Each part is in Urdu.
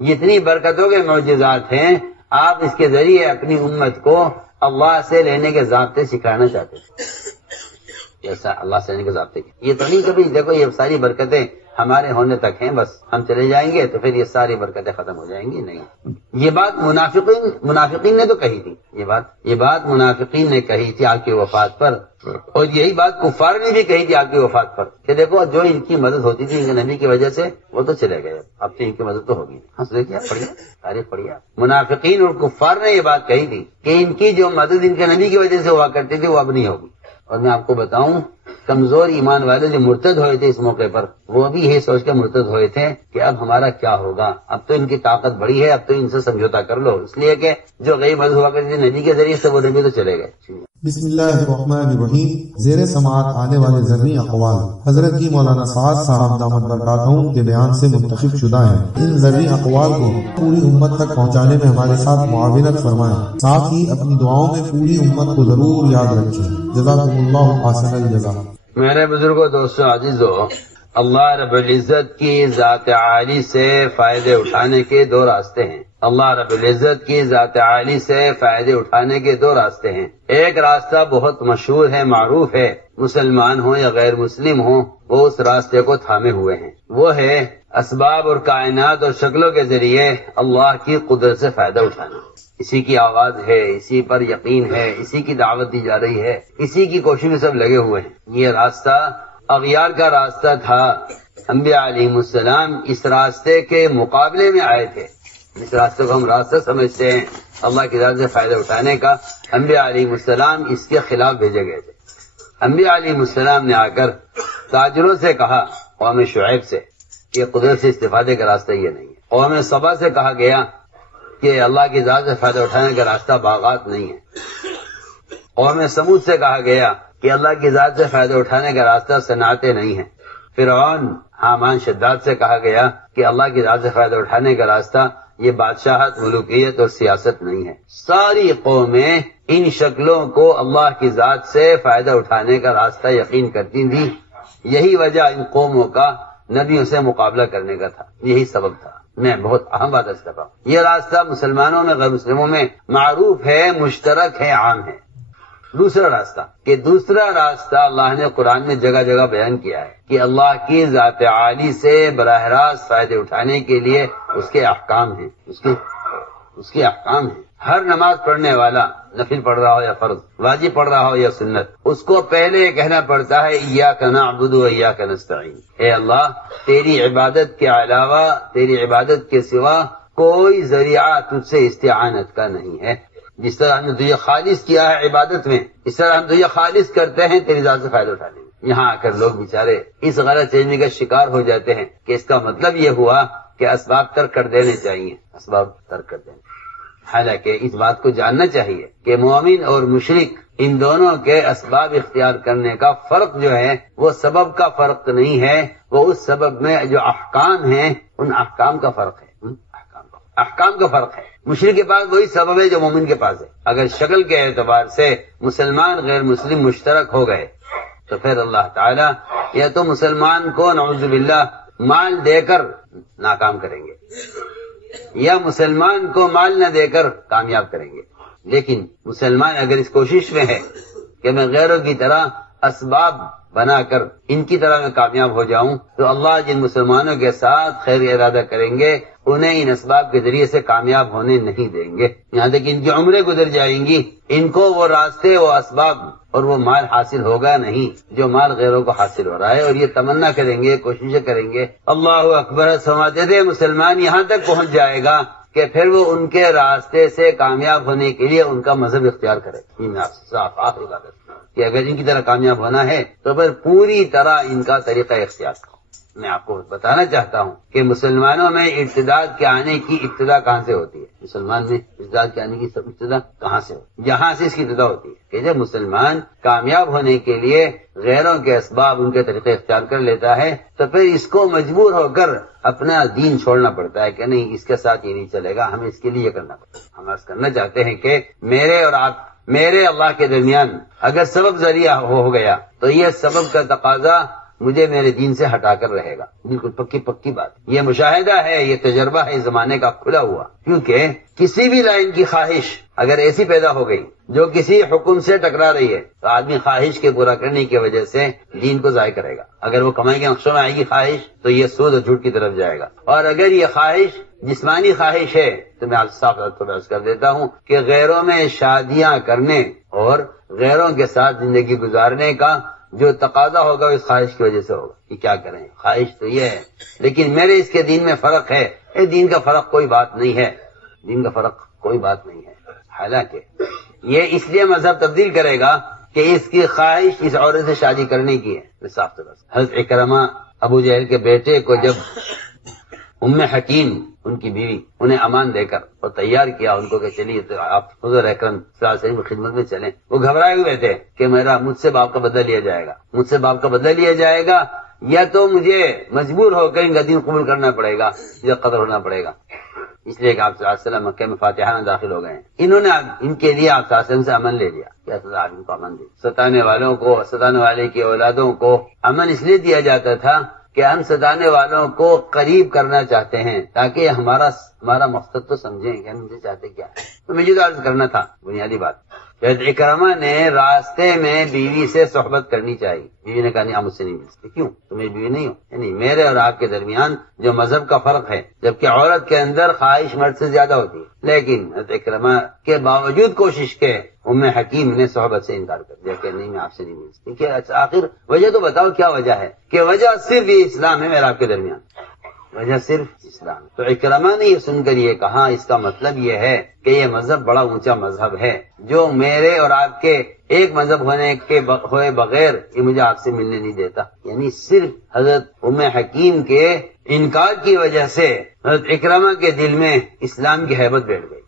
جتنی برکتوں کے معجزات ہیں آپ اس کے ذریعے اپنی امت کو اللہ سے لینے کے ضابطے سکھانا چاہتے ہیں. ایسا اللہ سے لینے کے ضابطے یہ تو نہیں کبھی دیکھو یہ ساری برکتیں ہمارے ہونے تک ہیں بس ہم چلے جائیں گے تو پھر یہ ساری برکتیں ختم ہو جائیں گی. نہیں, یہ بات منافقین نے تو کہی تھی. یہ بات منافقین نے کہی تھی آپ کی وفات پر, اور یہی بات کفار نے بھی کہی تھی آپ کی وفات پر کہ دیکھو جو ان کی مدد ہوتی تھی ان کے نبی کی وجہ سے وہ تو چلے گئے, اب تو ان کی مدد تو ہوگی. کیا پڑھیا تاریخ پڑھیا. منافقین اور کفار نے یہ بات کہی تھی کہ ان کی جو مدد ان کے نبی کی وجہ سے ہوا کرتی تھی وہ اب نہیں ہوگی. اور میں آپ کو بتاؤں کمزور ایمان والے جو مرتد ہوئے تھے اس موقع پر وہ بھی یہی سوچ کے مرتد ہوئے تھے کہ اب ہمارا کیا ہوگا, اب تو ان کی طاقت بڑی ہے, اب تو ان سے سمجھوتا کر لو, اس لیے کہ جو غیر مدد ہوا کرتی تھی نبی کے ذریعے سے وہ نبی تو چلے گئے. بسم اللہ الرحمن الرحیم. زیر سماعت آنے والے ذرنی اقوال حضرت کی مولانا سعد صاحب دامت برکاتہم کے بیان سے منتخب شدہ ہیں. ان ذرنی اقوال کو پوری امت تک پہنچانے میں ہمارے ساتھ معاونت فرمائیں, ساتھ ہی اپنی دعاؤں میں پوری امت کو ضرور یاد رکھیں. جزاکم اللہ احسن الجزاء. میرے بزرگوں, دوستوں, عزیزوں, اللہ رب العزت کی ذات عالی سے فائدے اٹھانے کے دو راستے ہیں. اللہ رب العزت کی ذات عالی سے فائدے اٹھانے کے دو راستے ہیں. ایک راستہ بہت مشہور ہے, معروف ہے, مسلمان ہوں یا غیر مسلم ہوں وہ اس راستے کو تھامے ہوئے ہیں. وہ ہے اسباب اور کائنات اور شکلوں کے ذریعے اللہ کی قدرت سے فائدہ اٹھانا. اسی کی آواز ہے, اسی پر یقین ہے, اسی کی دعوت دی جا رہی ہے, اسی کی کوشش میں سب لگے ہوئے ہیں. یہ راستہ اغیار کا راستہ تھا. انبیاء علیہ السلام اس راستے کے مقابلے میں آئے تھے. اس راستے کو ہم راستہ سمجھتے ہیں اللہ کی ذات سے فائدہ اٹھانے کا. انبیاء علیہ السلام اس کے خلاف بھیجے گئے تھے. انبیاء علیہ السلام نے آ کر تاجروں سے کہا, قوم شعیب سے, کہ قدرت سے استفادے کا راستہ یہ نہیں ہے. قوم سبا سے کہا گیا کہ اللہ کی ذات سے فائدہ اٹھانے کا راستہ باغات نہیں ہے. قوم سمود سے کہا گیا کہ اللہ کی ذات سے فائدہ اٹھانے کا راستہ صنعتیں نہیں ہیں. فرعون, حامان, شداد سے کہا گیا کہ اللہ کی ذات سے فائدہ اٹھانے کا راستہ یہ بادشاہت, ملوکیت اور سیاست نہیں ہے. ساری قومیں ان شکلوں کو اللہ کی ذات سے فائدہ اٹھانے کا راستہ یقین کرتی تھی. یہی وجہ ان قوموں کا نبیوں سے مقابلہ کرنے کا تھا, یہی سبب تھا. میں بہت اہم بات اس طرح, یہ راستہ مسلمانوں میں غیر مسلموں میں معروف ہے, مشترک ہے, عام ہے. دوسرا راستہ اللہ نے قرآن میں جگہ جگہ بیان کیا ہے کہ اللہ کی ذات عالی سے براہ راست فائدے اٹھانے کے لیے اس کے احکام ہیں. اس کے احکام ہیں. ہر نماز پڑھنے والا, نفل پڑھ رہا ہو یا فرض, واجب پڑھ رہا ہو یا سنت, اس کو پہلے کہنا پڑتا ہے ایاک نعبد و ایاک نستعین. اے اللہ, تیری عبادت کے علاوہ, تیری عبادت کے سوا کوئی ذریعہ تجھ سے استعانت کا نہیں ہے. جس طرح ہم نے تجھے خالص کیا ہے عبادت میں, اس طرح ہم تجھے خالص کرتے ہیں تیری ذات سے فائدہ اٹھانے میں. یہاں آ کر لوگ بیچارے اس غلط فہمی کا شکار ہو جاتے ہیں کہ اس کا مطلب یہ ہوا کہ اسباب ترک کر دینے چاہیے, اسباب ترک کر دینے. حالانکہ اس بات کو جاننا چاہیے کہ مومن اور مشرک ان دونوں کے اسباب اختیار کرنے کا فرق جو ہے وہ سبب کا فرق نہیں ہے, وہ اس سبب میں جو احکام ہیں ان احکام کا فرق ہے. احکام کا فرق ہے. مشرک کے پاس وہی سبب ہے جو مومن کے پاس ہے. اگر شکل کے اعتبار سے مسلمان غیر مسلم مشترک ہو گئے تو پھر اللہ تعالیٰ یا تو مسلمان کو نعوذ باللہ مال دے کر ناکام کریں گے یا مسلمان کو مال نہ دے کر کامیاب کریں گے. لیکن مسلمان اگر اس کوشش میں ہے کہ میں غیروں کی طرح اسباب بنا کر ان کی طرح میں کامیاب ہو جاؤں تو اللہ جن مسلمانوں کے ساتھ خیر ارادہ کریں گے انہیں ان اسباب کے ذریعے سے کامیاب ہونے نہیں دیں گے. یہاں تک ان کی عمریں گزر جائیں گی, ان کو وہ راستے, وہ اسباب اور وہ مال حاصل ہوگا نہیں جو مال غیروں کو حاصل ہو رہا ہے. اور یہ تمنا کریں گے, کوششیں کریں گے. اللہ اکبر سماجتے تھے مسلمان یہاں تک پہنچ جائے گا کہ پھر وہ ان کے راستے سے کامیاب ہونے کے لیے ان کا مذہب اختیار کرے. کہ اگر ان کی طرح کامیاب ہونا ہے تو پھر پوری طرح ان کا طریقہ اختیار کرو. میں آپ کو بتانا چاہتا ہوں کہ مسلمانوں میں ارتداد کے آنے کی ابتدا کہاں سے ہوتی ہے. مسلمان میں ارتداد کے آنے کی ابتدا کہاں سے ہوتی ہے؟ یہاں سے اس کی ابتدا ہوتی ہے کہ جب مسلمان کامیاب ہونے کے لیے غیروں کے اسباب, ان کے طریقے اختیار کر لیتا ہے تو پھر اس کو مجبور ہو کر اپنا دین چھوڑنا پڑتا ہے کہ نہیں اس کے ساتھ یہ نہیں چلے گا, ہمیں اس کے لیے کرنا پڑتا ہے. ہم عرض کرنا چاہتے ہیں کہ میرے اللہ کے درمیان اگر سبب ذریعہ ہو گیا تو یہ سبب کا تقاضا مجھے میرے دین سے ہٹا کر رہے گا. بالکل پکی بات. یہ مشاہدہ ہے، یہ تجربہ ہے زمانے کا کھلا ہوا. کیونکہ کسی بھی لائن کی خواہش اگر ایسی پیدا ہو گئی جو کسی حکم سے ٹکرا رہی ہے تو آدمی خواہش کے پورا کرنے کی وجہ سے دین کو ضائع کرے گا. اگر وہ کمائی کے نقشوں میں آئے گی خواہش تو یہ سود اور جھوٹ کی طرف جائے گا. اور اگر یہ خواہش جسمانی خواہش ہے تو میں صاف عرض کر دیتا ہوں کہ غیروں میں شادیاں کرنے اور غیروں کے ساتھ زندگی گزارنے کا جو تقاضا ہوگا اس خواہش کی وجہ سے ہوگا. کہ کیا کریں، خواہش تو یہ ہے لیکن میرے اس کے دین میں فرق ہے. دین کا فرق کوئی بات نہیں ہے، دین کا فرق کوئی بات نہیں ہے. حالانکہ یہ اس لیے مذہب تبدیل کرے گا کہ اس کی خواہش اس عورت سے شادی کرنے کی ہے. صاف طرح سے حضرت اکرمہ ابو جہل کے بیٹے کو جب ام حکیم ان کی بیوی انہیں امان دے کر اور تیار کیا ان کو کہ چلیے تو آپ حضور اکرم صلی اللہ علیہ وسلم کی خدمت میں چلیں، وہ گھبرائے ہوئے تھے کہ مجھ سے باپ کا بدلہ لیا جائے گا، مجھ سے باپ کا بدلہ لیا جائے گا یا تو مجھے مجبور ہو کر ان کا دین قبول کرنا پڑے گا یا قتل ہونا پڑے گا. اس لیے کہ آپ صلی اللہ علیہ وسلم مکہ میں فاتحانہ داخل ہو گئے ہیں. انہوں نے ان کے لیے آپ صلی اللہ علیہ وسلم سے امن لے لیا. کیا سزا آدمی کو امن دے؟ ستانے والوں کو، ستانے والے کی اولادوں کو امن اس لیے دیا جاتا تھا کہ ہم ستانے والوں کو قریب کرنا چاہتے ہیں تاکہ ہمارا مقصد تو سمجھیں کہ ہم ان سے چاہتے کیا ہے. تو مجھے تو عرض کرنا تھا بنیادی بات. اکرمہ نے راستے میں بیوی سے صحبت کرنی چاہیے. بیوی نے کہا نہیں آپ مجھ سے نہیں مل سکتے. کیوں؟ تم میری بیوی نہیں ہو. یعنی میرے اور آپ کے درمیان جو مذہب کا فرق ہے، جبکہ عورت کے اندر خواہش مرد سے زیادہ ہوتی ہے. لیکن اکرمہ کے باوجود کوشش کے ام حکیم نے صحبت سے انکار کر دیا کہ نہیں میں آپ سے نہیں مل سکتی. اچھا آخر وجہ تو بتاؤ کیا وجہ ہے؟ کہ وجہ صرف یہ اسلام ہے میرا آپ کے درمیان، وجہ صرف اسلام. تو اکرمہ نے یہ سن کر یہ کہا اس کا مطلب یہ ہے کہ یہ مذہب بڑا اونچا مذہب ہے جو میرے اور آپ کے ایک مذہب ہوئے بغیر یہ مجھے آپ سے ملنے نہیں دیتا. یعنی صرف حضرت ام حکیم کے انکار کی وجہ سے حضرت اکرمہ کے دل میں اسلام کی ہیبت بیٹھ گئی.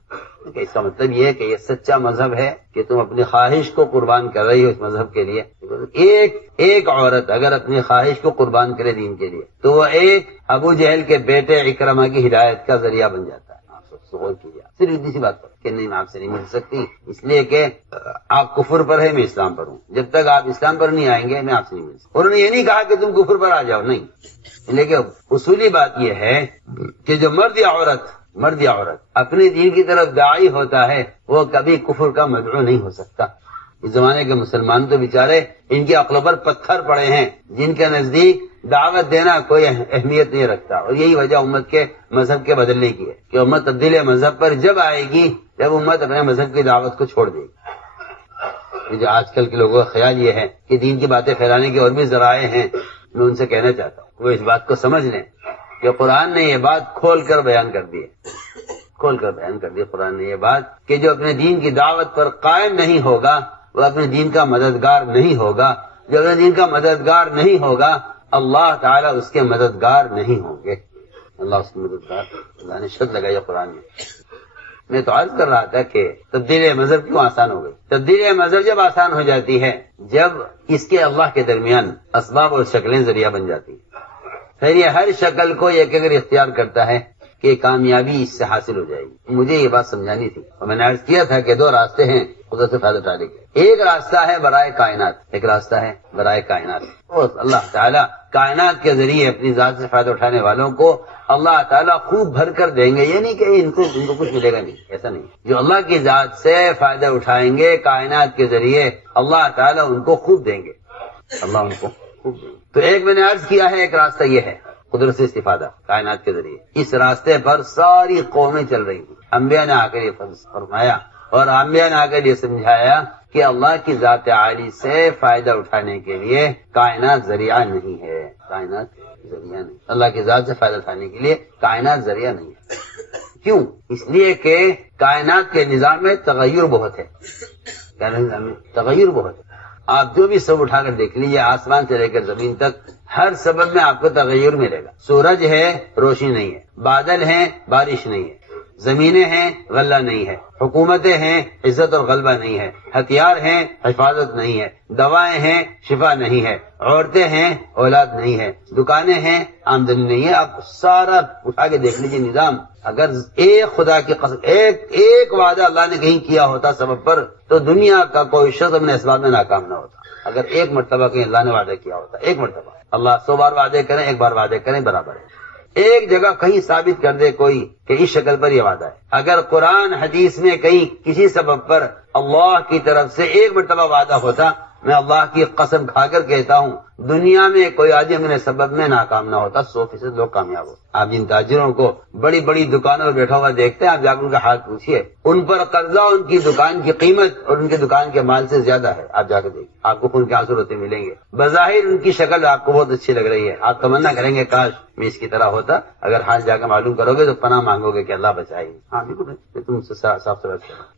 اس کا مطلب یہ ہے کہ یہ سچا مذہب ہے کہ تم اپنی خواہش کو قربان کر رہی ہو اس مذہب کے لیے. ایک عورت اگر اپنی خواہش کو قربان کرے دین کے لیے تو وہ ایک ابو جہل کے بیٹے اکرمہ کی ہدایت کا ذریعہ بن جاتا ہے. آپ سب غور کیجیے صرف اتنی سی بات پر کہ نہیں میں آپ سے نہیں مل سکتی اس لیے کہ آپ کفر پر ہے میں اسلام پر ہوں. جب تک آپ اسلام پر نہیں آئیں گے میں آپ سے نہیں مل سکتا. انہوں نے یہ نہیں کہا کہ تم کفر پر آ جاؤ، نہیں. لیکن اصولی بات یہ ہے کہ جو مرد یا عورت اپنے دین کی طرف داعی ہوتا ہے وہ کبھی کفر کا مدعو نہیں ہو سکتا. اس زمانے کے مسلمان تو بیچارے ان کی عقلوں پر پتھر پڑے ہیں جن کے نزدیک دعوت دینا کوئی اہمیت نہیں رکھتا. اور یہی وجہ امت کے مذہب کے بدلنے کی ہے کہ امت تبدیل مذہب پر جب آئے گی جب امت اپنے مذہب کی دعوت کو چھوڑ دے گی. جو آج کل کے لوگوں کا خیال یہ ہے کہ دین کی باتیں پھیلانے کے اور بھی ذرائع ہیں، میں ان سے کہنا چاہتا ہوں وہ اس بات کو سمجھ لیں کہ قرآن نے یہ بات کھول کر بیان کر دی قرآن نے یہ بات کہ جو اپنے دین کی دعوت پر قائم نہیں ہوگا وہ اپنے دین کا مددگار نہیں ہوگا. جو اپنے دین کا مددگار نہیں ہوگا اللہ تعالیٰ اس کے مددگار نہیں ہوں گے. اللہ اس کے مددگار، اللہ نے شرط لگائی قرآن میں. میں تو عرض کر رہا تھا کہ تبدیل مذہب کیوں آسان ہو گئی. تبدیل مذہب جب آسان ہو جاتی ہے جب اس کے اللہ کے درمیان اسباب اور شکلیں ذریعہ بن جاتی ہیں. پھر یہ ہر شکل کو ایک اگر اختیار کرتا ہے کہ کامیابی اس سے حاصل ہو جائے گی. مجھے یہ بات سمجھانی تھی اور میں نے عرض کیا تھا کہ دو راستے ہیں قدرت سے فائدہ اٹھانے کے. ایک راستہ ہے برائے کائنات، اور اللہ تعالیٰ کائنات کے ذریعے اپنی ذات سے فائدہ اٹھانے والوں کو اللہ تعالیٰ خوب بھر کر دیں گے. یہ نہیں کہ ان کو کچھ ملے گا، نہیں، ایسا نہیں. جو اللہ کی ذات سے فائدہ اٹھائیں گے کائنات کے ذریعے اللہ تعالیٰ ان کو خوب دیں گے. تو ایک میں نے عرض کیا ہے ایک راستہ یہ ہے قدرت سے استفادہ کائنات کے ذریعے. اس راستے پر ساری قومیں چل رہی ہیں. انبیاء نے آ کر یہ فرمایا اور انبیاء نے آ کر یہ سمجھایا کہ اللہ کی ذات عالی سے فائدہ اٹھانے کے لیے کائنات ذریعہ نہیں ہے. اللہ کی ذات سے فائدہ اٹھانے کے لیے کائنات ذریعہ نہیں ہے. کیوں؟ اس لیے کہ کائنات کے نظام میں تغیر بہت ہے. آپ جو بھی سب اٹھا کر دیکھ لیجیے آسمان سے لے کر زمین تک ہر سبب میں آپ کو تغیر ملے گا. سورج ہے روشنی نہیں ہے، بادل ہیں بارش نہیں ہے، زمینیں ہیں غلہ نہیں ہے، حکومتیں ہیں عزت اور غلبہ نہیں ہے، ہتھیار ہیں حفاظت نہیں ہے، دوائیں ہیں شفا نہیں ہے، عورتیں ہیں اولاد نہیں ہے، دکانیں ہیں آمدنی نہیں ہے. آپ سارا اٹھا کے دیکھ لیجیے نظام. اگر ایک خدا کی قسم ایک وعدہ اللہ نے کہیں کیا ہوتا سبب پر تو دنیا کا کوئی شخص اپنے اسباب میں ناکام نہ ہوتا. اگر ایک مرتبہ کہیں اللہ نے وعدہ کیا ہوتا، ایک مرتبہ، اللہ 100 بار وعدے کریں، ایک بار وعدے کریں برابر ہے. ایک جگہ کہیں ثابت کر دے کوئی کہ اس شکل پر یہ وعدہ ہے. اگر قرآن حدیث میں کہیں کسی سبب پر اللہ کی طرف سے ایک مرتبہ وعدہ ہوتا، میں اللہ کی قسم کھا کر کہتا ہوں دنیا میں کوئی آدمی میرے سبب میں ناکام نہ ہوتا، 100% لوگ کامیاب ہوتے. آپ جن تاجروں کو بڑی بڑی دکانوں میں بیٹھا ہوا دیکھتے ہیں، آپ جا کر ان کا حال پوچھیے، ان پر قرضہ ان کی دکان کی قیمت اور ان کی دکان کے مال سے زیادہ ہے. آپ جا کے دیکھیں، آپ کو خون کے آنسو روتے ملیں گے. بظاہر ان کی شکل آپ کو بہت اچھی لگ رہی ہے، آپ تمنا کریں گے کاش میں اس کی طرح ہوتا. اگر حال جا کے معلوم کرو گے تو پناہ مانگو گے کہ اللہ بچائے. ہاں بالکل، تم سے صاف صاف.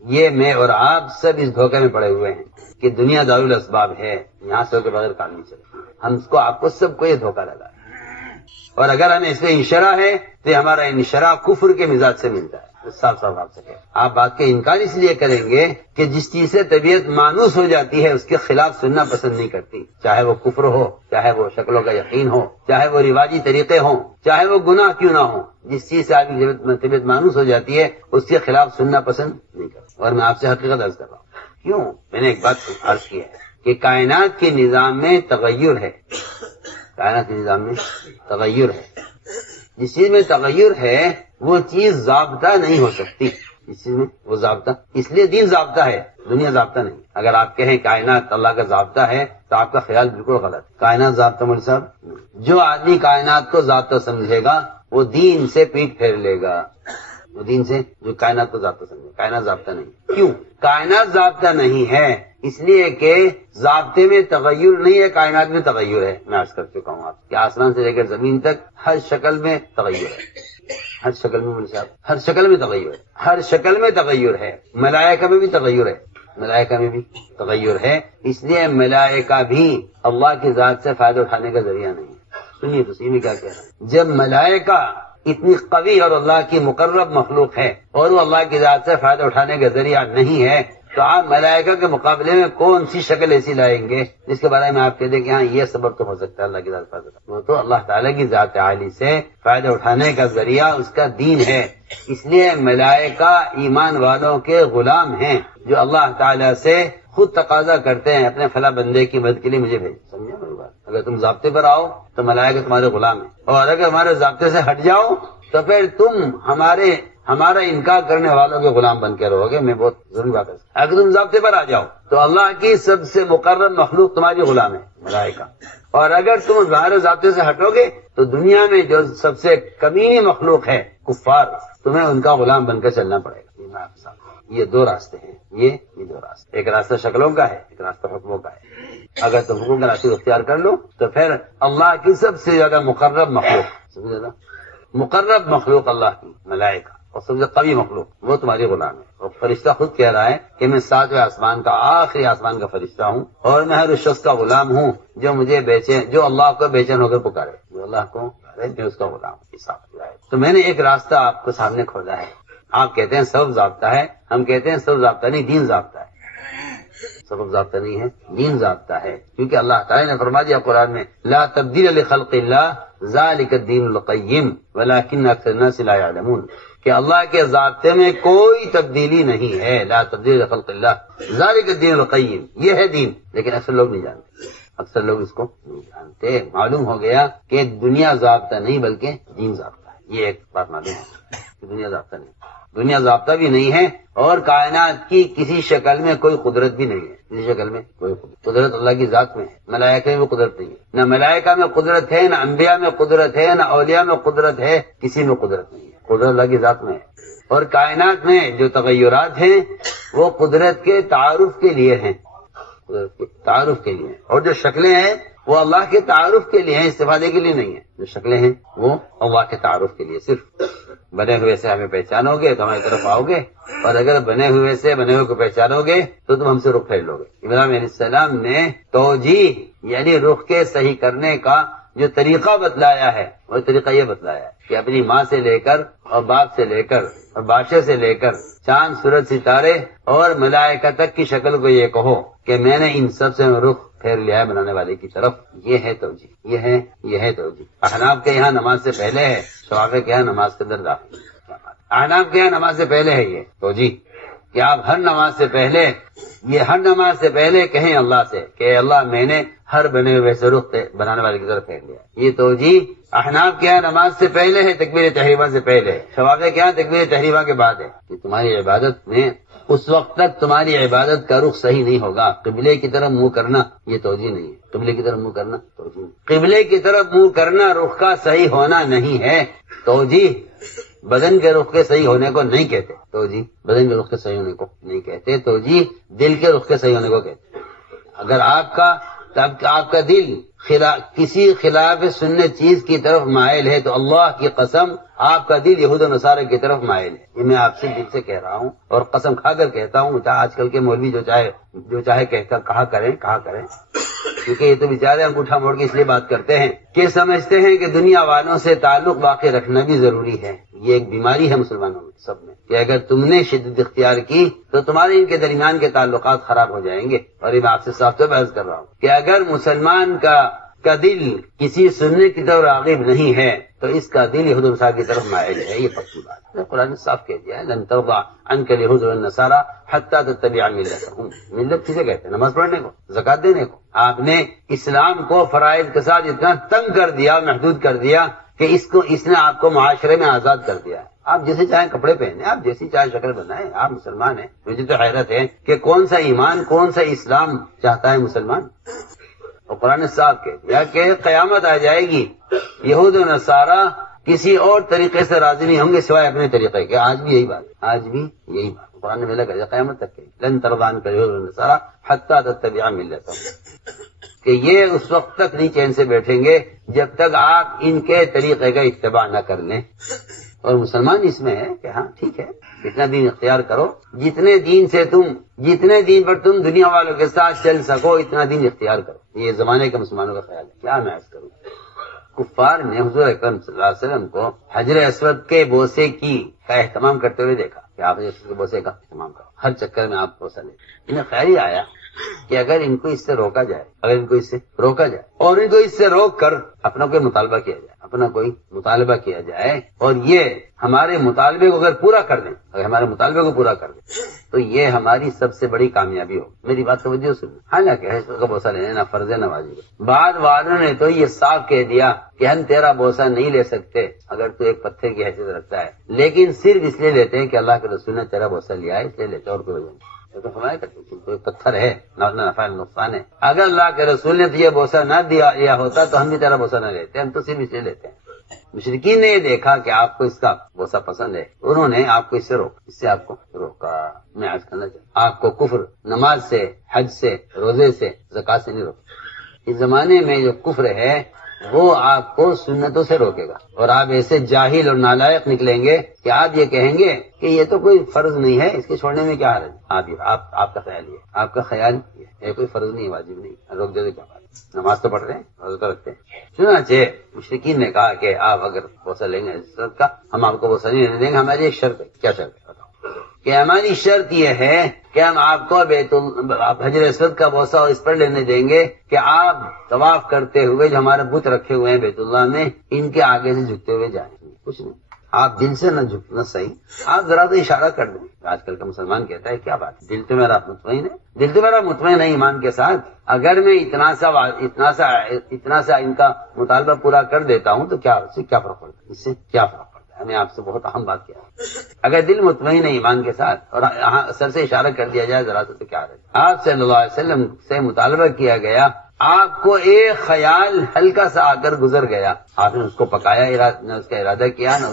یہ میں اور آپ سب اس دھوکے میں پڑے ہوئے ہیں کہ دنیا دارالاسباب ہے، یہاں سے کے بغیر کام نہیں چلے. ہم کو آپ کو سب کو یہ دھوکہ لگا ہے، اور اگر ہمیں اس میں انشرا ہے تو ہمارا انشرا کفر کے مزاج سے ملتا ہے. صاف صاف آپ سے کہے، آپ بات کا انکار اس لیے کریں گے کہ جس چیز سے طبیعت مانوس ہو جاتی ہے اس کے خلاف سننا پسند نہیں کرتی، چاہے وہ کفر ہو، چاہے وہ شکلوں کا یقین ہو، چاہے وہ رواجی طریقے ہوں، چاہے وہ گناہ کیوں نہ ہو. جس چیز سے آپ کی طبیعت مانوس ہو جاتی ہے اس کے خلاف سننا پسند نہیں کرتا. اور میں آپ سے حقیقت عرض کر رہا ہوں. کیوں؟ میں نے ایک بات عرض کی ہے کہ کائنات کے نظام میں تغیر ہے. کائنات کے نظام میں تغیر ہے. جس چیز میں تغیر ہے وہ چیز ضابطہ نہیں ہو سکتی. اس چیز میں وہ ضابطہ، اس لیے دین ضابطہ ہے، دنیا ضابطہ نہیں. اگر آپ کہیں کائنات اللہ کا ضابطہ ہے تو آپ کا خیال بالکل غلط. کائنات ضابطہ مول صاحب، جو آدمی کائنات کو ضابطہ سمجھے گا وہ دین سے پیٹ پھیر لے گا. وہ دین سے جو کائنات کو ضابطہ سمجھے، کائنات ضابطہ نہیں. کیوں کائنات ضابطہ نہیں ہے؟ اس لیے کہ ضابطے میں تغیر نہیں ہے، کائنات میں تغیر ہے. میں عرض کر چکا ہوں آپ کہ آسمان سے لے کر زمین تک ہر شکل میں تغیر ہے. ہر شکل میں ہر شکل میں تغیر ہے، ہر شکل میں تغیر ہے. ملائکہ میں بھی تغیر ہے، ملائکہ میں بھی تغیر ہے. اس لیے ملائکہ بھی اللہ کی ذات سے فائدہ اٹھانے کا ذریعہ نہیں ہے. سنیے تو سنیے کیا کہہ رہا ہے. جب ملائکہ اتنی قوی اور اللہ کی مقرب مخلوق ہے اور وہ اللہ کی ذات سے فائدہ اٹھانے کا ذریعہ نہیں ہے تو آپ ملائکہ کے مقابلے میں کون سی شکل ایسی لائیں گے جس کے بارے میں آپ کہتے ہیں کہ ہاں یہ سبب تو ہو سکتا ہے اللہ کی ذات سے فائدہ. وہ تو اللہ تعالیٰ کی ذات عالی سے فائدہ اٹھانے کا ذریعہ اس کا دین ہے. اس لیے ملائکہ ایمان والوں کے غلام ہیں جو اللہ تعالیٰ سے خود تقاضا کرتے ہیں اپنے فلاں بندے کی مدد کے لیے مجھے بھیج. سمجھے میری بات؟ اگر تم ضابطے پر آؤ تو ملائکہ تمہارے غلام ہیں، اور اگر ہمارے ضابطے سے ہٹ جاؤ تو پھر تم ہمارا انکار کرنے والوں کے غلام بن کے رہو گے. میں بہت ضروری بات ہے. اگر تم ضابطے پر آ جاؤ تو اللہ کی سب سے مقرر مخلوق تمہاری غلام ہے، ملائکہ. اور اگر تم ہمارے ضابطے سے ہٹو گے تو دنیا میں جو سب سے کمینی مخلوق ہے کفار، تمہیں ان کا غلام بن کر چلنا پڑے گا. یہ دو راستے ہیں، یہ دو راستے. ایک راستہ شکلوں کا ہے، ایک راستہ حکموں کا ہے. اگر تم حکم کا راستہ اختیار کر لو تو پھر اللہ کی سب سے زیادہ مقرب مخلوق اللہ کی ملائکہ، اور سب سے قوی مخلوق وہ تمہاری غلام ہے. اور فرشتہ خود کہہ رہا ہے کہ میں 7ویں آسمان کا آخری آسمان کا فرشتہ ہوں اور میں ہر اس شخص کا غلام ہوں جو اللہ کو بے چین ہو کر پکارے، جو اللہ کو میں اس کا غلام ہوں. تو میں نے ایک راستہ آپ کو سامنے کھولا ہے. آپ کہتے ہیں سبب ضابطہ ہے، ہم کہتے ہیں سبب ضابطہ نہیں، دین ضابطہ ہے. سبب ضابطہ نہیں ہے، دین ضابطہ ہے. کیونکہ اللہ تعالیٰ نے فرما دیا قرآن میں لا تبدیل لخلق اللہ ذالک الدین القیم ولکن اکثر الناس لا یعلمون، کہ اللہ کے ضابطے میں کوئی تبدیلی نہیں ہے. لا تبدیل لخلق اللہ ذالک الدین القیم، یہ ہے دین، لیکن اکثر لوگ نہیں جانتے. اکثر لوگ اس کو نہیں جانتے. معلوم ہو گیا کہ دنیا ضابطہ نہیں بلکہ دین ضابطہ ہے. یہ ایک بات معلوم ہے کہ دنیا ضابطہ نہیں، دنیا ضابطہ بھی نہیں ہے، اور کائنات کی کسی شکل میں کوئی قدرت بھی نہیں ہے. کسی شکل میں کوئی قدرت اللہ کی ذات میں ہے. ملائکہ میں قدرت نہیں ہے، نہ ملائکہ میں قدرت ہے، نہ انبیاء میں قدرت ہے، نہ اولیاء میں قدرت ہے. کسی میں قدرت نہیں ہے، قدرت اللہ کی ذات میں ہے. اور کائنات میں جو تغیرات ہیں وہ قدرت کے تعارف کے لیے ہیں، قدرت کے تعارف کے لیے. اور جو شکلیں ہیں وہ اللہ کے تعارف کے لیے ہیں، استفادے کے لیے نہیں ہے. جو شکلیں ہیں وہ اللہ کے تعارف کے لیے. صرف بنے ہوئے سے ہمیں پہچانو گے تو ہماری طرف آؤ گے، اور اگر بنے ہوئے کو پہچانو گے تو تم ہم سے رخ پھیر لو گے. ابراہیم علیہ السلام نے توجیہ یعنی رخ کے صحیح کرنے کا جو طریقہ بتلایا ہے وہ طریقہ یہ بتلایا ہے کہ اپنی ماں سے لے کر اور باپ سے لے کر اور بادشاہ سے لے کر چاند سورج ستارے اور ملائکہ تک کی شکل کو یہ کہو کہ میں نے ان سب سے رخ پھیر لیا ہے بنانے والے کی طرف. یہ ہے توجیہ، یہ ہے توجیہ. احناف کے یہاں نماز سے پہلے ہے، شوافی کے یہاں نماز کے اندر داخل. احناف کے یہاں نماز سے پہلے ہے یہ توجیہ، کہ آپ ہر نماز سے پہلے کہیں اللہ سے کہ اللہ میں نے ہر بنے ہوئے سے رخ بنانے والے کی طرف پھیر لیا. یہ توجیہ احناف کیا ہے نماز سے پہلے ہے، تکبیر تحریمہ سے پہلے ہے. شوافی کیا ہے تکبیر تحریمہ کے بعد ہے. کہ تمہاری عبادت میں اس وقت تک تمہاری عبادت کا رخ صحیح نہیں ہوگا. قبلے کی طرف منہ کرنا یہ توجیہ نہیں ہے. قبلے کی طرف منہ کرنا توجیہ نہیں. قبلے کی طرف منہ کرنا رخ کا صحیح ہونا نہیں ہے. توجیہ بدن کے رخ کے صحیح ہونے کو نہیں کہتے. توجیہ بدن کے رخ کے صحیح ہونے کو نہیں کہتے. توجیہ دل کے رخ کے صحیح ہونے کو کہتے. اگر آپ کا دل کسی خلاف سنت چیز کی طرف مائل ہے تو اللہ کی قسم آپ کا دل یہود و نصارہ کی طرف مائل ہے. یہ میں آپ سے دل سے کہہ رہا ہوں اور قسم کھا کر کہتا ہوں. آج کل کے مولوی جو چاہے کہا کریں کیونکہ یہ تو بیچارے انگوٹھا موڑ کے اس لیے بات کرتے ہیں کہ سمجھتے ہیں کہ دنیا والوں سے تعلق باقی رکھنا بھی ضروری ہے. یہ ایک بیماری ہے مسلمانوں میں سب میں کہ اگر تم نے شدت اختیار کی تو تمہارے ان کے درمیان کے تعلقات خراب ہو جائیں گے. اور یہ میں آپ سے صاف طور بحث کر رہا ہوں کہ اگر مسلمان کا دل کسی سننے کی طرف راغب نہیں ہے تو اس کا دل یہود و نصارہ کی طرف مائل ہے. یہ پکی بات ہے. قرآن نے صاف کہہ دیا ہے لن ترضى عنك اليهود والنصارى حتى تتبع ملتهم. ملت کسے کہتے ہیں؟ نماز پڑھنے کو، زکات دینے کو. آپ نے اسلام کو فرائض کے ساتھ اتنا تنگ کر دیا، محدود کر دیا کہ اس نے آپ کو معاشرے میں آزاد کر دیا ہے. آپ جیسے چاہیں کپڑے پہنے، آپ جیسی چاہے شکل بنائیں، آپ مسلمان ہیں. مجھے تو حیرت ہے کہ کون سا ایمان، کون سا اسلام چاہتا ہے مسلمان. اور قرآن نے صاف کہہ دیا کہ قیامت آ جائے گی، یہود و نصارہ کسی اور طریقے سے راضی نہیں ہوں گے سوائے اپنے طریقے کے. آج بھی یہی بات قرآن نے ملا کہا قیامت تک لن ترضى عنك اليهود والنصارى حتى تتبع ملتهم کہ یہ اس وقت تک نہیں چین سے بیٹھیں گے جب تک آپ ان کے طریقے کا اتباع نہ کر لیں. اور مسلمان اس میں ہے کہ ہاں ٹھیک ہے اتنا دین اختیار کرو، جتنے دین پر تم دنیا والوں کے ساتھ چل سکو اتنا دین اختیار کرو. یہ زمانے کے مسلمانوں کا خیال ہے. کیا میں عرض کروں، کفار نے حضور اکرم صلی اللہ علیہ وسلم کو حجر اسود کے بوسے کا اہتمام کرتے ہوئے دیکھا کہ آپ حجر اسود کے بوسے کا اہتمام کرو، ہر چکر میں آپ بوسہ لیں. انہیں خیال ہی آیا کہ اگر ان کو اس سے روکا جائے اور ان کو اس سے روک کر اپنا کوئی مطالبہ کیا جائے اور یہ ہمارے مطالبے کو اگر پورا کر دیں، تو یہ ہماری سب سے بڑی کامیابی ہو. میری بات توجہ سنیں. حالانکہ حجر کا بوسہ لینا نہ فرض ہے نہ واجب ہے. بعد والوں نے تو یہ صاف کہہ دیا کہ ہم تیرا بوسہ نہیں لے سکتے اگر تو ایک پتھر کی حیثیت رکھتا ہے، لیکن صرف اس لیے لیتے ہیں کہ اللہ کے رسول نے تیرا بوسہ لیا ہے اس لیے لیتے، اور کوئی وجہ نہیں. تو ہمارے کوئی پتھر ہے نہ نفع نقصان ہے. اگر اللہ کے رسول نے تجھے بوسہ نہ دیا ہوتا تو ہم بھی تیرا بوسہ نہ لیتے، ہم تو صرف اس لیے لیتے ہیں. مشرکین نے یہ دیکھا کہ آپ کو اس کا بوسہ پسند ہے، انہوں نے آپ کو اس سے آپ کو روکا. میں عرض کرنا چاہتا آپ کو کفر نماز سے، حج سے، روزے سے، زکات سے نہیں روکا. اس زمانے میں جو کفر ہے وہ آپ کو سنتوں سے روکے گا اور آپ ایسے جاہل اور نالائق نکلیں گے کہ آپ یہ کہیں گے کہ یہ تو کوئی فرض نہیں ہے، اس کے چھوڑنے میں کیا حرج. آپ کا خیال یہ کوئی فرض نہیں، واجب نہیں، روک دے کیا بات. نماز تو پڑھ رہے ہیں، روزہ تو رکھتے ہیں. چنانچہ مشرکین نے کہا کہ آپ اگر بوسہ لیں گے کا ہم آپ کو بوسہ نہیں لینے دیں گے. ہماری ایک شرط ہے. کیا شرط ہے بتاؤ؟ کہ ہماری شرط یہ ہے کہ ہم آپ کو حجر اسود کا بوسہ اس پر لینے دیں گے کہ آپ طواف کرتے ہوئے جو ہمارے بت رکھے ہوئے ہیں بیت اللہ میں ان کے آگے سے جھکتے ہوئے جائیں. کچھ نہیں، آپ دل سے نہ جھکنا صحیح، آپ ذرا تو اشارہ کر دیں. آج کل کا مسلمان کہتا ہے کیا بات ہے، دل تو میرا مطمئن ہے، دل تو میرا مطمئن ہے ایمان کے ساتھ. اگر میں اتنا سا ان کا مطالبہ پورا کر دیتا ہوں تو اس سے کیا فرق پڑتا ہے. ہمیں آپ سے بہت اہم بات کیا ہے. اگر دل مطمئن ہے ایمان کے ساتھ اور سر سے اشارہ کر دیا جائے ذرا تو کیا رہے. آپ صلی اللہ علیہ وسلم سے مطالبہ کیا گیا، آپ کو ایک خیال ہلکا سا آ کر گزر گیا، آپ نے اس کو پکایا، نہ اس کا ارادہ کیا، نہ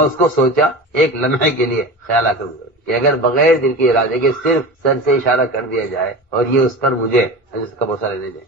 اس کو سوچا. ایک لمحے کے لیے خیال آ کر گزر گیا کہ اگر بغیر دل کے ارادے کے صرف سر سے اشارہ کر دیا جائے اور یہ اس پر مجھے اس کا بوسہ لینے دیں.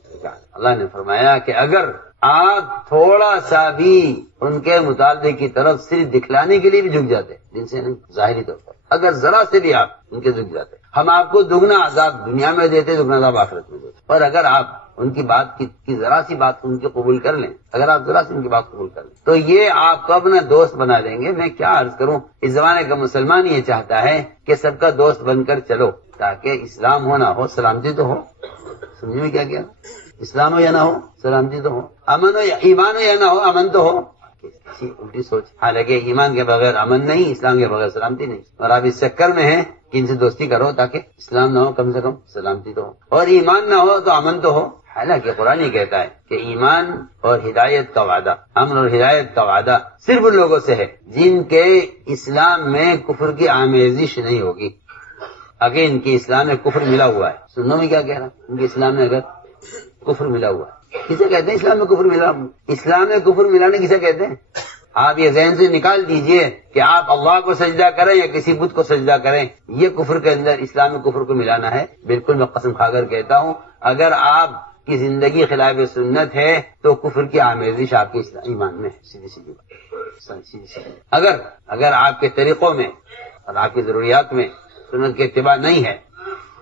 اللہ نے فرمایا کہ اگر آپ تھوڑا سا بھی ان کے مطالبے کی طرف صرف دکھلانے کے لیے بھی جھک جاتے، دل سے نہیں ظاہری طور پر، اگر ذرا سے بھی آپ ان کے جھک جاتے، ہم آپ کو دگنا عذاب دنیا میں دیتے، دگنا عذاب آخرت میں دیتے. اور اگر آپ ان کی بات کی ذرا سی بات ان کی قبول کر لیں، اگر آپ ذرا سی ان کی بات قبول کر لیں تو یہ آپ کو اپنا دوست بنا دیں گے. میں کیا عرض کروں، اس زمانے کا مسلمان یہ چاہتا ہے کہ سب کا دوست بن کر چلو تاکہ اسلام ہو نہ ہو سلامتی تو ہو. سمجھ میں کیا اسلام ہو یا نہ ہو سلامتی تو ہو، امن ہو یا ایمان ہو یا نہ ہو امن تو ہو. الٹی سوچ. حالانکہ ایمان کے بغیر امن نہیں، اسلام کے بغیر سلامتی نہیں. اور آپ اس چکر میں ہیں کہ ان سے دوستی کرو تاکہ اسلام نہ ہو، کم سے کم سلامتی تو ہو، اور ایمان نہ ہو تو امن تو ہو۔ حالانکہ قرآن ہی کہتا ہے کہ ایمان اور ہدایت کا وعدہ، امن اور ہدایت کا وعدہ صرف ان لوگوں سے ہے جن کے اسلام میں کفر کی آمیزش نہیں ہوگی۔ اگر ان کے اسلام میں کفر ملا ہوا ہے، سنو میں کیا کہہ رہا ہوں، ان کے اسلام میں اگر کفر ملا ہوا ہے، کسے کہتے ہیں اسلام میں کفر ملا؟ اسلام میں کفر ملانے کسے کہتے ہیں؟ آپ یہ ذہن سے نکال دیجئے کہ آپ اللہ کو سجدہ کریں یا کسی بت کو سجدہ کریں، یہ کفر کے اندر اسلام میں کفر کو ملانا ہے۔ بالکل میں قسم کھا کر کہتا ہوں، اگر آپ کی زندگی خلاف سنت ہے تو کفر کی آمیزش آپ کے ایمان میں ہے، سیدھی سیدھی بات۔ اگر آپ کے طریقوں میں اور آپ کی ضروریات میں سنت کے اتباع نہیں ہے،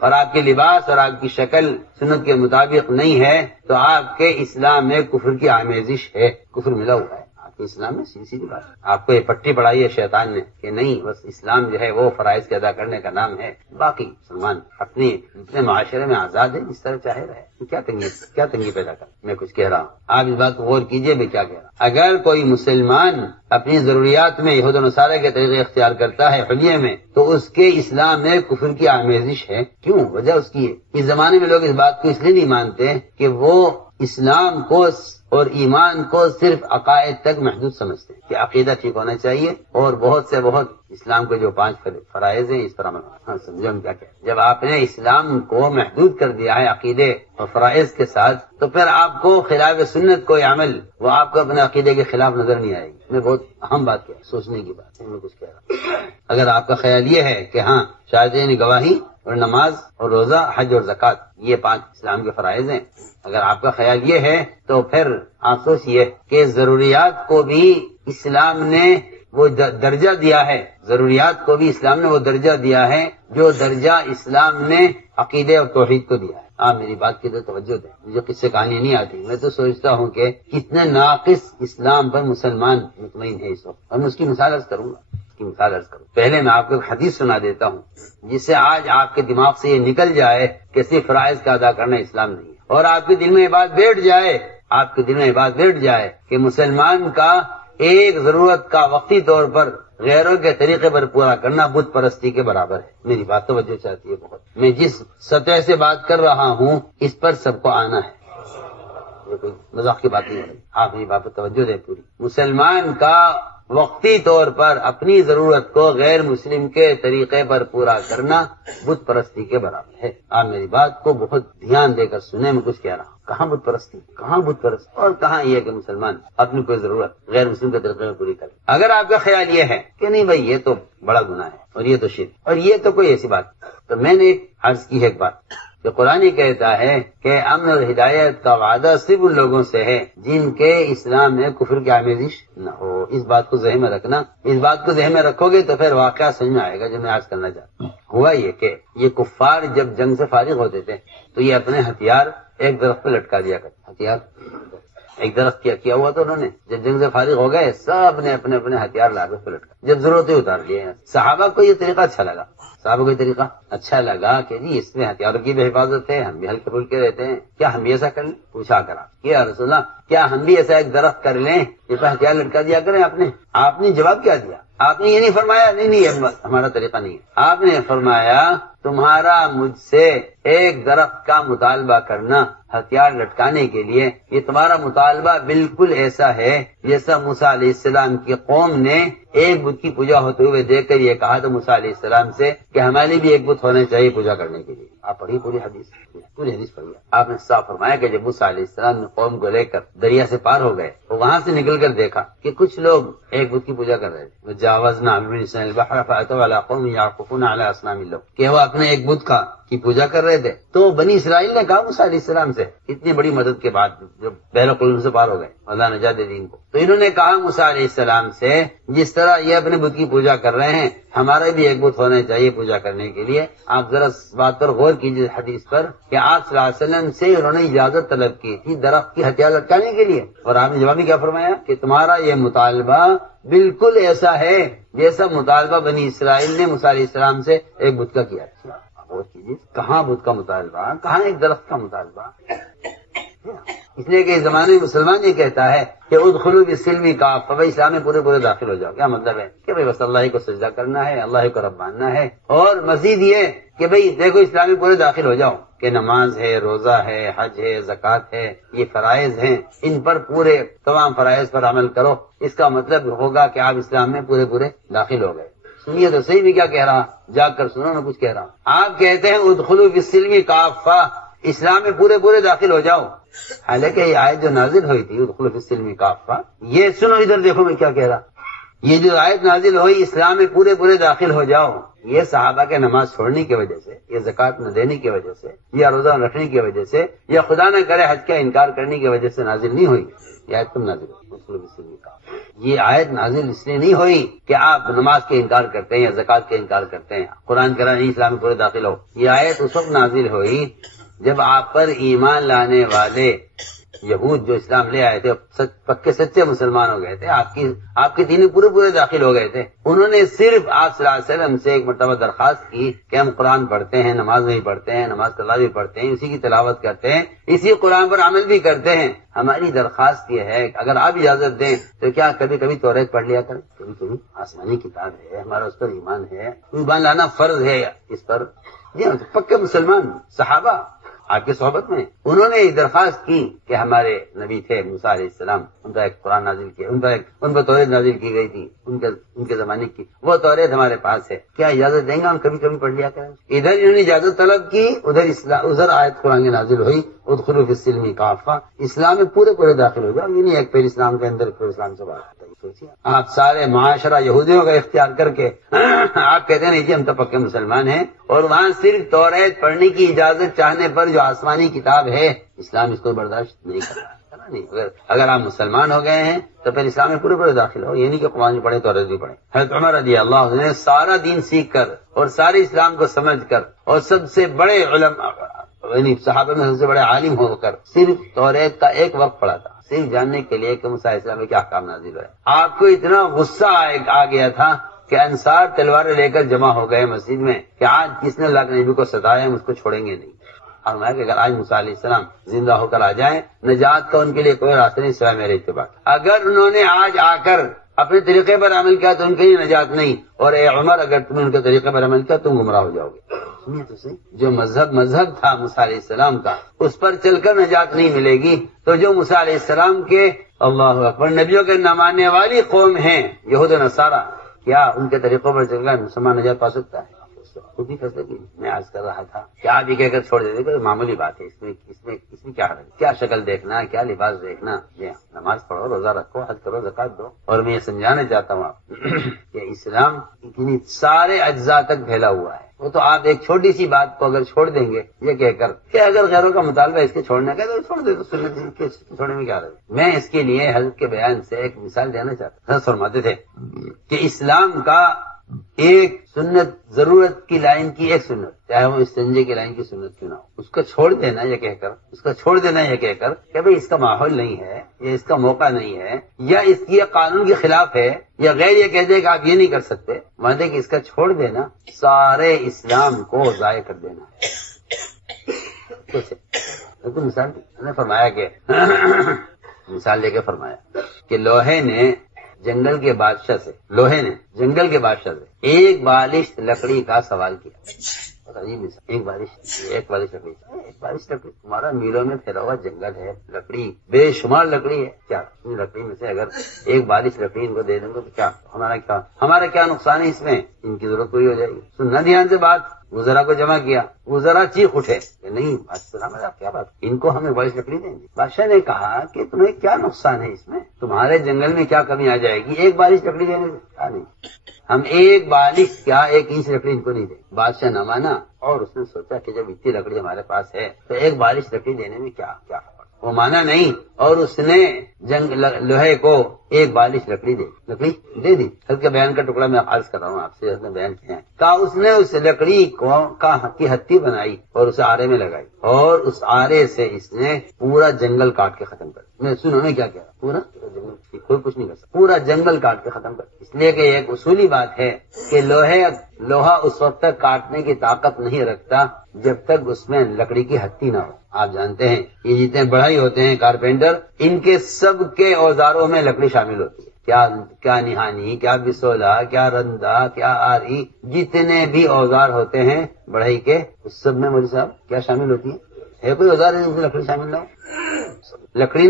اور آپ کے لباس اور آپ کی شکل سنت کے مطابق نہیں ہے، تو آپ کے اسلام میں کفر کی آمیزش ہے، کفر ملا ہوا ہے آپ کے اسلام میں، سیدھی بات۔ آپ کو یہ پٹی پڑھائی ہے شیطان نے کہ نہیں، بس اسلام جو ہے وہ فرائض کے ادا کرنے کا نام ہے، باقی مسلمان اپنے معاشرے میں آزاد ہے، اس طرح چاہے رہے، کیا تنگی پیدا کر۔ میں کچھ کہہ رہا ہوں، آپ اس بات کو غور کیجئے میں کیا کہہ رہا ہوں۔ اگر کوئی مسلمان اپنی ضروریات میں یہود و نصارہ کے طریقے اختیار کرتا ہے حلیے میں، تو اس کے اسلام میں کفر کی آمیزش ہے۔ کیوں؟ وجہ اس کی ہے، اس زمانے میں لوگ اس بات کو اس لیے نہیں مانتے کہ وہ اسلام کو اور ایمان کو صرف عقائد تک محدود سمجھتے ہیں کہ عقیدہ ٹھیک ہونا چاہیے اور بہت سے بہت اسلام کے جو 5 فرائض ہیں اس پر عمل۔ سمجھو ہم کیا کہتے ہیں؟ جب آپ نے اسلام کو محدود کر دیا ہے عقیدے اور فرائض کے ساتھ، تو پھر آپ کو خلاف سنت کوئی عمل وہ آپ کو اپنے عقیدے کے خلاف نظر نہیں آئے گی۔ میں بہت اہم بات کیا، سوچنے کی بات ہے، میں کچھ کہہ رہا ہوں۔ اگر آپ کا خیال یہ ہے کہ ہاں شہادتین گواہی اور نماز اور روزہ، حج اور زکوٰۃ یہ 5 اسلام کے فرائض ہیں، اگر آپ کا خیال یہ ہے تو پھر آپ سوچئے کہ ضروریات کو بھی اسلام نے وہ درجہ دیا ہے، ضروریات کو بھی اسلام نے وہ درجہ دیا ہے جو درجہ اسلام نے عقیدے اور توحید کو دیا ہے۔ آپ میری بات کی تو توجہ دیں، مجھے قصے کہانی نہیں آتی، میں تو سوچتا ہوں کہ کتنے ناقص اسلام پر مسلمان مطمئن ہے اس وقت، اور میں اس کی مثال عرض کروں گا۔ پہلے میں آپ کو ایک حدیث سنا دیتا ہوں جس سے آج آپ کے دماغ سے یہ نکل جائے کہ صرف فرائض کا ادا کرنا اسلام نہیں ہے، اور آپ کے دل میں یہ بات بیٹھ جائے کہ مسلمان کا ایک ضرورت کا وقتی طور پر غیروں کے طریقے پر پورا کرنا بت پرستی کے برابر ہے۔ میری بات توجہ چاہتی ہے بہت، میں جس سطح سے بات کر رہا ہوں اس پر سب کو آنا ہے، یہ کوئی مذاق کی بات نہیں ہے، آپ میری بات پر توجہ دیں پوری۔ مسلمان کا وقتی طور پر اپنی ضرورت کو غیر مسلم کے طریقے پر پورا کرنا بت پرستی کے برابر ہے۔ آپ میری بات کو بہت دھیان دے کر سنیں، میں کچھ کہہ رہا ہوں۔ کہاں بت پرستی اور کہاں یہ کہ مسلمان اپنی کوئی ضرورت غیر مسلم کے طریقے میں پوری کرے۔ اگر آپ کا خیال یہ ہے کہ نہیں بھائی یہ تو بڑا گناہ ہے اور یہ تو شرک اور یہ تو کوئی ایسی بات، تو میں نے عرض کی ہے ایک بات کہ قرآن کہتا ہے کہ امن اور ہدایت کا وعدہ صرف ان لوگوں سے ہے جن کے اسلام میں کفر کی آمیزش نہ ہو۔ اس بات کو ذہن میں رکھنا، اس بات کو ذہن میں رکھو گے تو پھر واقعہ سمجھ میں آئے گا جو میں آج کرنا چاہتا ہوں۔ ہوا یہ کہ یہ کفار جب جنگ سے فارغ ہوتے تھے تو یہ اپنے ہتھیار ایک درخت پہ لٹکا دیا کرتے، ہتھیار ایک درخت کیا ہوا تو انہوں نے جب جنگ سے فارغ ہو گئے سب نے اپنے اپنے ہتھیار لا کے لٹکا، جب ضرورت ہی اتار لیے۔ صحابہ کو یہ طریقہ اچھا لگا کہ جی اس میں ہتھیاروں کی بھی حفاظت ہے، ہم بھی ہلکے پھلکے رہتے ہیں، کیا ہم بھی ایسا کر لیں؟ پوچھا کرا یا رسول اللہ کیا ہم بھی ایسا ایک درخت کر لیں جس پہ ہتھیار لٹکا دیا کریں؟ آپ نے جواب کیا دیا؟ آپ نے یہ نہیں فرمایا نہیں یہ ہمارا طریقہ نہیں ہے، آپ نے فرمایا تمہارا مجھ سے ایک درخت کا مطالبہ کرنا ہتھیار لٹکانے کے لیے، یہ تمہارا مطالبہ بالکل ایسا ہے جیسا موسیٰ علیہ السلام کی قوم نے ایک بت کی پوجا ہوتے ہوئے دیکھ کر یہ کہا تھا موسیٰ علیہ السلام سے کہ ہمارے بھی ایک بت ہونا چاہیے پوجا کرنے کے لیے۔ آپ پڑھی پوری حدیث پڑھی، آپ نے صاف فرمایا کہ جب موسیٰ علیہ السلام نے قوم کو لے کر دریا سے پار ہو گئے تو وہاں سے نکل کر دیکھا کہ کچھ لوگ ایک بت کی پوجا کر رہے تھے، جاوزنا ببنی البحر فأتوا على قوم يعكفون على اصنام لهم، کہ وہ اپنے ایک بت کی پوجا کر رہے تھے۔ تو بنی اسرائیل نے کہا موسیٰ علیہ السلام سے اتنی بڑی مدد کے بعد جب بحر القلزم سے پار ہو گئے اللہ نجات دین کو، تو انہوں نے کہا موسیٰ علیہ السلام سے جس طرح یہ اپنے بت کی پوجا کر رہے ہیں ہمارے بھی ایک بت ہونا چاہیے پوجا کرنے کے لیے۔ آپ ذرا اس بات پر غور کیجیے حدیث پر کہ آپ صلی اللہ علیہ وسلم سے انہوں نے اجازت طلب کی تھی درخت کی ہتھیار لٹکانے کے لیے، اور آپ نے جواب میں کیا فرمایا کہ تمہارا یہ مطالبہ بالکل ایسا ہے جیسا مطالبہ بنی اسرائیل نے موسیٰ علیہ السلام سے ایک بت کا کیا تھا۔ غور کیجیے، کہاں بت کا مطالبہ، کہاں ایک درخت کا مطالبہ۔ اس لیے کہ اس زمانے میں مسلمان یہ کہتا ہے کہ ادخلوا بالسلم کافہ، بھائی اسلام میں پورے داخل ہو جاؤ. کیا مطلب ہے کہ بھائی بس اللہ ہی کو سجدہ کرنا ہے، اللہ ہی کو رب ماننا ہے، اور مزید یہ کہ بھئی دیکھو اسلام میں پورے داخل ہو جاؤ کہ نماز ہے، روزہ ہے، حج ہے، زکوٰۃ ہے، یہ فرائض ہیں، ان پر پورے تمام فرائض پر عمل کرو. اس کا مطلب ہوگا کہ آپ اسلام میں پورے داخل ہو گئے. سنیے تو صحیح بھی کیا کہہ رہا، جا کر سنو میں کچھ کہہ رہا ہوں. آپ کہتے ہیں ادخلوا بالسلم کافہ، اسلام میں پورے داخل ہو جاؤ. حالانکہ یہ آیت جو نازل ہوئی تھی ادخلوا بالسلم کافہ، یہ سنو ادھر دیکھو میں کیا کہہ رہا. یہ جو آیت نازل ہوئی اسلام میں پورے داخل ہو جاؤ، یہ صحابہ کے نماز چھوڑنے کی وجہ سے، یہ زکوٰۃ نہ دینے کی وجہ سے، یا روزہ رکھنے کی وجہ سے، یا خدا نہ کرے حج کا انکار کرنے کی وجہ سے نازل نہیں ہوئی. یہ آیت تم نازل ہوئی. یہ آیت نازل اس لیے نہیں ہوئی کہ آپ نماز کے انکار کرتے ہیں یا زکوٰۃ کے انکار کرتے ہیں، قرآن کہہ رہا نہیں اسلام میں پورے داخل ہو. یہ آیت اس وقت نازل ہوئی جب آپ پر ایمان لانے والے یہود جو اسلام لے آئے تھے، پکے سچے مسلمان ہو گئے تھے، آپ کے دین میں پورے داخل ہو گئے تھے. انہوں نے صرف آپ صلی اللہ علیہ وسلم سے ایک مرتبہ درخواست کی کہ ہم قرآن پڑھتے ہیں، نماز نہیں پڑھتے ہیں، نماز قضا بھی پڑھتے ہیں، اسی کی تلاوت کرتے ہیں، اسی قرآن پر عمل بھی کرتے ہیں. ہماری درخواست یہ ہے اگر آپ اجازت دیں تو کیا کبھی توریت پڑھ لیا کریں. کبھی آسمانی کتاب ہے، ہمارا اس پر ایمان ہے، ایمان لانا فرض ہے اس پر. جی پکے مسلمان صحابہ آپ کی صحبت میں انہوں نے درخواست کی کہ ہمارے نبی تھے موسیٰ علیہ السلام، ان کا ایک قرآن نازل کیا، ان پر توریت نازل کی گئی تھی ان کے زمانے کی، وہ توریت ہمارے پاس ہے، کیا اجازت دیں گے ہم کبھی پڑھ لیا کریں. ادھر انہوں نے اجازت طلب کی، ادھر آیت قرآن کی نازل ہوئی ادخلوا بالسلم کافہ، اسلام میں پورے داخل ہو جاؤ. یہ نہیں ایک پھر اسلام کے اندر پھر اسلام سے باہر. آپ سارے معاشرہ یہودیوں کا اختیار کر کے آپ کہتے ہیں جی ہم تو پکے مسلمان ہیں، اور وہاں صرف توریت پڑھنے کی اجازت چاہنے پر جو آسمانی کتاب ہے اسلام اس کو برداشت نہیں کر رہا. نہیں، اگر آپ مسلمان ہو گئے ہیں تو پھر اسلام میں پورے داخل ہو. یہ نہیں کہ قرآن پڑھے توریت بھی پڑھے. حضرت عمر رضی اللہ عنہ نے سارا دین سیکھ کر اور سارے اسلام کو سمجھ کر اور سب سے بڑے علماء یعنی صحابہ میں سب سے بڑے عالم ہو کر صرف توریت کا ایک وقت پڑھا تھا، صرف جاننے کے لیے کہ موسیٰ علیہ السلام میں کیا احکام نازل ہوئے. آپ کو اتنا غصہ آ گیا تھا کہ انصار تلواریں لے کر جمع ہو گئے مسجد میں کہ آج کس نے اللہ کے نبی کو ستایا ہم اس کو چھوڑیں گے نہیں. اور میں کہ اگر آج موسیٰ علیہ السلام زندہ ہو کر آ جائیں، نجات کا ان کے لیے کوئی راستہ نہیں سوائے میرے اتباع. اگر انہوں نے آج آ کر اپنے طریقے پر عمل کیا تو ان کے لیے نجات نہیں، اور اے عمر اگر تم نے ان کے طریقے پر عمل کیا تم گمراہ ہو جاؤ گے. تو صحیح جو مذہب تھا موسیٰ علیہ السلام کا اس پر چل کر نجات نہیں ملے گی. تو جو موسیٰ علیہ السلام کے اللہ اکبر نبیوں کے نہ ماننے والی قوم ہیں یہود و نصارہ، کیا ان کے طریقوں پر چل کر مسلمان نجات پا سکتا ہے؟ خود ہی فیصلہ کی. میں عرض کر رہا تھا کہ آپ یہ کہہ کر چھوڑ دیتے کہ معمولی بات ہے، اس میں کیا شکل دیکھنا، کیا لباس دیکھنا. نماز پڑھو، روزہ رکھو، حج کرو، زکات دو. اور میں یہ سمجھانا چاہتا ہوں آپ کہ اسلام اتنی سارے اجزاء تک پھیلا ہوا ہے. وہ تو آپ ایک چھوٹی سی بات کو اگر چھوڑ دیں گے یہ کہہ کر کہ اگر غیروں کا مطالبہ اس کے چھوڑنے کا تو چھوڑ دے، تو سنت کے چھوڑنے میں کیا رہے. میں اس کے لیے حضرت کے بیان سے ایک مثال دینا چاہتا ہوں. حضرت فرماتے تھے کہ اسلام کا ایک سنت، ضرورت کی لائن کی ایک سنت، چاہے وہ استنجے کی لائن کی سنت کیوں نہ ہو، اس کو چھوڑ دینا یہ کہہ کر کہ بھئی اس کا ماحول نہیں ہے یا اس کا موقع نہیں ہے یا اس کی قانون کے خلاف ہے یا غیر، یہ کہہ دے کہ آپ یہ نہیں کر سکتے، مانے کہ اس کا چھوڑ دینا سارے اسلام کو ضائع کر دینا ہے. مثال نے فرمایا کہ مثال لے کے فرمایا کہ لوہے نے جنگل کے بادشاہ سے ایک بالش لکڑی کا سوال کیا. ایک بالش لکڑی تمہارا میلوں میں پھیلا ہوا جنگل ہے، لکڑی بے شمار لکڑی ہے، کیا لکڑی میں سے اگر ایک بالش لکڑی ان کو دے دیں گے تو کیا ہمارا کیا نقصان ہے اس میں؟ ان کی ضرورت پوری ہو جائے گی. سننا دھیان سے بات. وزراء کو جمع کیا، وزراء چیخ اٹھے کہ نہیں بادشاہ کیا بات، ان کو ہمیں بالش لکڑی دیں گے. بادشاہ نے کہا کہ تمہیں کیا نقصان ہے اس میں، تمہارے جنگل میں کیا کمی آ جائے گی ایک بالش لکڑی دینے سے؟ کیا نہیں، ہم ایک بالش کیا 1 انچ لکڑی ان کو نہیں دیں. بادشاہ نہ مانا اور اس نے سوچا کہ جب اتنی لکڑی ہمارے پاس ہے تو ایک بالش لکڑی دینے میں کیا وہ مانا نہیں، اور اس نے لوہے کو ایک بالش لکڑی دے دی. حضرت کے بیان کا ٹکڑا میں عرض کر رہا ہوں آپ سے، حضرت نے بیان کیا ہے. کہا اس نے اس لکڑی کی ہتھی بنائی اور اسے آرے میں لگائی، اور اس آرے سے اس نے پورا جنگل کاٹ کے ختم کر دیا. سنو میں کیا کہہ رہا، پورا جنگل کوئی کچھ نہیں کر سکتا، پورا جنگل کاٹ کے ختم کر. اس لیے کہ ایک اصولی بات ہے کہ لوہا اس وقت تک کاٹنے کی طاقت نہیں رکھتا جب تک اس میں لکڑی کی ہتھی نہ ہو. آپ جانتے ہیں یہ جتنے بڑھئی ہوتے ہیں کارپینٹر، ان کے سب کے اوزاروں میں لکڑی شامل ہوتی ہے. کیا نہانی، کیا بسولا، کیا رندا، کیا آری، جتنے بھی اوزار ہوتے ہیں بڑھئی کے، اس سب میں مولوی صاحب کیا شامل ہوتی ہے کوئی اوزار ہے جس میں لکڑی شامل نہ ہو؟ لکڑی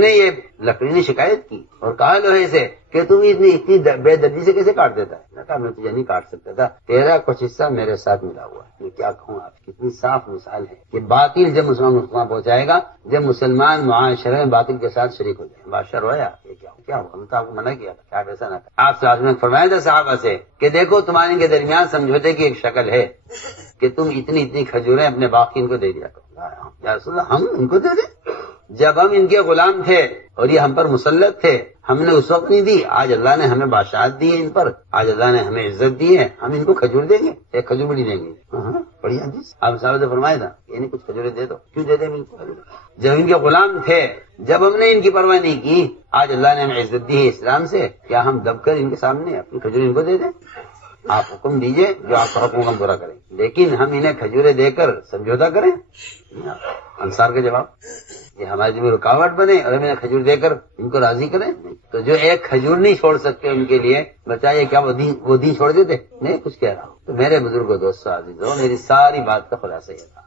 نے شکایت کی اور کہا لوہے سے کہ تم اتنی بے دردی سے کیسے کاٹ دیتا ہے؟ میں کہا میں تجھے نہیں کاٹ سکتا تھا، تیرا کچھ حصہ میرے ساتھ ملا ہوا ہے. میں کیا کہوں، آپ کتنی صاف مثال ہے کہ باطل جب مسلمان نقصان پہنچائے گا، جب مسلمان معاشرے میں باطل کے ساتھ شریک ہو جائے. بادشاہ رویا یہ کیا ہوا؟ ہم تو آپ کو منع کیا تھا کہ آپ ایسا نہ کریں. آپ سے آدمی نے فرمایا تھا صحابہ سے کہ دیکھو تمہارے کے درمیان سمجھوتے کی ایک شکل ہے کہ تم اتنی کھجوریں اپنے باغ کی ان کو دے دیا کرو. یا رسول اللہ ہم ان کو دے دیں؟ جب ہم ان کے غلام تھے اور یہ ہم پر مسلط تھے، ہم نے اس وقت نہیں دی. آج اللہ نے ہمیں بادشاہت دی ہے ان پر، آج اللہ نے ہمیں عزت دی ہے، ہم ان کو کھجور دیں گے؟ ایک کھجور بھی نہیں دیں گے. بڑھیا جی، آپ صاحب سے فرمایا تھا یعنی کچھ کھجوریں دے دو. کیوں دے دیں ان کو؟ جب ان کے غلام تھے، جب ہم نے ان کی پرواہ نہیں کی، آج اللہ نے ہمیں عزت دی ہے اسلام سے، کیا ہم دب کر ان کے سامنے اپنی کھجوریں ان کو دے دیں؟ آپ حکم دیجئے جو آپ کا حکم ہم پورا کریں، لیکن ہم انہیں کھجوریں دے کر سمجھوتا کریں؟ انصار کا جواب یہ ہماری جو رکاوٹ بنے اور ہمیں کھجور دے کر ان کو راضی کریں. تو جو ایک کھجور نہیں چھوڑ سکتے ان کے لیے، بتائیے کیا وہ دین چھوڑ دیتے؟ نہیں کچھ کہہ رہا ہوں. تو میرے بزرگوں دوستوں عزیزوں، میری ساری بات کا خلاصہ یہ تھا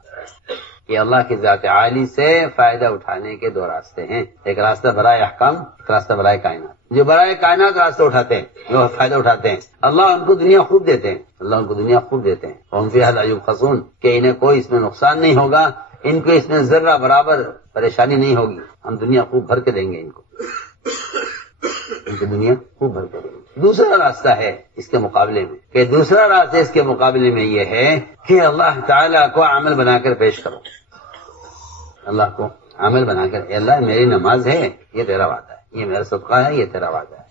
کہ اللہ کی ذات عالی سے فائدہ اٹھانے کے دو راستے ہیں. ایک راستہ برائے احکام، ایک راستہ برائے کائنات. جو برائے کائنات راستہ اٹھاتے ہیں، جو فائدہ اٹھاتے ہیں، اللہ ان کو دنیا خوب دیتے ہیں. ہم فیہا لا یبخسون، کہ انہیں کوئی اس میں نقصان نہیں ہوگا، ان کو اس میں ذرہ برابر پریشانی نہیں ہوگی. ہم دنیا خوب بھر کے دیں گے ان کو، ان کی دنیا خوب بھر کے دیں گے. دوسرا راستہ ہے اس کے مقابلے میں، کہ دوسرا راستہ اس کے مقابلے میں یہ ہے کہ اللہ تعالیٰ کو عمل بنا کر پیش کرو. اللہ کو عمل بنا کر، اے اللہ میری نماز ہے یہ تیرا وعدہ ہے، یہ میرا صدقہ ہے یہ تیرا وعدہ ہے،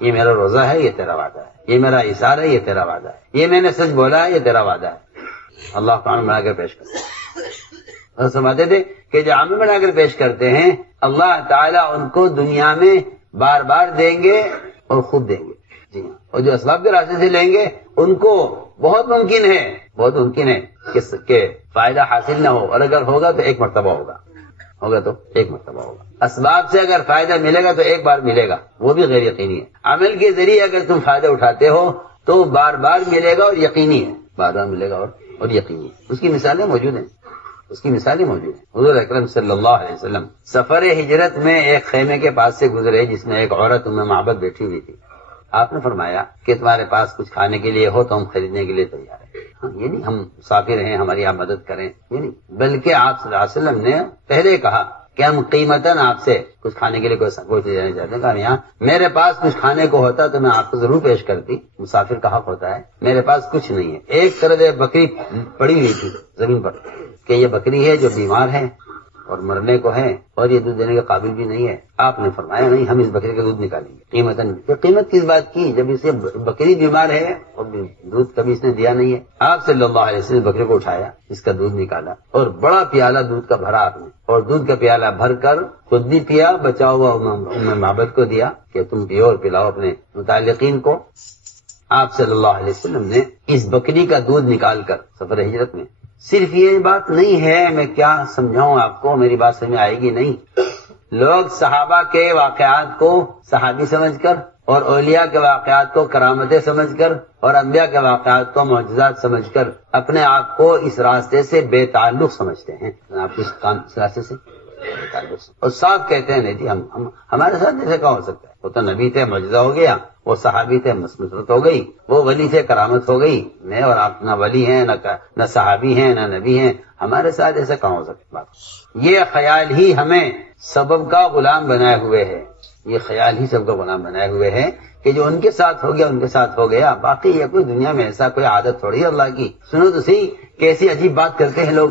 یہ میرا روزہ ہے یہ تیرا وعدہ ہے، یہ میرا اثار ہے یہ تیرا وعدہ ہے، یہ میں نے سچ بولا ہے یہ تیرا وعدہ ہے. اللہ کو عمل بنا کر پیش کرو. اور سمجھتے تھے کہ جو عمل بنا کر پیش کرتے ہیں، اللہ تعالیٰ ان کو دنیا میں بار بار دیں گے اور خود دیں گے. جی ہاں، اور جو اسباب کے راستے سے لیں گے ان کو بہت ممکن ہے کہ فائدہ حاصل نہ ہو، اور اگر ہوگا تو ایک مرتبہ ہوگا تو ایک مرتبہ ہوگا. اسباب سے اگر فائدہ ملے گا تو ایک بار ملے گا، وہ بھی غیر یقینی ہے. عمل کے ذریعے اگر تم فائدہ اٹھاتے ہو تو بار بار ملے گا اور یقینی ہے، بار بار ملے گا اور یقینی ہے. اس کی مثالیں موجود ہیں. حضور اکرم صلی اللہ علیہ وسلم سفر ہجرت میں ایک خیمے کے پاس سے گزرے جس میں ایک عورت ام معبد بیٹھی ہوئی تھی. آپ نے فرمایا کہ تمہارے پاس کچھ کھانے کے لیے ہو تو ہم خریدنے کے لیے تیار ہیں. یہ نہیں ہم مسافر ہیں ہماری آپ مدد کریں، یہ نہیں، بلکہ آپ صلی اللہ علیہ وسلم نے پہلے کہا کہ ہم قیمتاً آپ سے کچھ کھانے کے لیے کوئی چیز لینا چاہتے ہیں. کہا یہاں میرے پاس کچھ کھانے کو ہوتا تو میں آپ کو ضرور پیش کرتی، مسافر کا حق ہوتا ہے. میرے پاس کچھ نہیں ہے. ایک طرف بکری پڑی ہوئی تھی زمین پر کہ یہ بکری ہے جو بیمار ہے اور مرنے کو ہے اور یہ دودھ دینے کے قابل بھی نہیں ہے. آپ نے فرمایا نہیں، ہم اس بکری کا دودھ نکالیں گے قیمتاً. تو قیمت کس بات کی جب اسے بکری بیمار ہے اور دودھ کبھی اس نے دیا نہیں ہے. آپ صلی اللہ علیہ وسلم بکری کو اٹھایا، اس کا دودھ نکالا اور بڑا پیالہ دودھ کا بھرا آپ نے، اور دودھ کا پیالہ بھر کر خود بھی پیا، بچا ہوا ام معبد کو دیا کہ تم پیو اور پلاؤ اپنے متعلقین کو. آپ صلی اللہ علیہ وسلم نے اس بکری کا دودھ نکال کر سفر ہجرت میں، صرف یہ بات نہیں ہے، میں کیا سمجھاؤں آپ کو، میری بات سمجھ میں آئے گی نہیں. لوگ صحابہ کے واقعات کو صحابی سمجھ کر اور اولیاء کے واقعات کو کرامتیں سمجھ کر اور انبیاء کے واقعات کو معجزات سمجھ کر اپنے آپ کو اس راستے سے بے تعلق سمجھتے ہیں. آپ اس راستے سے اور صاف کہتے ہیں نہیں جی ہم ہمارے ساتھ جیسے کہاں ہو سکتا ہے. وہ تو نبی تھے معجزہ ہو گیا، وہ صحابی تھے نصرت ہو گئی، وہ ولی تھے کرامت ہو گئی. میں اور آپ نہ ولی ہیں نہ صحابی ہیں نہ نبی ہیں، ہمارے ساتھ ایسا کہاں ہو سکتا ہے. یہ خیال ہی ہمیں سبب کا غلام بنائے ہوئے ہے، یہ خیال ہی سب کا غلام بنائے ہوئے ہے کہ جو ان کے ساتھ ہو گیا ان کے ساتھ ہو گیا. باقی یہ کوئی دنیا میں ایسا کوئی عادت تھوڑی ہے اللہ کی. سنو تو صحیح کیسی عجیب بات کرتے ہیں لوگ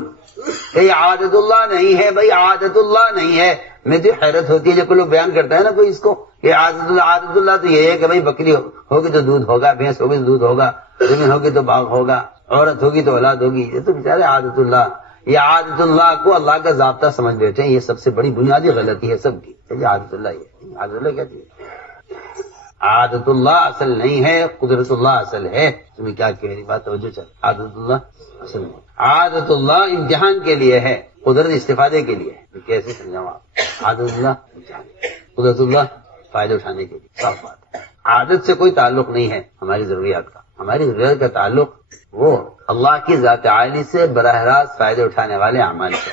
کہ یہ عادت اللہ نہیں ہے. بھائی عادت اللہ نہیں ہے. میں تو حیرت ہوتی ہے جب کوئی لوگ بیان کرتا ہے نا کوئی اس کو کہ عادت اللہ تو یہ ہے کہ بھائی بکری ہوگی تو دودھ ہوگا، بھینس ہوگی تو دودھ ہوگا، زمین ہوگی تو باغ ہوگا، عورت ہوگی تو اولاد ہوگی. یہ تو بیچارے عادت اللہ، یہ عادت اللہ کو اللہ کا ضابطہ سمجھ بیٹھے ہیں. یہ سب سے بڑی بنیادی غلطی ہے سب کی. یہ عادت اللہ، یہ عادت اللہ کہتی ہے. عادت اللہ اصل نہیں ہے، قدرت اللہ اصل ہے. تمہیں کیا کہہ رہی بات توجہ چل. عادت اللہ اصل نہیں، عادت اللہ امتحان کے لیے ہے، قدرت استفادے کے لیے ہے. کیسے سمجھاؤں آپ؟ عادت اللہ امتحان، قدرت اللہ فائدہ اٹھانے کے لیے. صاف بات ہے. عادت سے کوئی تعلق نہیں ہے ہماری ضروریات کا. ہماری ضروریات کا تعلق وہ اللہ کی ذات عالی سے براہ راست فائدے اٹھانے والے اعمال سے.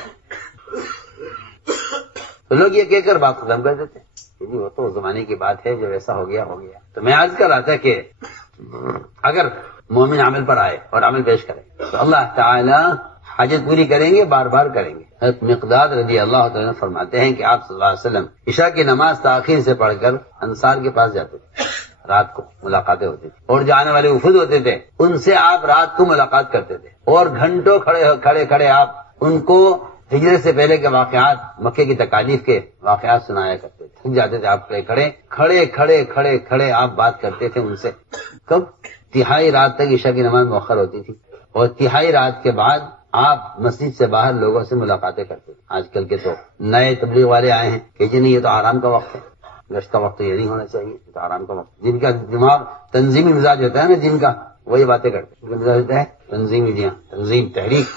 تو لوگ یہ کہہ کر بات ختم کر دیتے ہیں، وہ تو زمانے کی بات ہے، جب ایسا ہو گیا ہو گیا. تو میں عرض کر رہا تھا کہ اگر مومن عمل پر آئے اور عمل پیش کرے تو اللہ تعالی حاجت پوری کریں گے، بار بار کریں گے. مقداد رضی اللہ تعالیٰ فرماتے ہیں کہ آپ صلی اللہ علیہ وسلم عشاء کی نماز تاخیر سے پڑھ کر انصار کے پاس جاتے تھے. رات کو ملاقاتیں ہوتی تھی اور جو آنے والے وفود ہوتے تھے ان سے آپ رات کو ملاقات کرتے تھے اور گھنٹوں کھڑے کھڑے آپ ان کو ہجرت سے پہلے کے واقعات، مکے کی تکالیف کے واقعات سنایا کرتے تھے. تھک جاتے تھے آپ کھڑے آپ بات کرتے تھے ان سے. کب؟ تہائی رات تک عشاء کی نماز مؤخر ہوتی تھی اور تہائی رات کے بعد آپ مسجد سے باہر لوگوں سے ملاقاتیں کرتے تھے. آج کل کے تو نئے تبلیغ والے آئے ہیں کہ جی نہیں یہ تو آرام کا وقت ہے، گشت کا وقت تو یہ نہیں ہونا چاہیے، یہ تو آرام کا وقت. جن کا دماغ تنظیمی مزاج ہوتا ہے نا، جن کا وہی باتیں کرتے ہیں. مزاج ہوتا ہے تنظیمی، تنظیم، تحریک.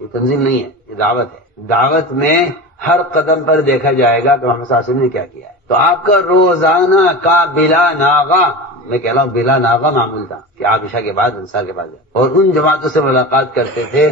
یہ تنظیم نہیں ہے، یہ دعوت ہے. دعوت میں ہر قدم پر دیکھا جائے گا کہ محمد صلی اللہ علیہ وسلم نے کیا کیا ہے. تو آپ کا روزانہ کا بلا ناغہ، میں کہہ رہا ہوں بلا ناغہ معمول تھا کہ آپ عشاء کے بعد انصار کے پاس جائیں اور ان جماعتوں سے ملاقات کرتے تھے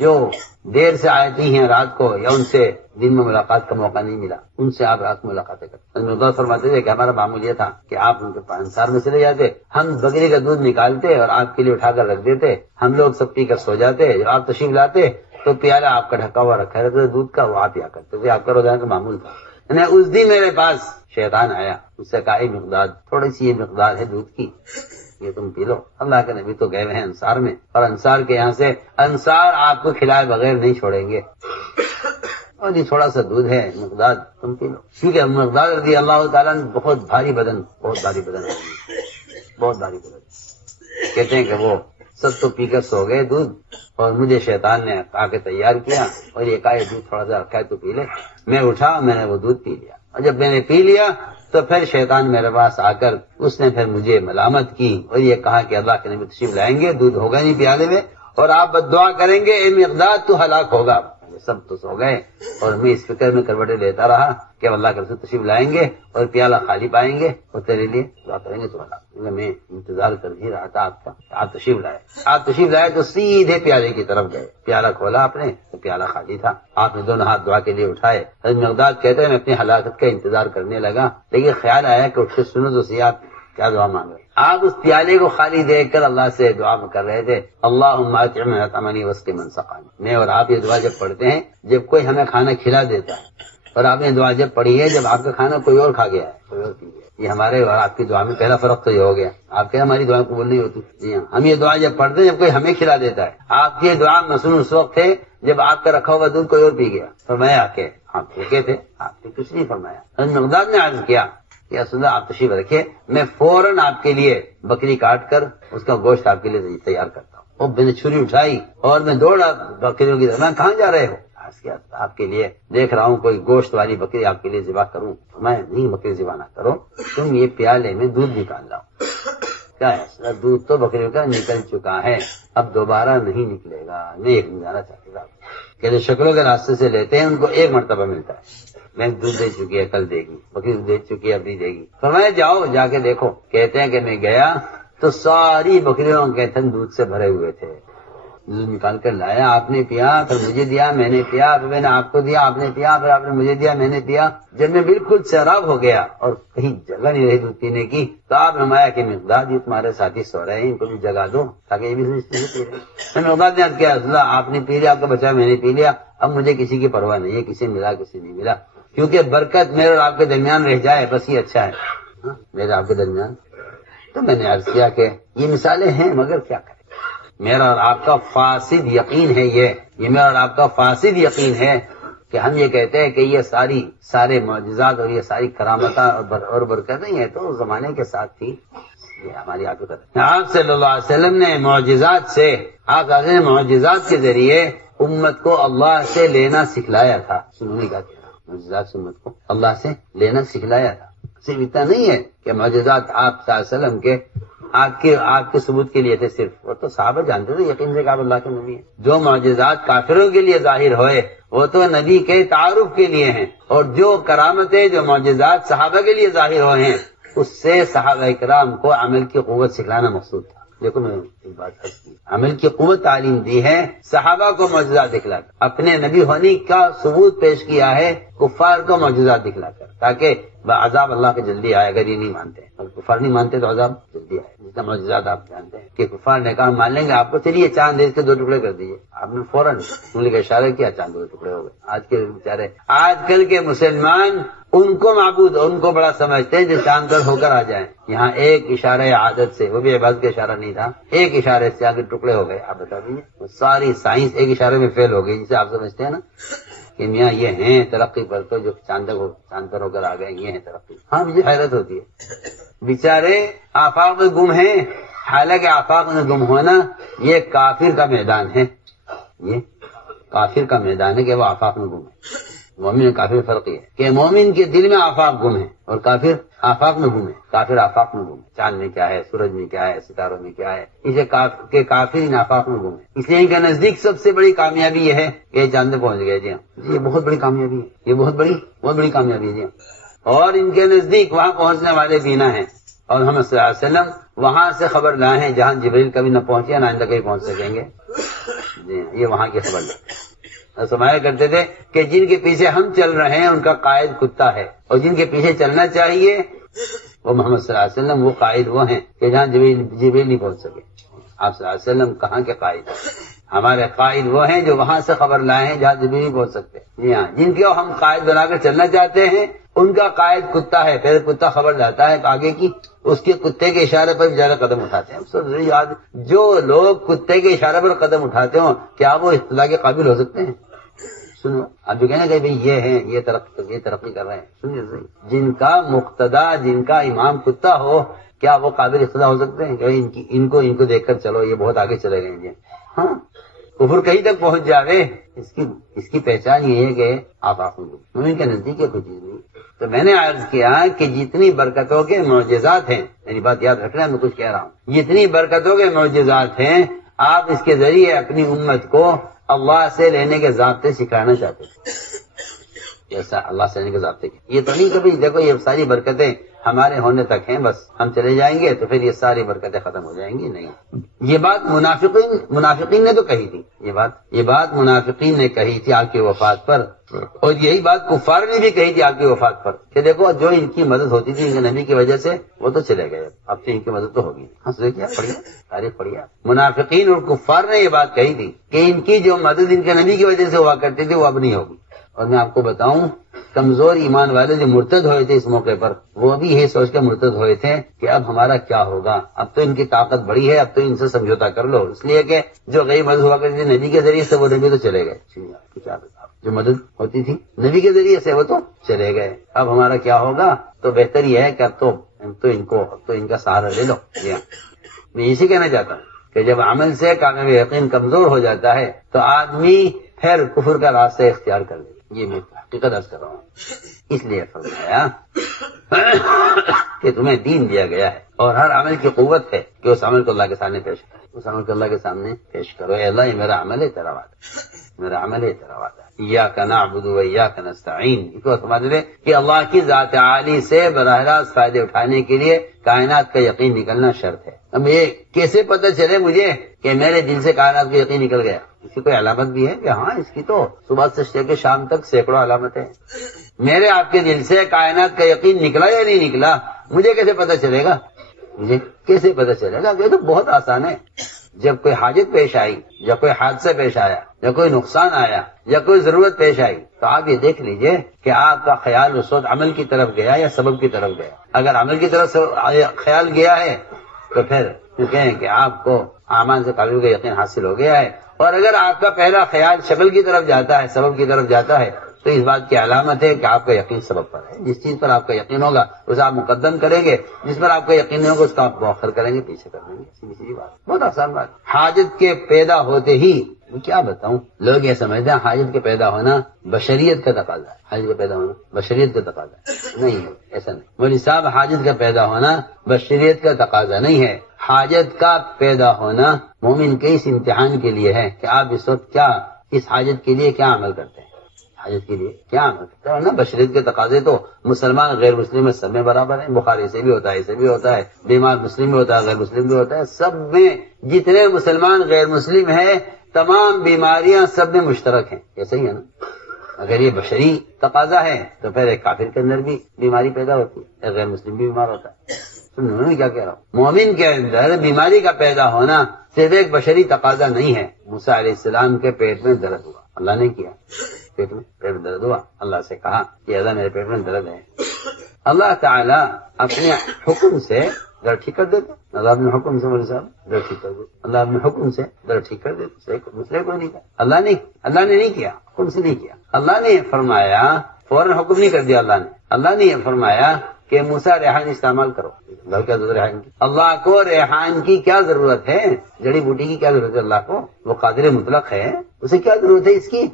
جو دیر سے آتی ہیں رات کو یا ان سے دن میں ملاقات کا موقع نہیں ملا، ان سے آپ رات کو ملاقاتیں کرتے. مقداد فرماتے تھے کہ ہمارا معمول یہ تھا کہ آپ ان کے انصار میں چلے جاتے، ہم بکری کا دودھ نکالتے اور آپ کے لیے اٹھا کر رکھ دیتے، ہم لوگ سب پی کر سو جاتے. جب آپ تشریف لاتے تو پیالہ آپ کا ڈھکا ہوا رکھا رہتا دودھ کا، وہ آپ پیا کرتے تھے. آپ کا روزانہ کا معمول تھا. اس دن میرے پاس شیطان آیا، اس سے کہا مقداد تھوڑی سی یہ مقدار ہے دودھ کی، یہ تم پی لو. اللہ کے نبی تو گئے ہوئے ہیں انصار میں اور انصار کے یہاں سے انصار آپ کو کھلائے بغیر نہیں چھوڑیں گے، اور یہ تھوڑا سا دودھ ہے مقداد تم پی لو. کیونکہ مقداد رضی اللہ تعالیٰ بہت بھاری بدن کہتے ہیں کہ وہ سب تو پی کر سو گئے دودھ اور مجھے شیطان نے آ کے تیار کیا اور یہ کہا یہ دودھ تھوڑا سا رکھا ہے تو پی لے. میں اٹھا، میں نے وہ دودھ پی لیا اور جب میں نے پی لیا تو پھر شیطان میرے پاس آ کر اس نے پھر مجھے ملامت کی اور یہ کہا کہ اللہ کے نبی تشریف لائیں گے، دودھ ہوگا نہیں پیالے میں اور آپ بد دعا کریں گے اے مقداد تو ہلاک ہوگا. سب تو سو گئے اور میں اس فکر میں کروٹیں لیتا رہا کہ اللہ کے رسول تشریف لائیں گے اور پیالہ خالی پائیں گے اور تیرے لیے دعا کریں گے تو ہلاک. میں انتظار کر ہی رہا تھا آپ کا. آپ تشریف لائے تو سیدھے پیالے کی طرف گئے. پیالہ کھولا آپ نے تو پیالہ خالی تھا. آپ نے دونوں ہاتھ دعا کے لیے اٹھائے. مقداد کہتے ہیں میں اپنی ہلاکت کا انتظار کرنے لگا لیکن خیال آیا کہ اٹھ کے سنو تو صحیح آپ کیا دعا مانگ رہے. آپ اس پیالے کو خالی دیکھ کر اللہ سے دعا کر رہے تھے اللہم اطعم من اطعمنی واسق من سقانی. میں اور آپ یہ دعا جب پڑھتے ہیں جب کوئی ہمیں کھانا کھلا دیتا ہے، اور آپ نے دعا جب پڑھی ہے جب آپ کا کھانا کوئی اور کھا گیا ہے، کوئی اور پی گیا. یہ ہمارے اور آپ کی دعا میں پہلا فرق تو یہ ہو گیا. آپ کے ہماری دعا قبول نہیں ہوتی. جی ہاں، ہم یہ دعا جب پڑھتے ہیں جب کوئی ہمیں کھلا دیتا ہے. آپ کی دعا مثلا اس وقت ہے جب آپ کا رکھا ہوا دودھ کوئی اور پی گیا. فرمایا کہ آپ بھوکے تھے، آپ نے کچھ نہیں فرمایا. مقداد نے عرض کیا کہ رسول اللہ آپ تشریف رکھے، میں فوراً آپ کے لیے بکری کاٹ کر اس کا گوشت آپ کے لیے تیار کرتا ہوں. اور میں نے چھری اٹھائی اور میں دوڑا بکریوں کی طرف. میں کہاں جا رہے ہو؟ آپ کے لیے دیکھ رہا ہوں کوئی گوشت والی بکری آپ کے لیے ذبح کروں. میں نہیں، بکری ذبح نہ کرو، تم یہ پیالے میں دودھ نکال لاؤ. کیا ہے؟ دودھ تو بکریوں کا نکل چکا ہے، اب دوبارہ نہیں نکلے گا. نہیں جانا چاہتے گا کہ جو شکلوں کے راستے سے لیتے ہیں ان کو ایک مرتبہ ملتا ہے. میں دودھ دے چکی ہے کل دے گی، بکری دے چکی ہے اب نہیں دے گی. فرمایا جاؤ جا کے دیکھو. کہتے ہیں کہ میں گیا تو ساری بکریوں کے تھن دودھ سے بھرے ہوئے تھے. دودھ نکال کر لایا، آپ نے پیا، پھر مجھے دیا، میں نے پیا، پھر میں نے آپ کو دیا، آپ نے پیا، پھر آپ نے مجھے دیا، میں نے پیا. جب میں بالکل سیراب ہو گیا اور کہیں جگہ نہیں رہی دودھ پینے کی تو آپ نے فرمایا کہ مقداد یہ تمہارے ساتھی سو رہے ہیں، ان کو بھی جگہ دو تاکہ یہ بھی پی رہے. مقداد نے عرض کیا اللہ آپ نے پی لیا، آپ کا بچہ میں نے پی لیا، اب مجھے کسی کی پرواہ نہیں ہے، کسی ملا کسی نہیں ملا، کیونکہ برکت میرے اور آپ کے درمیان رہ جائے بس یہ اچھا ہے میرے آپ کے درمیان. تو میں نے عرض کیا کہ یہ مثالیں ہیں مگر کیا کریں. میرا اور آپ کا فاسد یقین ہے، یہ میرا اور آپ کا فاسد یقین ہے کہ ہم یہ کہتے ہیں کہ یہ سارے معجزات اور یہ ساری کرامتیں اور برکتیں یہ تو زمانے کے ساتھ تھی. یہ ہماری آپ صلی اللہ علیہ وسلم نے معجزات کے ذریعے امت کو اللہ سے لینا سکھلایا تھا. معجزات سے امت کو اللہ سے لینا سکھلایا تھا. صرف اتنا نہیں ہے کہ معجزات آپ صلی اللہ علیہ وسلم کے آپ کے ثبوت کے لیے تھے صرف، وہ تو صحابہ جانتے تھے یقین سے کہ آپ اللہ کے نبی ہیں۔ جو معجزات کافروں کے لیے ظاہر ہوئے وہ تو نبی کے تعارف کے لیے ہیں، اور جو کرامتیں جو معجزات صحابہ کے لیے ظاہر ہوئے ہیں اس سے صحابہ کرام کو عمل کی قوت سکھلانا مقصود تھا۔ دیکھو میں ایک بات کی، عمل کی قوت تعلیم دی ہے صحابہ کو معجزات دکھلا کر، اپنے نبی ہونے کا ثبوت پیش کیا ہے کفار کو معجزات دکھلا کر، تاکہ عذاب اللہ کے جلدی آئے اگر یہ نہیں مانتے، اگر کفار نہیں مانتے تو عذاب جلدی آئے۔ جتنا معجزات آپ جانتے ہیں کہ کفار نے کہا مان لیں گے آپ کو، چلیے چاند اس کے 2 ٹکڑے کر دیجیے، آپ نے فوراً انگلی کا اشارہ کیا، چاند 2 ٹکڑے ہو گئے۔ آج کے بیچارے آج کل کے مسلمان ان کو معبود ان کو بڑا سمجھتے ہیں جو چاند پر ہو کر آ جائیں، یہاں ایک اشارہ عادت سے، وہ بھی عبادت کا اشارہ نہیں تھا، ایک اشارے سے آگے ٹکڑے ہو گئے۔ آپ بتا دیجیے ساری سائنس ایک اشارے میں فیل ہو گئی، جسے آپ سمجھتے ہیں نا کہ میاں یہ ہیں ترقی پر، تو جو چاند پر ہو کر آ گئے یہ ہیں ترقی۔ ہاں مجھے حیرت ہوتی ہے، بیچارے آفاق میں گم ہیں، حالانکہ آفاق میں گم ہونا یہ کافر کا میدان ہے، یہ کافر کا میدان ہے کہ وہ آفاق میں گم ہے۔ مومن اور کافر فرق یہ ہے کہ مومن کے دل میں آفاق گم ہے اور کافر آفاق میں گم ہے۔ کافر آفاق میں گم ہے، چاند میں کیا ہے، سورج میں کیا ہے، ستاروں میں کیا ہے، اسے کافر ان آفاق میں گم ہے۔ اس لیے ان کے نزدیک سب سے بڑی کامیابی یہ ہے کہ یہ چاند پہنچ گئے۔ جی ہاں، یہ بہت بڑی کامیابی ہے، یہ بہت بڑی کامیابی ہے جی ہاں۔ اور ان کے نزدیک وہاں پہنچنے والے بھی نہ ہیں، اور محمد صلی اللہ علیہ وسلم وہاں سے خبر لائے ہیں جہاں جبریل کبھی نہ پہنچے نہ آئندہ کبھی پہنچ سکیں گے۔ جی ہاں، یہ وہاں کی خبر لائے۔ سمایا کرتے تھے کہ جن کے پیچھے ہم چل رہے ہیں ان کا قائد کتا ہے، اور جن کے پیچھے چلنا چاہیے وہ محمد صلی اللہ علیہ وسلم، وہ قائد وہ ہیں کہ جہاں جبریل نہیں پہنچ سکے۔ آپ صلی اللہ علیہ وسلم کہاں کے قائد ہیں؟ ہمارے قائد وہ ہیں جو وہاں سے خبر لائے ہیں جہاں جبریل نہیں پہنچ سکتے۔ جی ہاں، جن کے ہم قائد بنا کر چلنا چاہتے ہیں ان کا قائد کتا ہے، پھر کتا خبر لاتا ہے آگے کی، اس کے کتے کے اشارے پر زیادہ قدم اٹھاتے ہیں۔ جو لوگ کتے کے اشارے پر قدم اٹھاتے ہوں کیا وہ اصطلاح کے قابل ہو سکتے ہیں؟ سنو، اب جو کہنا کہ بھئی یہ ہیں، یہ ترقی کر رہے ہیں، سنیے صحیح، جن کا مقتدا، جن کا امام کتا ہو، کیا وہ قابل اقتدا ہو سکتے ہیں کہ ان کو دیکھ کر چلو یہ بہت آگے چلے گئے؟ ہاں، کفر کہیں تک پہنچ جاوے، اس کی پہچان یہ ہے کہ آپ مومن کے نزدیک ہے کوئی چیز نہیں۔ تو میں نے عرض کیا کہ جتنی برکتوں کے معجزات ہیں، میری بات یاد رکھنا، میں کچھ کہہ رہا ہوں، جتنی برکتوں کے معجزات ہیں آپ اس کے ذریعے اپنی امت کو اللہ سے لینے کے ضابطے سکھانا چاہتے تھے، جیسا اللہ سے لینے کے ضابطے کی۔ یہ تو نہیں کبھی دیکھو یہ ساری برکتیں ہمارے ہونے تک ہیں، بس ہم چلے جائیں گے تو پھر یہ ساری برکتیں ختم ہو جائیں گی، نہیں۔ یہ بات منافقین نے تو کہی تھی، یہ بات منافقین نے کہی تھی آپ کی وفات پر، اور یہی بات کفار نے بھی کہی تھی آپ کی وفات پر کہ دیکھو جو ان کی مدد ہوتی تھی ان کے نبی کی وجہ سے وہ تو چلے گئے، اب تو ان کی مدد تو ہوگی۔ کیا پڑھیا تاریخ پڑھیا، منافقین اور کفار نے یہ بات کہی تھی کہ ان کی جو مدد ان کے نبی کی وجہ سے ہوا کرتی تھی وہ اب نہیں ہوگی۔ اور میں آپ کو بتاؤں کمزور ایمان والے جو مرتد ہوئے تھے اس موقع پر وہ بھی یہی سوچ کے مرتد ہوئے تھے کہ اب ہمارا کیا ہوگا، اب تو ان کی طاقت بڑی ہے، اب تو ان سے سمجھوتا کر لو، اس لیے کہ جو غیر مدد ہوا کرتی تھی نبی کے ذریعے سے وہ نبی تو چلے گئے، جو مدد ہوتی تھی نبی کے ذریعے سے وہ تو چلے گئے، اب ہمارا کیا ہوگا؟ تو بہتر یہ ہے کہ اب تو ان کا سہارا لے لو۔ میں اسی کہنا چاہتا ہوں کہ جب عمل سے کامیاب یقین کمزور ہو جاتا ہے تو آدمی پھر کفر کا راستہ اختیار کر لے، یہ میں حقیقت عرض کر رہا ہوں۔ اس لیے فرمایا کہ تمہیں دین دیا گیا ہے اور ہر عمل کی قوت ہے کہ اس عمل کو اللہ کے سامنے پیش کرو، اس عمل کو اللہ کے سامنے پیش کرو، اے اللہ یہ میرا عمل ہے تیرا وعدہ، میرا عمل ہے تیرا وعدہ، ایاک نعبد و ایاک نستعین۔ اس کو سمجھ لے کہ اللہ کی ذات عالی سے براہ راست فائدے اٹھانے کے لیے کائنات کا یقین نکلنا شرط ہے۔ اب یہ کیسے پتہ چلے مجھے کہ میرے دل سے کائنات کا یقین نکل گیا؟ اس کی کوئی علامت بھی ہے کہ ہاں اس کی تو صبح سے لے کے شام تک سینکڑوں علامتیں ہیں۔ میرے آپ کے دل سے کائنات کا یقین نکلا یا نہیں نکلا مجھے کیسے پتہ چلے گا؟ مجھے کیسے پتہ چلے گا؟ یہ تو بہت آسان ہے، جب کوئی حاجت پیش آئی، یا کوئی حادثہ پیش آیا، یا کوئی نقصان آیا، یا کوئی ضرورت پیش آئی تو آپ یہ دیکھ لیجئے کہ آپ کا خیال اس وقت عمل کی طرف گیا یا سبب کی طرف گیا۔ اگر عمل کی طرف خیال گیا ہے تو پھر کہیں کہ آپ کو اعمال سے قابل کا یقین حاصل ہو گیا ہے، اور اگر آپ کا پہلا خیال شکل کی طرف جاتا ہے، سبب کی طرف جاتا ہے، تو اس بات کی علامت ہے کہ آپ کا یقین سبب پر ہے۔ جس چیز پر آپ کا یقین ہوگا اسے آپ مقدم کریں گے، جس پر آپ کا یقین نہیں ہوگا اس کا آپ مؤخر کریں گے، پیچھے کر دیں گے۔ سیدھی بات، بہت آسان بات۔ حاجت کے پیدا ہوتے ہی کیا بتاؤں، لوگ یہ سمجھتے ہیں حاجت کے پیدا ہونا بشریت کا تقاضا ہے، حاجت کا پیدا ہونا بشریت کا تقاضا ہے، نہیں ہے، ایسا نہیں مولوی صاحب، حاجت کا پیدا ہونا بشریت کا تقاضا نہیں ہے، حاجت کا پیدا ہونا مومن کے اس امتحان کے لیے ہے کہ آپ اس وقت کیا اس حاجت کے لیے کیا عمل کرتے ہیں، حاجت کے لیے کیا عمل کرتے ہیں نا۔ بشریت کے تقاضے تو مسلمان غیر مسلم میں سب میں برابر ہیں، بخاری سے بھی ہوتا ہے، اسے بھی ہوتا ہے، بیمار مسلم بھی ہوتا ہے، غیر مسلم بھی ہوتا ہے، سب میں جتنے مسلمان غیر مسلم ہیں تمام بیماریاں سب میں مشترک ہیں، ایسا ہی ہے نا۔ اگر یہ بشری تقاضا ہے تو پھر ایک کافر کے اندر بھی بیماری پیدا ہوتی ہے، ایک غیر مسلم بھی بیمار ہوتا ہے۔ سنو کیا کہہ رہا ہوں، مومن کے اندر بیماری کا پیدا ہونا صرف ایک بشری تقاضا نہیں ہے۔ موسیٰ علیہ السلام کے پیٹ میں درد ہوا، اللہ نے کیا، پیٹ میں درد ہوا، اللہ سے کہا کہ اللہ میرے پیٹ میں درد ہے، اللہ تعالیٰ اپنے حکم سے درد ٹھیک کر دیتے، اللہ اپنے حکم سے مولوی صاحب درد ٹھیک کر دیتے، اللہ اپنے حکم سے درد ٹھیک کر دیتے، دوسرے کو نہیں کہا، اللہ نے نہیں کیا، حکم سے نہیں کیا، اللہ نے فرمایا، فوراً حکم نہیں کر دیا اللہ نے یہ فرمایا کہ موسیٰ ریحان استعمال کرو، کیا ضرورت ریحان کی، اللہ کو ریحان کی کیا ضرورت ہے، جڑی بوٹی کی کیا ضرورت ہے، اللہ کو وہ قادر مطلق ہے، اسے کیا ضرورت ہے اس کی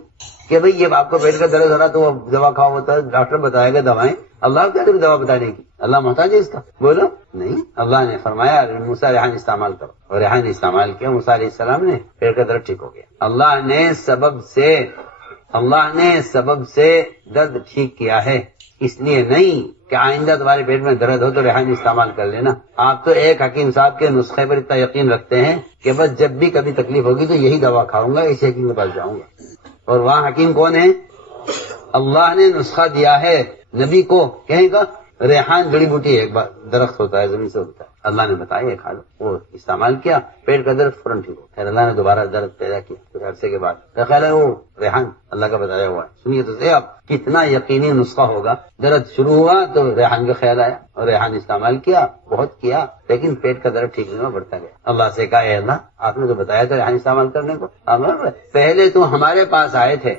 کہ بھئی یہ آپ کو پیٹ کا درد ہو رہا تو وہ دوا کھاؤ ہوتا ہے، ڈاکٹر بتائے گا دوائیں، اللہ کیا دوا بتانے کی، اللہ محتاج ہے اس کا، بولو نہیں، اللہ نے فرمایا موسیٰ ریحان استعمال کرو، اور ریحان استعمال کیا، موسیٰ علیہ السلام نے پیٹ کا درد ٹھیک ہو گیا۔ اللہ نے سبب سے درد ٹھیک کیا ہے، اس لیے نہیں کہ آئندہ تمہارے پیٹ میں درد ہو تو ریحان استعمال کر لینا۔ آپ تو ایک حکیم صاحب کے نسخے پر اتنا یقین رکھتے ہیں کہ بس جب بھی کبھی تکلیف ہوگی تو یہی دوا کھاؤں گا، اسی حکیم کے پاس جاؤں گا، اور وہاں حکیم کون ہے؟ اللہ نے نسخہ دیا ہے نبی کو، کہیں گا ریحان جڑی بوٹی ہے، ایک بار درخت ہوتا ہے زمین سے ہوتا ہے، اللہ نے بتایا یہ کھا لو، وہ استعمال کیا، پیٹ کا درد فوراً ٹھیک ہو، پھر اللہ نے دوبارہ درد پیدا کیا کچھ عرصے کے بعد، تو خیال ہے وہ ریحان اللہ کا بتایا ہوا ہے۔ سنیے تو صحیح، اب کتنا یقینی نسخہ ہوگا، درد شروع ہوا تو ریحان کا خیال آیا اور ریحان استعمال کیا، بہت کیا، لیکن پیٹ کا درد ٹھیک نہیں ہوا، بڑھتا گیا۔ اللہ سے کہا اے اللہ آپ نے تو بتایا تھا ریحان استعمال کرنے کو، پہلے تو ہمارے پاس آئے تھے،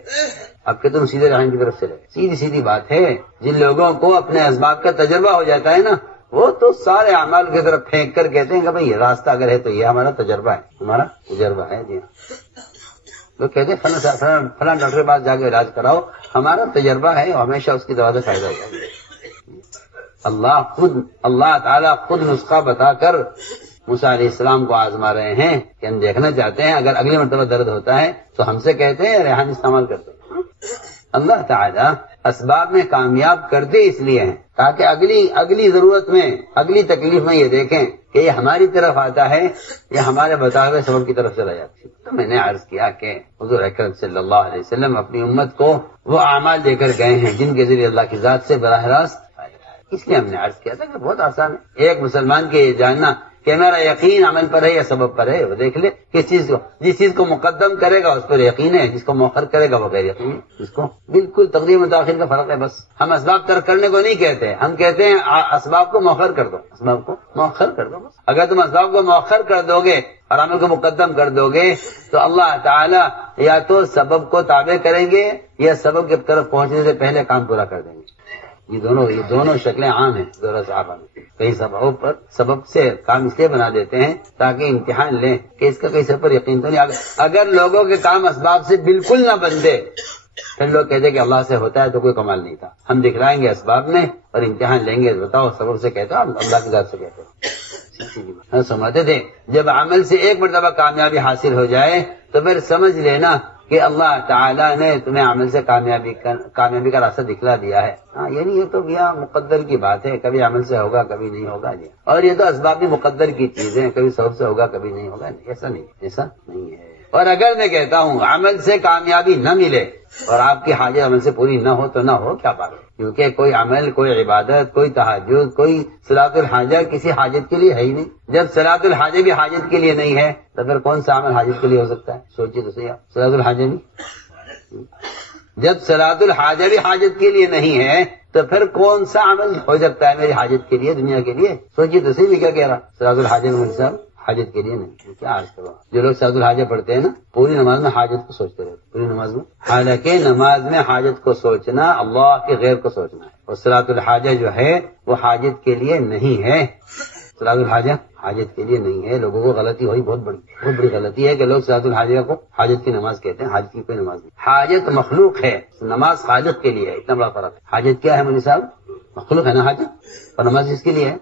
اب کہ تم سیدھے ریحان کی طرف سے لے، سیدھی بات ہے۔ جن لوگوں کو اپنے اسباب کا تجربہ ہو جاتا ہے نا، وہ تو سارے اعمال کی طرف پھینک کر کہتے ہیں کہ بھئی یہ راستہ اگر ہے تو یہ ہمارا تجربہ ہے، جی ہاں، لوگ کہتے ہیں فلاں ڈاکٹر کے پاس جا کے علاج کراؤ، ہمارا تجربہ ہے، ہمیشہ اس کی دوا سے فائدہ ہوگا۔ اللہ تعالیٰ خود نسخہ بتا کر موسیٰ علیہ السلام کو آزما رہے ہیں کہ ہم دیکھنا چاہتے ہیں اگر اگلی مرتبہ درد ہوتا ہے تو ہم سے کہتے ہیں ریحان استعمال کرتے ہیں۔ اللہ تعالیٰ اسباب میں کامیاب کرتے اس لیے ہیں تاکہ اگلی ضرورت میں، اگلی تکلیف میں یہ دیکھیں کہ یہ ہماری طرف آتا ہے یا ہمارے بتائے ہوئے سبب کی طرف چلا جاتا ہے۔ تو میں نے عرض کیا کہ حضور اکرم صلی اللہ علیہ وسلم اپنی امت کو وہ اعمال دے کر گئے ہیں جن کے ذریعے اللہ کی ذات سے براہ راست فائدہ ہے۔ اس لیے ہم نے عرض کیا تھا کہ بہت آسان ہے ایک مسلمان کے یہ جاننا کہ میرا یقین عمل پر ہے یا سبب پر ہے، وہ دیکھ لے کس چیز کو، جس چیز کو مقدم کرے گا اس پر یقین ہے، جس کو مؤخر کرے گا وہ غیر یقین ہے، جس کو بالکل تقدیم و تاخیر کا فرق ہے۔ بس ہم اسباب ترک کرنے کو نہیں کہتے، ہم کہتے ہیں اسباب کو مؤخر کر دو، اسباب کو مؤخر کر دو۔ بس اگر تم اسباب کو مؤخر کر دو گے اور عمل کو مقدم کر دو گے تو اللہ تعالیٰ یا تو سبب کو تابع کریں گے یا سبب کی طرف پہنچنے سے پہلے کام پورا کر دیں گے۔ یہ دونوں شکلیں عام ہیں ذرا صحابہ میں۔ کئی سبب سے کام اس لیے بنا دیتے ہیں تاکہ امتحان لیں کہ اس کا کئی سب پر یقین تو نہیں۔ اگر لوگوں کے کام اسباب سے بالکل نہ بنتے پھر لوگ کہتے کہ اللہ سے ہوتا ہے تو کوئی کمال نہیں تھا۔ ہم دکھلائیں گے اسباب میں اور امتحان لیں گے، بتاؤ سبب سے کہتا اللہ کی ذات سے کہتے سمجھتے تھے۔ جب عمل سے ایک مرتبہ کامیابی حاصل ہو جائے تو پھر سمجھ لینا کہ اللہ تعالیٰ نے تمہیں عمل سے کامیابی کا راستہ دکھلا دیا ہے۔ یعنی یہ تو بیا مقدر کی بات ہے، کبھی عمل سے ہوگا کبھی نہیں ہوگا جی، اور یہ تو اسباب بھی مقدر کی چیزیں، کبھی سبب سے ہوگا کبھی نہیں ہوگا، ایسا نہیں ہے۔ اور اگر میں کہتا ہوں عمل سے کامیابی نہ ملے اور آپ کی حاجت عمل سے پوری نہ ہو تو نہ ہو، کیا بات ہے، کیونکہ کوئی عمل، کوئی عبادت، کوئی تہجد، کوئی صلاۃ الحاجہ کسی حاجت کے لیے ہے ہی نہیں۔ جب صلاۃ الحاجہ بھی حاجت کے لیے نہیں ہے تو پھر کون سا عمل حاجت کے لیے ہو سکتا ہے؟ سوچیے تو صحیح، صلاۃ الحاجہ نہیں، جب صلاۃ الحاجہ بھی حاجت کے لیے نہیں ہے تو پھر کون سا عمل ہو سکتا ہے میری حاجت کے لیے، دنیا کے لیے؟ سوچیے تو صحیح، کیا کہہ رہا، صلاۃ الحاجہ میں صاحب حاجت کے لیے نہیں، کیا عرض کرو۔ جو لوگ صلاۃ الحاجہ پڑھتے ہیں نا پوری نماز میں حاجت کو سوچتے رہتے، پوری نماز میں، حالانکہ نماز میں حاجت کو سوچنا اللہ کے غیر کو سوچنا ہے، اور صلاۃ الحاجہ جو ہے وہ حاجت کے لیے نہیں ہے۔ صلاۃ الحاجہ حاجت کے لیے نہیں ہے. لوگوں کو غلطی ہوئی، بہت بڑی غلطی ہے کہ لوگ صلاۃ الحاجہ کو حاجت کی نماز کہتے ہیں. حاجت کی کوئی نماز نہیں. حاجت مخلوق ہے، نماز خالق کے لیے ہے. اتنا بڑا فرق ہے. حاجت کیا ہے مولوی صاحب؟ مخلوق ہے نا حاجت، اور نماز اس کے لیے ہے،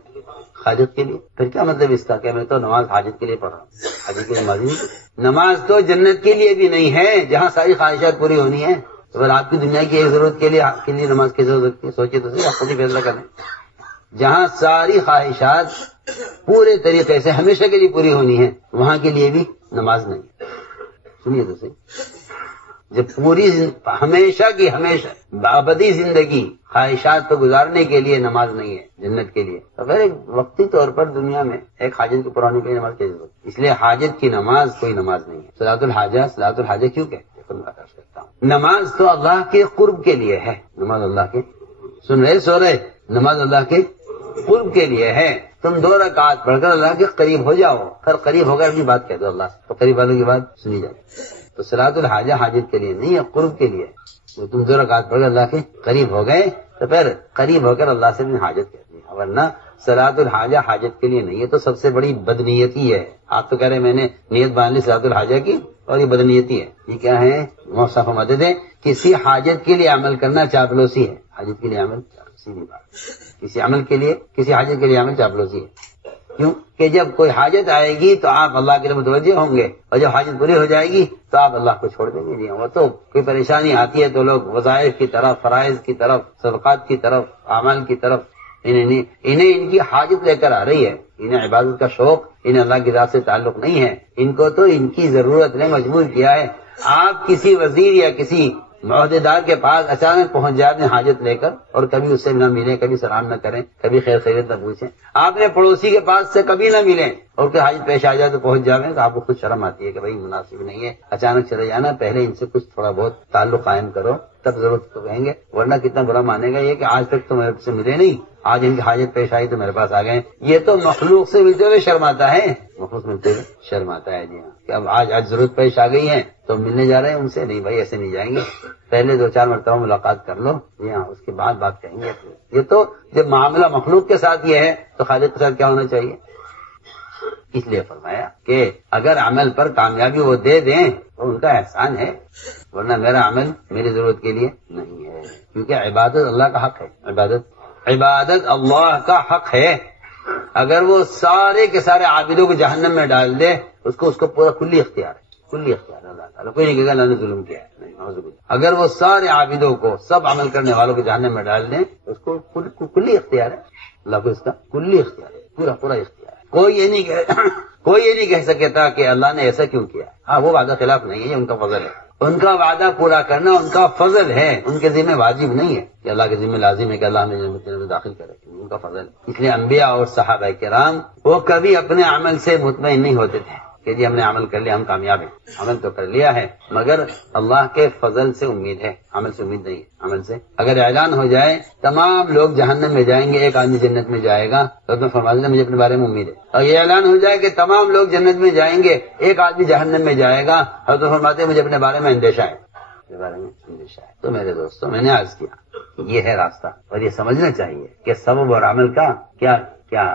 حاجت کے لیے. پھر کیا مطلب اس کا کہ میں تو نماز حاجت کے لیے پڑھ رہا ہوں، حاجت کی نماز نہیں. نماز تو جنت کے لیے بھی نہیں ہے جہاں ساری خواہشات پوری ہونی ہے. تو اگر آپ کی دنیا کی ایک ضرورت کے لیے نماز کیسے ہو سکتی ہے؟ سوچے تو صحیح، آپ خود ہی فیصلہ کریں. جہاں ساری خواہشات پورے طریقے سے ہمیشہ کے لیے پوری ہونی ہے وہاں کے لیے بھی نماز نہیں. سنیے تو صحیح، جب پوری ہمیشہ کی ہمیشہ ابدی زندگی خواہشات کو گزارنے کے لیے نماز نہیں ہے جنت کے لیے، تو پھر ایک وقتی طور پر دنیا میں ایک حاجت کو پڑھانے کے لیے نماز کیسے ہوتی؟ اس لیے حاجت کی نماز کوئی نماز نہیں ہے. صلاۃ الحاجہ کیوں کہتے ہیں؟ نماز تو اللہ کے قرب کے لیے ہے. نماز اللہ کے سن رہے سو رہے نماز اللہ کے قرب کے لیے ہے. تم 2 رکعت پڑھ کر اللہ کے قریب ہو جاؤ، پھر قریب ہو کر اپنی بات کہہ دو اللہ سے، تو قریب والوں کی بات سنی جائے. تو صلاۃ الحاجہ حاجت کے لیے نہیں ہے، قرب کے لیے. تو تم 2 رکعت پڑھ کر اللہ کے قریب ہو گئے تو پھر قریب ہو کر اللہ سے اپنی حاجت کہتے ہیں. ورنہ صلاۃ الحاجہ حاجت کے لیے نہیں ہے. تو سب سے بڑی بدنیتی ہے. آپ تو کہہ رہے میں نے نیت باندھ لی صلاۃ الحاجہ کی، اور یہ بدنیتی ہے. یہ کیا ہے؟ موصف مدد ہے. کسی حاجت کے لیے عمل کرنا چاپلوسی ہے. حاجت کے لیے عمل سیدھی بات، کسی عمل کے لیے کسی حاجت کے لیے عمل چاپلوسی ہے. کیوں کہ جب کوئی حاجت آئے گی تو آپ اللہ کے لیے متوجہ ہوں گے، اور جب حاجت پوری ہو جائے گی تو آپ اللہ کو چھوڑ دیں گے. نہیں وہ تو کوئی پریشانی آتی ہے تو لوگ وظائف کی طرف، فرائض کی طرف، صدقات کی طرف، اعمال کی طرف انہیں ان کی حاجت لے کر آ رہی ہے. انہیں عبادت کا شوق، انہیں اللہ کی ذات سے تعلق نہیں ہے. ان کو تو ان کی ضرورت نے مجبور کیا ہے. آپ کسی وزیر یا کسی عہدیدار کے پاس اچانک پہنچ جائے اپنے حاجت لے کر، اور کبھی اس سے نہ ملیں، کبھی سلام نہ کریں، کبھی خیر خیریت نہ پوچھیں. آپ نے پڑوسی کے پاس سے کبھی نہ ملیں اور کوئی حاجت پیش آ جائے تو پہنچ جائیں تو آپ کو خود شرم آتی ہے کہ بھائی مناسب نہیں ہے اچانک چلے جانا. پہلے ان سے کچھ تھوڑا بہت تعلق قائم کرو تب ضرورت تو کہیں گے. ورنہ کتنا برا مانے گا یہ کہ آج تک تو میرے سے ملے نہیں، آج ان کی حاجت پیش آئی تو میرے پاس آ گئے. یہ تو مخلوق سے ملتے ہوئے شرماتا ہے، مخلوق ملتے ہوئے شرماتا ہے. جی ہاں، کہ اب آج ضرورت پیش آ گئی ہے تو ملنے جا رہے ہیں ان سے. نہیں بھائی ایسے نہیں جائیں گے، پہلے 2-4 مرتبہ ملاقات کر لو. جی ہاں، اس کے بعد بات کہیں گے. یہ تو جب معاملہ مخلوق کے ساتھ یہ ہے تو خالق کے ساتھ کیا ہونا چاہیے؟ اس لیے فرمایا کہ اگر عمل پر کامیابی وہ دے دیں تو ان کا احسان ہے، ورنہ میرا عمل میری ضرورت کے لیے نہیں ہے. کیونکہ عبادت اللہ کا حق ہے. عبادت اللہ کا حق ہے. اگر وہ سارے کے سارے عابدوں کو جہنم میں ڈال دے اس کو پورا کلی اختیار ہے. کلی اختیار ہے اللہ تعالیٰ. کوئی نہیں کہے گا اللہ نے ظلم کیا ہے. نہیں، اگر وہ سارے عابدوں کو، سب عمل کرنے والوں کو جہنم میں ڈال دیں اس کو کلی اختیار ہے. اللہ کو اس کا کلی اختیار ہے، پورا اختیار ہے. کوئی یہ نہیں کہہ سکتا کہ اللہ نے ایسا کیوں کیا. ہاں وہ وعدہ خلاف نہیں ہے، یہ ان کا فضل ہے. ان کا وعدہ پورا کرنا ان کا فضل ہے، ان کے ذمہ واجب نہیں ہے کہ اللہ کے ذمہ لازم ہے کہ اللہ ہمیں جنت میں داخل کرے. ان کا فضل ہے. اس لیے انبیاء اور صحابہ کرام وہ کبھی اپنے عمل سے مطمئن نہیں ہوتے تھے کہ جی ہم نے عمل کر لیا، ہم کامیاب ہیں. عمل تو کر لیا ہے مگر اللہ کے فضل سے امید ہے، عمل سے امید نہیں ہے. عمل سے اگر اعلان ہو جائے تمام لوگ جہنم میں جائیں گے، ایک آدمی جنت میں جائے گا تو میں فرماتا ہوں مجھے اپنے بارے میں امید ہے. اور یہ اعلان ہو جائے کہ تمام لوگ جنت میں جائیں گے، ایک آدمی جہنم میں جائے گا تو فرماتے ہیں مجھے اپنے بارے میں اندیشہ ہے. تو میرے دوستوں میں نے عرض کیا یہ ہے راستہ، اور یہ سمجھنا چاہیے کہ سبب اور عمل کا کیا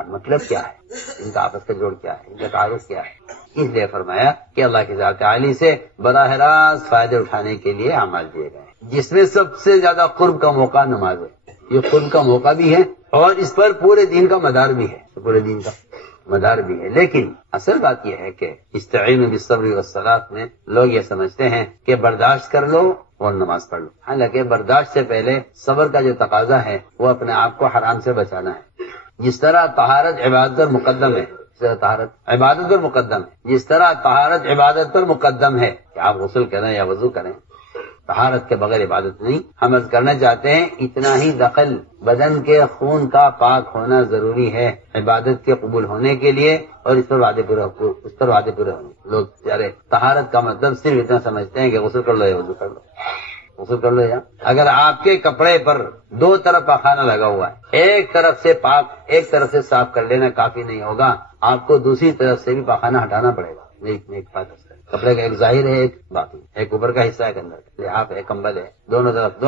مطلب کیا ہے، ان کا آپس کا جوڑ کیا ہے، ان کا تعارف کیا ہے. اس لیے فرمایا کہ اللہ کی ذات عالی سے براہ راست فائدے اٹھانے کے لیے اعمال دیے گئے، جس میں سب سے زیادہ قرب کا موقع نماز ہے. یہ قرب کا موقع بھی ہے اور اس پر پورے دین کا مدار بھی ہے، پورے دین کا مدار بھی ہے. لیکن اصل بات یہ ہے کہ استعینوا بالصبر والصلاۃ میں لوگ یہ سمجھتے ہیں کہ برداشت کر لو اور نماز پڑھ لو. حالانکہ برداشت سے پہلے صبر کا جو تقاضا ہے وہ اپنے آپ کو حرام سے بچانا ہے. جس طرح طہارت عبادت پر مقدم ہے، طہارت عبادت پر مقدم ہے، جس طرح طہارت عبادت پر مقدم ہے کہ آپ غسل کریں یا وضو کریں، طہارت کے بغیر عبادت نہیں. ہم عرض کرنا چاہتے ہیں اتنا ہی دخل بدن کے خون کا پاک ہونا ضروری ہے عبادت کے قبول ہونے کے لیے، اور اس پر وعدے پورے ہونے. لوگ یارے طہارت کا مطلب صرف اتنا سمجھتے ہیں کہ غسل کر لو یا وضو کر لو، غسل کر لو یا اگر آپ کے کپڑے پر 2 طرف پاخانہ لگا ہوا ہے، ایک طرف سے پاک ایک طرف سے صاف کر لینا کافی نہیں ہوگا، آپ کو دوسری طرف سے بھی پاخانہ ہٹانا پڑے گا. ایک بات کپڑے کا ایک ظاہر ہے، ایک باطن، ایک اوپر کا حصہ ہے، ایک اندر کا، لحاف ہے، کمبل ہے، دونوں طرف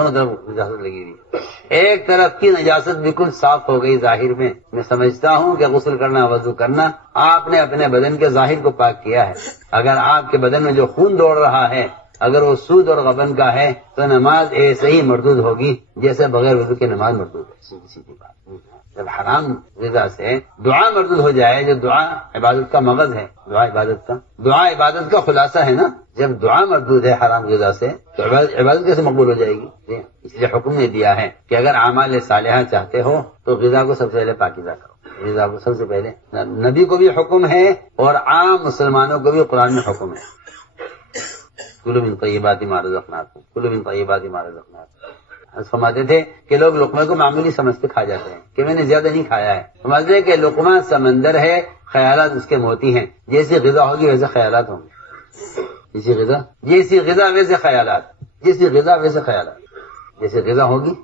نجاست لگی ہوئی ہے۔ ایک طرف کی نجاست بالکل صاف ہو گئی ظاہر میں سمجھتا ہوں کہ غسل کرنا، وضو کرنا، آپ نے اپنے بدن کے ظاہر کو پاک کیا ہے۔ اگر آپ کے بدن میں جو خون دوڑ رہا ہے اگر وہ سود اور غبن کا ہے تو نماز ایسے ہی مردود ہوگی جیسے بغیر وضو کے نماز مردود ہے، سیدھی بات۔ جب حرام غذا سے دعا مردود ہو جائے، جو دعا عبادت کا مغز ہے، دعا عبادت کا خلاصہ ہے نا، جب دعا مردود ہے حرام غذا سے تو عبادت کیسے مقبول ہو جائے گی؟ اس لیے حکم نے دیا ہے کہ اگر اعمال صالحہ چاہتے ہو تو غذا کو سب سے پہلے پاکیزہ کرو، غذا کو سب سے پہلے، نبی کو بھی حکم ہے اور عام مسلمانوں کو بھی قرآن میں حکم ہے، کلوا من طیبات ما رزقناکم، کلوا من طیبات ما رزقناکم۔ فرماتے تھے کہ لوگ لقمے کو معمولی سمجھ کے کھا جاتے ہیں کہ میں نے زیادہ نہیں کھایا ہے، سمجھتے ہیں کہ لقمہ سمندر ہے، خیالات اس کے موتی ہیں، جیسی غذا ہوگی ویسے خیالات ہوں گے، جیسی غذا ویسے خیالات، جیسی غذا ویسے خیالات، جیسی غذا ہوگی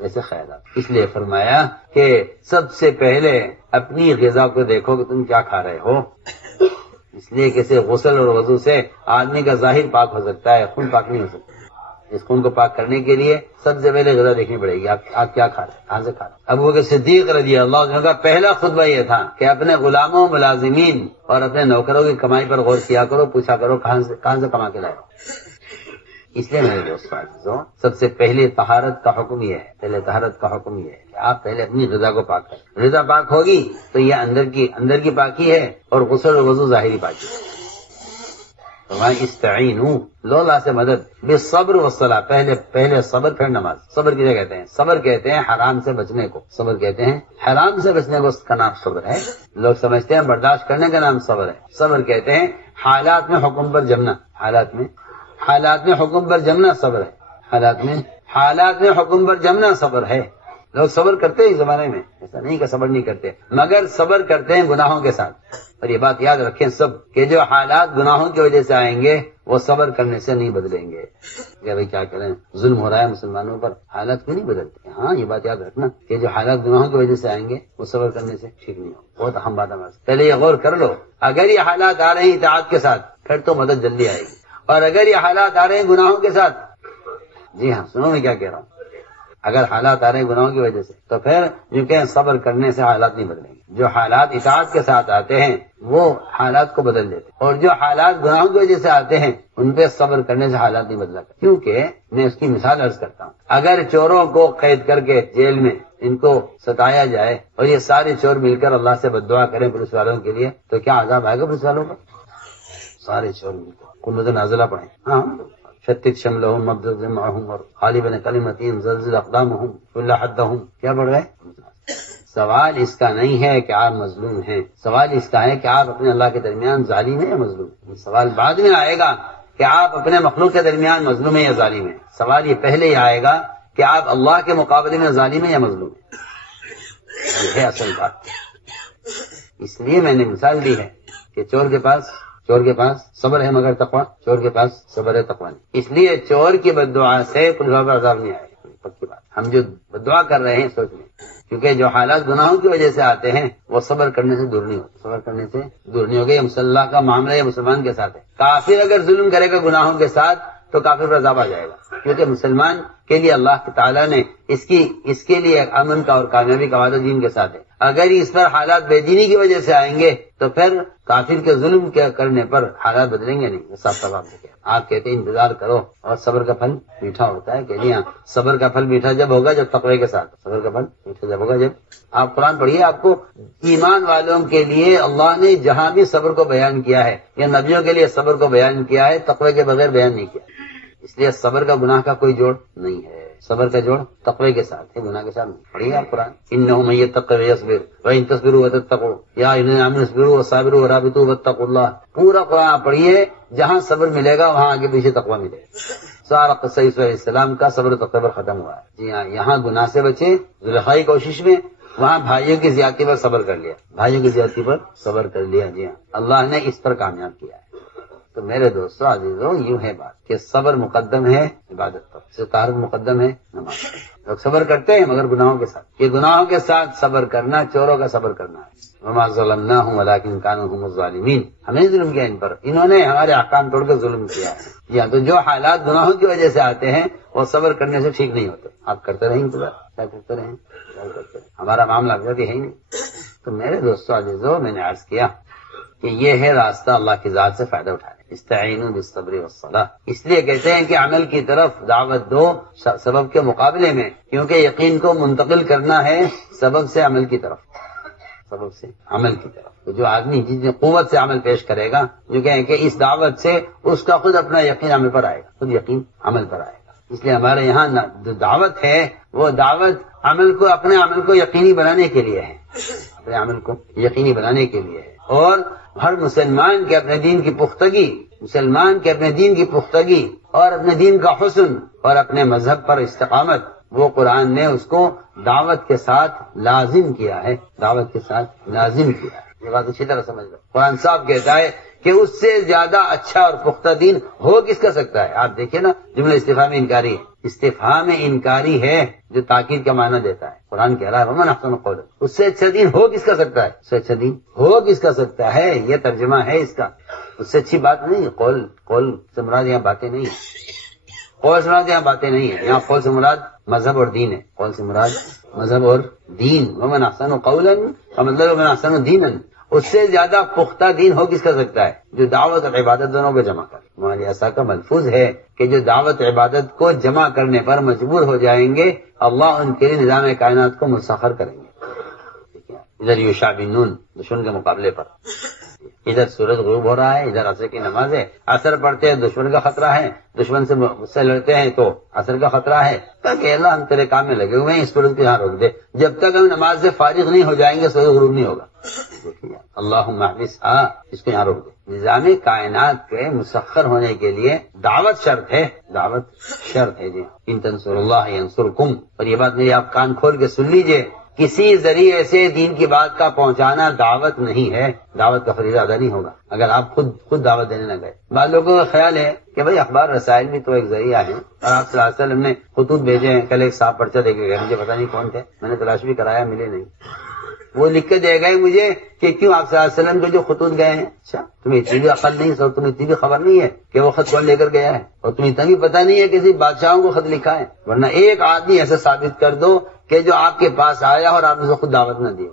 ویسے خیالات۔ اس لیے فرمایا کہ سب سے پہلے اپنی غذا کو دیکھو کہ تم کیا کھا رہے ہو، اس لیے کسی غسل اور وضو سے آدمی کا ظاہر پاک ہو سکتا ہے، خون پاک نہیں ہو سکتا۔ اس خون کو پاک کرنے کے لیے سب سے پہلے غذا دیکھنی پڑے گی، آپ کیا کھا رہے ہیں، کہاں سے کھا رہے ہیں۔ ابو بکر صدیق رضی اللہ عنہ کا پہلا خطبہ یہ تھا کہ اپنے غلاموں، ملازمین اور اپنے نوکروں کی کمائی پر غور کیا کرو، پوچھا کرو کہاں سے کما کے لائے۔ اس لیے میرے دوستوں سب سے پہلے طہارت کا حکم یہ ہے، کہ آپ پہلے اپنی غذا کو پاک کریں۔ غذا پاک ہوگی تو یہ اندر کی پاکی ہے اور غسل اور وضو ظاہری پاکی ہے۔ استعینوا، لو اللہ سے مدد، بالصبر والصلاۃ، پہلے صبر پھر نماز۔ صبر کسے کہتے ہیں؟ صبر کہتے ہیں حرام سے بچنے کو، صبر کہتے ہیں حرام سے بچنے کو، اس کا نام صبر ہے۔ لوگ سمجھتے ہیں برداشت کرنے کا نام صبر ہے، صبر کہتے ہیں حالات میں حکم پر جمنا، حالات میں حکم پر جمنا صبر ہے، حالات میں حکم پر جمنا صبر ہے۔ لوگ صبر کرتے ہیں اس زمانے میں، ایسا نہیں کہ صبر نہیں کرتے، مگر صبر کرتے ہیں گناہوں کے ساتھ۔ اور یہ بات یاد رکھیں سب کہ جو حالات گناہوں کی وجہ سے آئیں گے وہ صبر کرنے سے نہیں بدلیں گے۔ کہ بھائی کیا کریں، ظلم ہو رہا ہے مسلمانوں پر، حالات کیوں نہیں بدلتے؟ ہاں یہ بات یاد رکھنا کہ جو حالات گناہوں کی وجہ سے آئیں گے وہ صبر کرنے سے ٹھیک نہیں ہو۔ بہت اہم بات ہے، پہلے یہ غور کر لو، اگر یہ حالات آ رہے ہیں اطاعت کے ساتھ پھر تو مدد جلدی آئے گی، اور اگر یہ حالات آ رہے ہیں گناہوں کے ساتھ، جی ہاں سنو میں کیا کہہ رہا ہوں، اگر حالات آ رہے ہیں گناہوں کی وجہ سے تو پھر جو کہ صبر کرنے سے حالات نہیں بدلیں گے۔ جو حالات اطاعت کے ساتھ آتے ہیں وہ حالات کو بدل دیتے ہیں، اور جو حالات گناہوں کی وجہ سے آتے ہیں ان پہ صبر کرنے سے حالات نہیں بدلا کرتے۔ کیونکہ میں اس کی مثال عرض کرتا ہوں، اگر چوروں کو قید کر کے جیل میں ان کو ستایا جائے اور یہ سارے چور مل کر اللہ سے بد دعا کریں پولیس والوں کے لیے تو کیا عذاب آئے گا پولیس والوں کا؟ سارے چور مل کر قوت نازلہ پڑھیں، ہاں شتت شملهم مبدد جمعهم اور غالباً کلمتین زلزل اقدامهم كل حدهم، کیا پڑھ رہے ہیں؟ سوال اس کا نہیں ہے کہ آپ مظلوم ہیں، سوال اس کا ہے کہ آپ اپنے اللہ کے درمیان ظالم ہیں یا مظلوم ہیں۔ سوال بعد میں آئے گا کہ آپ اپنے مخلوق کے درمیان مظلوم ہیں یا ظالم ہیں، سوال یہ پہلے ہی آئے گا کہ آپ اللہ کے مقابلے میں ظالم ہیں یا مظلوم ہیں۔ یہ ہے اصل بات۔ اس لیے میں نے مثال دی ہے کہ چور کے پاس صبر ہے مگر تقوی، چور کے پاس صبر ہے تقوی نہیں۔ اس لیے چور کی بد دعا سے پولیس پر عذاب نہیں آئے گا، پکی بات۔ ہم جو بد دعا کر رہے ہیں سوچ لیں، کیونکہ جو حالات گناہوں کی وجہ سے آتے ہیں وہ صبر کرنے سے دور نہیں ہوتے، صبر کرنے سے دور نہیں ہوگے۔ مسلح کا معاملہ یہ مسلمان کے ساتھ ہے، کافر اگر ظلم کرے گا گناہوں کے ساتھ تو کافر پر عذاب آ جائے گا، کیونکہ مسلمان کے لیے اللہ تعالیٰ نے اس کے لیے امن کا اور کامیابی کا وعدہ دین کے ساتھ ہے۔ اگر اس پر حالات بے دینی کی وجہ سے آئیں گے تو پھر کافر کے ظلم کرنے پر حالات بدلیں گے نہیں۔ صاف صاف آپ کہتے ہیں انتظار کرو اور صبر کا پھل میٹھا ہوتا ہے، کہ نہیں؟ صبر کا پھل میٹھا جب ہوگا جب تقوی کے ساتھ، صبر کا پھل میٹھا جب ہوگا جب آپ قرآن پڑھیے، آپ کو ایمان والوں کے لیے اللہ نے جہاں بھی صبر کو بیان کیا ہے یا نبیوں کے لیے صبر کو بیان کیا ہے تقوی کے بغیر بیان نہیں کیا۔ اس لیے صبر کا گناہ کا کوئی جوڑ نہیں ہے، صبر کا جوڑ تقوی کے ساتھ ہے، گناہ کے ساتھ نہیں۔ پڑھیے آپ قرآن، انہ من یتق ویصبر وان تصبروا وتتقوا یا الذین آمنوا اصبروا وصابروا ورابطوا واتقوا اللہ۔ پورا قرآن پڑھیے، جہاں صبر ملے گا وہاں آگے پیچھے تقوی ملے گا۔ سارا قصہ یوسف علیہ السلام کا صبر و تقوی پر ختم ہوا ہے۔ جی ہاں، یہاں گناہ سے بچے زلیخا کی کوشش میں، وہاں بھائیوں کی زیادتی پر صبر کر لیا، جی ہاں اللہ نے اس پر کامیاب کیا ہے۔ تو میرے دوستو عزیزو، یوں ہے بات کہ صبر مقدم ہے عبادت پر، طہارت مقدم ہے نماز پر۔ لوگ صبر کرتے ہیں مگر گناہوں کے ساتھ. یہ گناہوں کے ساتھ صبر کرنا چوروں کا صبر کرنا ہے. وما ظلمناہم ولکن کانوا هم الظالمین. ہمیں ظلم کیا ان پر, انہوں نے ہمارے احکام توڑ کر ظلم کیا ہے. یا تو جو حالات گناہوں کی وجہ سے آتے ہیں وہ صبر کرنے سے ٹھیک نہیں ہوتے. آپ کرتے رہیں انتظار, کیا کرتے رہیں, ہمارا معاملہ ابھی ہے ہی نہیں. تو میرے دوستو عزیزو, میں نے عرض کیا کہ یہ ہے راستہ اللہ کی ذات سے فائدہ اٹھانے. استعینوا بالصبر والصلاۃ. اس لیے کہتے ہیں کہ عمل کی طرف دعوت دو سبب کے مقابلے میں, کیونکہ یقین کو منتقل کرنا ہے سبب سے عمل کی طرف, سبب سے عمل کی طرف. تو جو آدمی جتنی قوت سے عمل پیش کرے گا, جو کہیں کہ اس دعوت سے اس کا خود اپنا یقین عمل پر آئے گا, خود یقین عمل پر آئے گا. اس لیے ہمارے یہاں جو دعوت ہے وہ دعوت اپنے عمل کو یقینی بنانے کے لیے ہے, اپنے عمل کو یقینی بنانے کے لیے ہے. اور ہر مسلمان کے اپنے دین کی پختگی, مسلمان کے اپنے دین کی پختگی اور اپنے دین کا حسن اور اپنے مذہب پر استقامت, وہ قرآن نے اس کو دعوت کے ساتھ لازم کیا ہے, دعوت کے ساتھ لازم کیا ہے. یہ بات اچھی طرح سمجھ لو. قرآن صاحب کہتا ہے کہ اس سے زیادہ اچھا اور پختہ دین ہو کس کا سکتا ہے. آپ دیکھیں نا, جملہ استفہام انکاری ہے, استفہام انکاری ہے جو تاکید کا معنی دیتا ہے. قرآن کہہ رہا ہے ومن احسن قولا, اس سے اچھا دین ہو کس کا سکتا ہے, اس سے اچھا دین ہو کس کا سکتا ہے. یہ ترجمہ ہے اس کا, اس سے اچھی بات نہیں. قول سے مراد یہاں باتیں نہیں ہیں, قول سے مراد یہاں باتیں نہیں ہیں. یہاں قول سے مراد مذہب اور دین ہے, قول سے مراد مذہب اور دین. ومن احسن قولا کا مطلب ومن احسن دینا. اس سے زیادہ پختہ دین ہو کس کا سکتا ہے جو دعوت اور عبادت دونوں کو جمع کرے. ہمارے ایسا کا ملفوظ ہے کہ جو دعوت عبادت کو جمع کرنے پر مجبور ہو جائیں گے, اللہ ان کے لیے نظام کائنات کو مسخر کریں گے. ادھر یوشع بن نون دشمن کے مقابلے پر, ادھر سورج غروب ہو رہا ہے, ادھر عصر کی نماز ہے, عصر پڑھتے ہیں دشمن کا خطرہ ہے, دشمن سے لڑتے ہیں تو عصر کا خطرہ ہے. کہ اللہ ہم تیرے کام میں لگے ہوئے ہیں, اس سورج کو یہاں روک دے, جب تک ہم نماز سے فارغ نہیں ہو جائیں گے سورج غروب نہیں ہوگا. اللہم احبسھا, اس کو یہاں روک دے. نظام کائنات کے مسخر ہونے کے لیے دعوت شرط ہے, دعوت شرط ہے. جی ان تنصروا اللہ ینصرکم. اور یہ بات میری آپ کان کھول کے سن لیجئے, کسی ذریعے سے دین کی بات کا پہنچانا دعوت نہیں ہے, دعوت کا فریضہ ادا نہیں ہوگا اگر آپ خود دعوت دینے نہ گئے. بعض لوگوں کا خیال ہے کہ بھئی اخبار رسائل بھی تو ایک ذریعہ ہے, اور آپ صلی اللہ علیہ وسلم نے خطوط بھیجے ہیں. کل ایک صاحب پرچہ دے کے گئے, مجھے پتہ نہیں کون تھے, میں نے تلاش بھی کرایا, ملے نہیں. وہ لکھ کے دے گئے مجھے کہ کیوں آپ صلی اللہ علیہ وسلم کے جو خطوط گئے ہیں. اچھا, تمہیں اتنی بھی عقل نہیں ہے, تمہیں اتنی بھی خبر نہیں ہے کہ وہ خط کون لے کر گیا ہے, اور تمہیں اتنا بھی پتہ نہیں ہے کسی بادشاہوں کو خط لکھا ہے. ورنہ ایک آدمی ایسا ثابت کر دو کہ جو آپ کے پاس آیا اور آپ نے اسے خود دعوت نہ دی.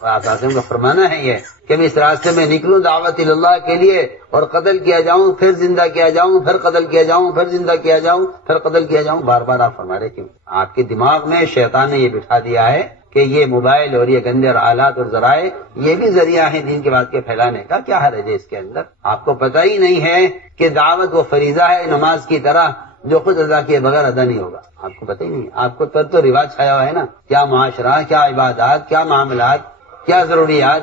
اور آپ کا فرمانا ہے یہ کہ میں اس راستے میں نکلوں دعوت اللہ کے لیے, اور قتل کیا جاؤں, پھر زندہ کیا جاؤں, پھر قتل کیا جاؤں, پھر زندہ کیا جاؤں, پھر قتل کیا جاؤں. بار بار آپ فرما رہے کیوں؟ آپ کے دماغ میں شیطان نے یہ بٹھا دیا ہے کہ یہ موبائل اور یہ گندے آلات اور ذرائع یہ بھی ذریعہ ہیں دین کی بات کے پھیلانے کا. کیا حرج ہے اس کے اندر؟ آپ کو پتہ ہی نہیں ہے کہ دعوت وہ فریضہ ہے نماز کی طرح جو خود ادا کیے بغیر ادا نہیں ہوگا. آپ کو پتہ ہی نہیں. آپ کو تو رواج چھایا ہوا ہے نا, کیا معاشرہ, کیا عبادات, کیا معاملات, کیا ضروریات,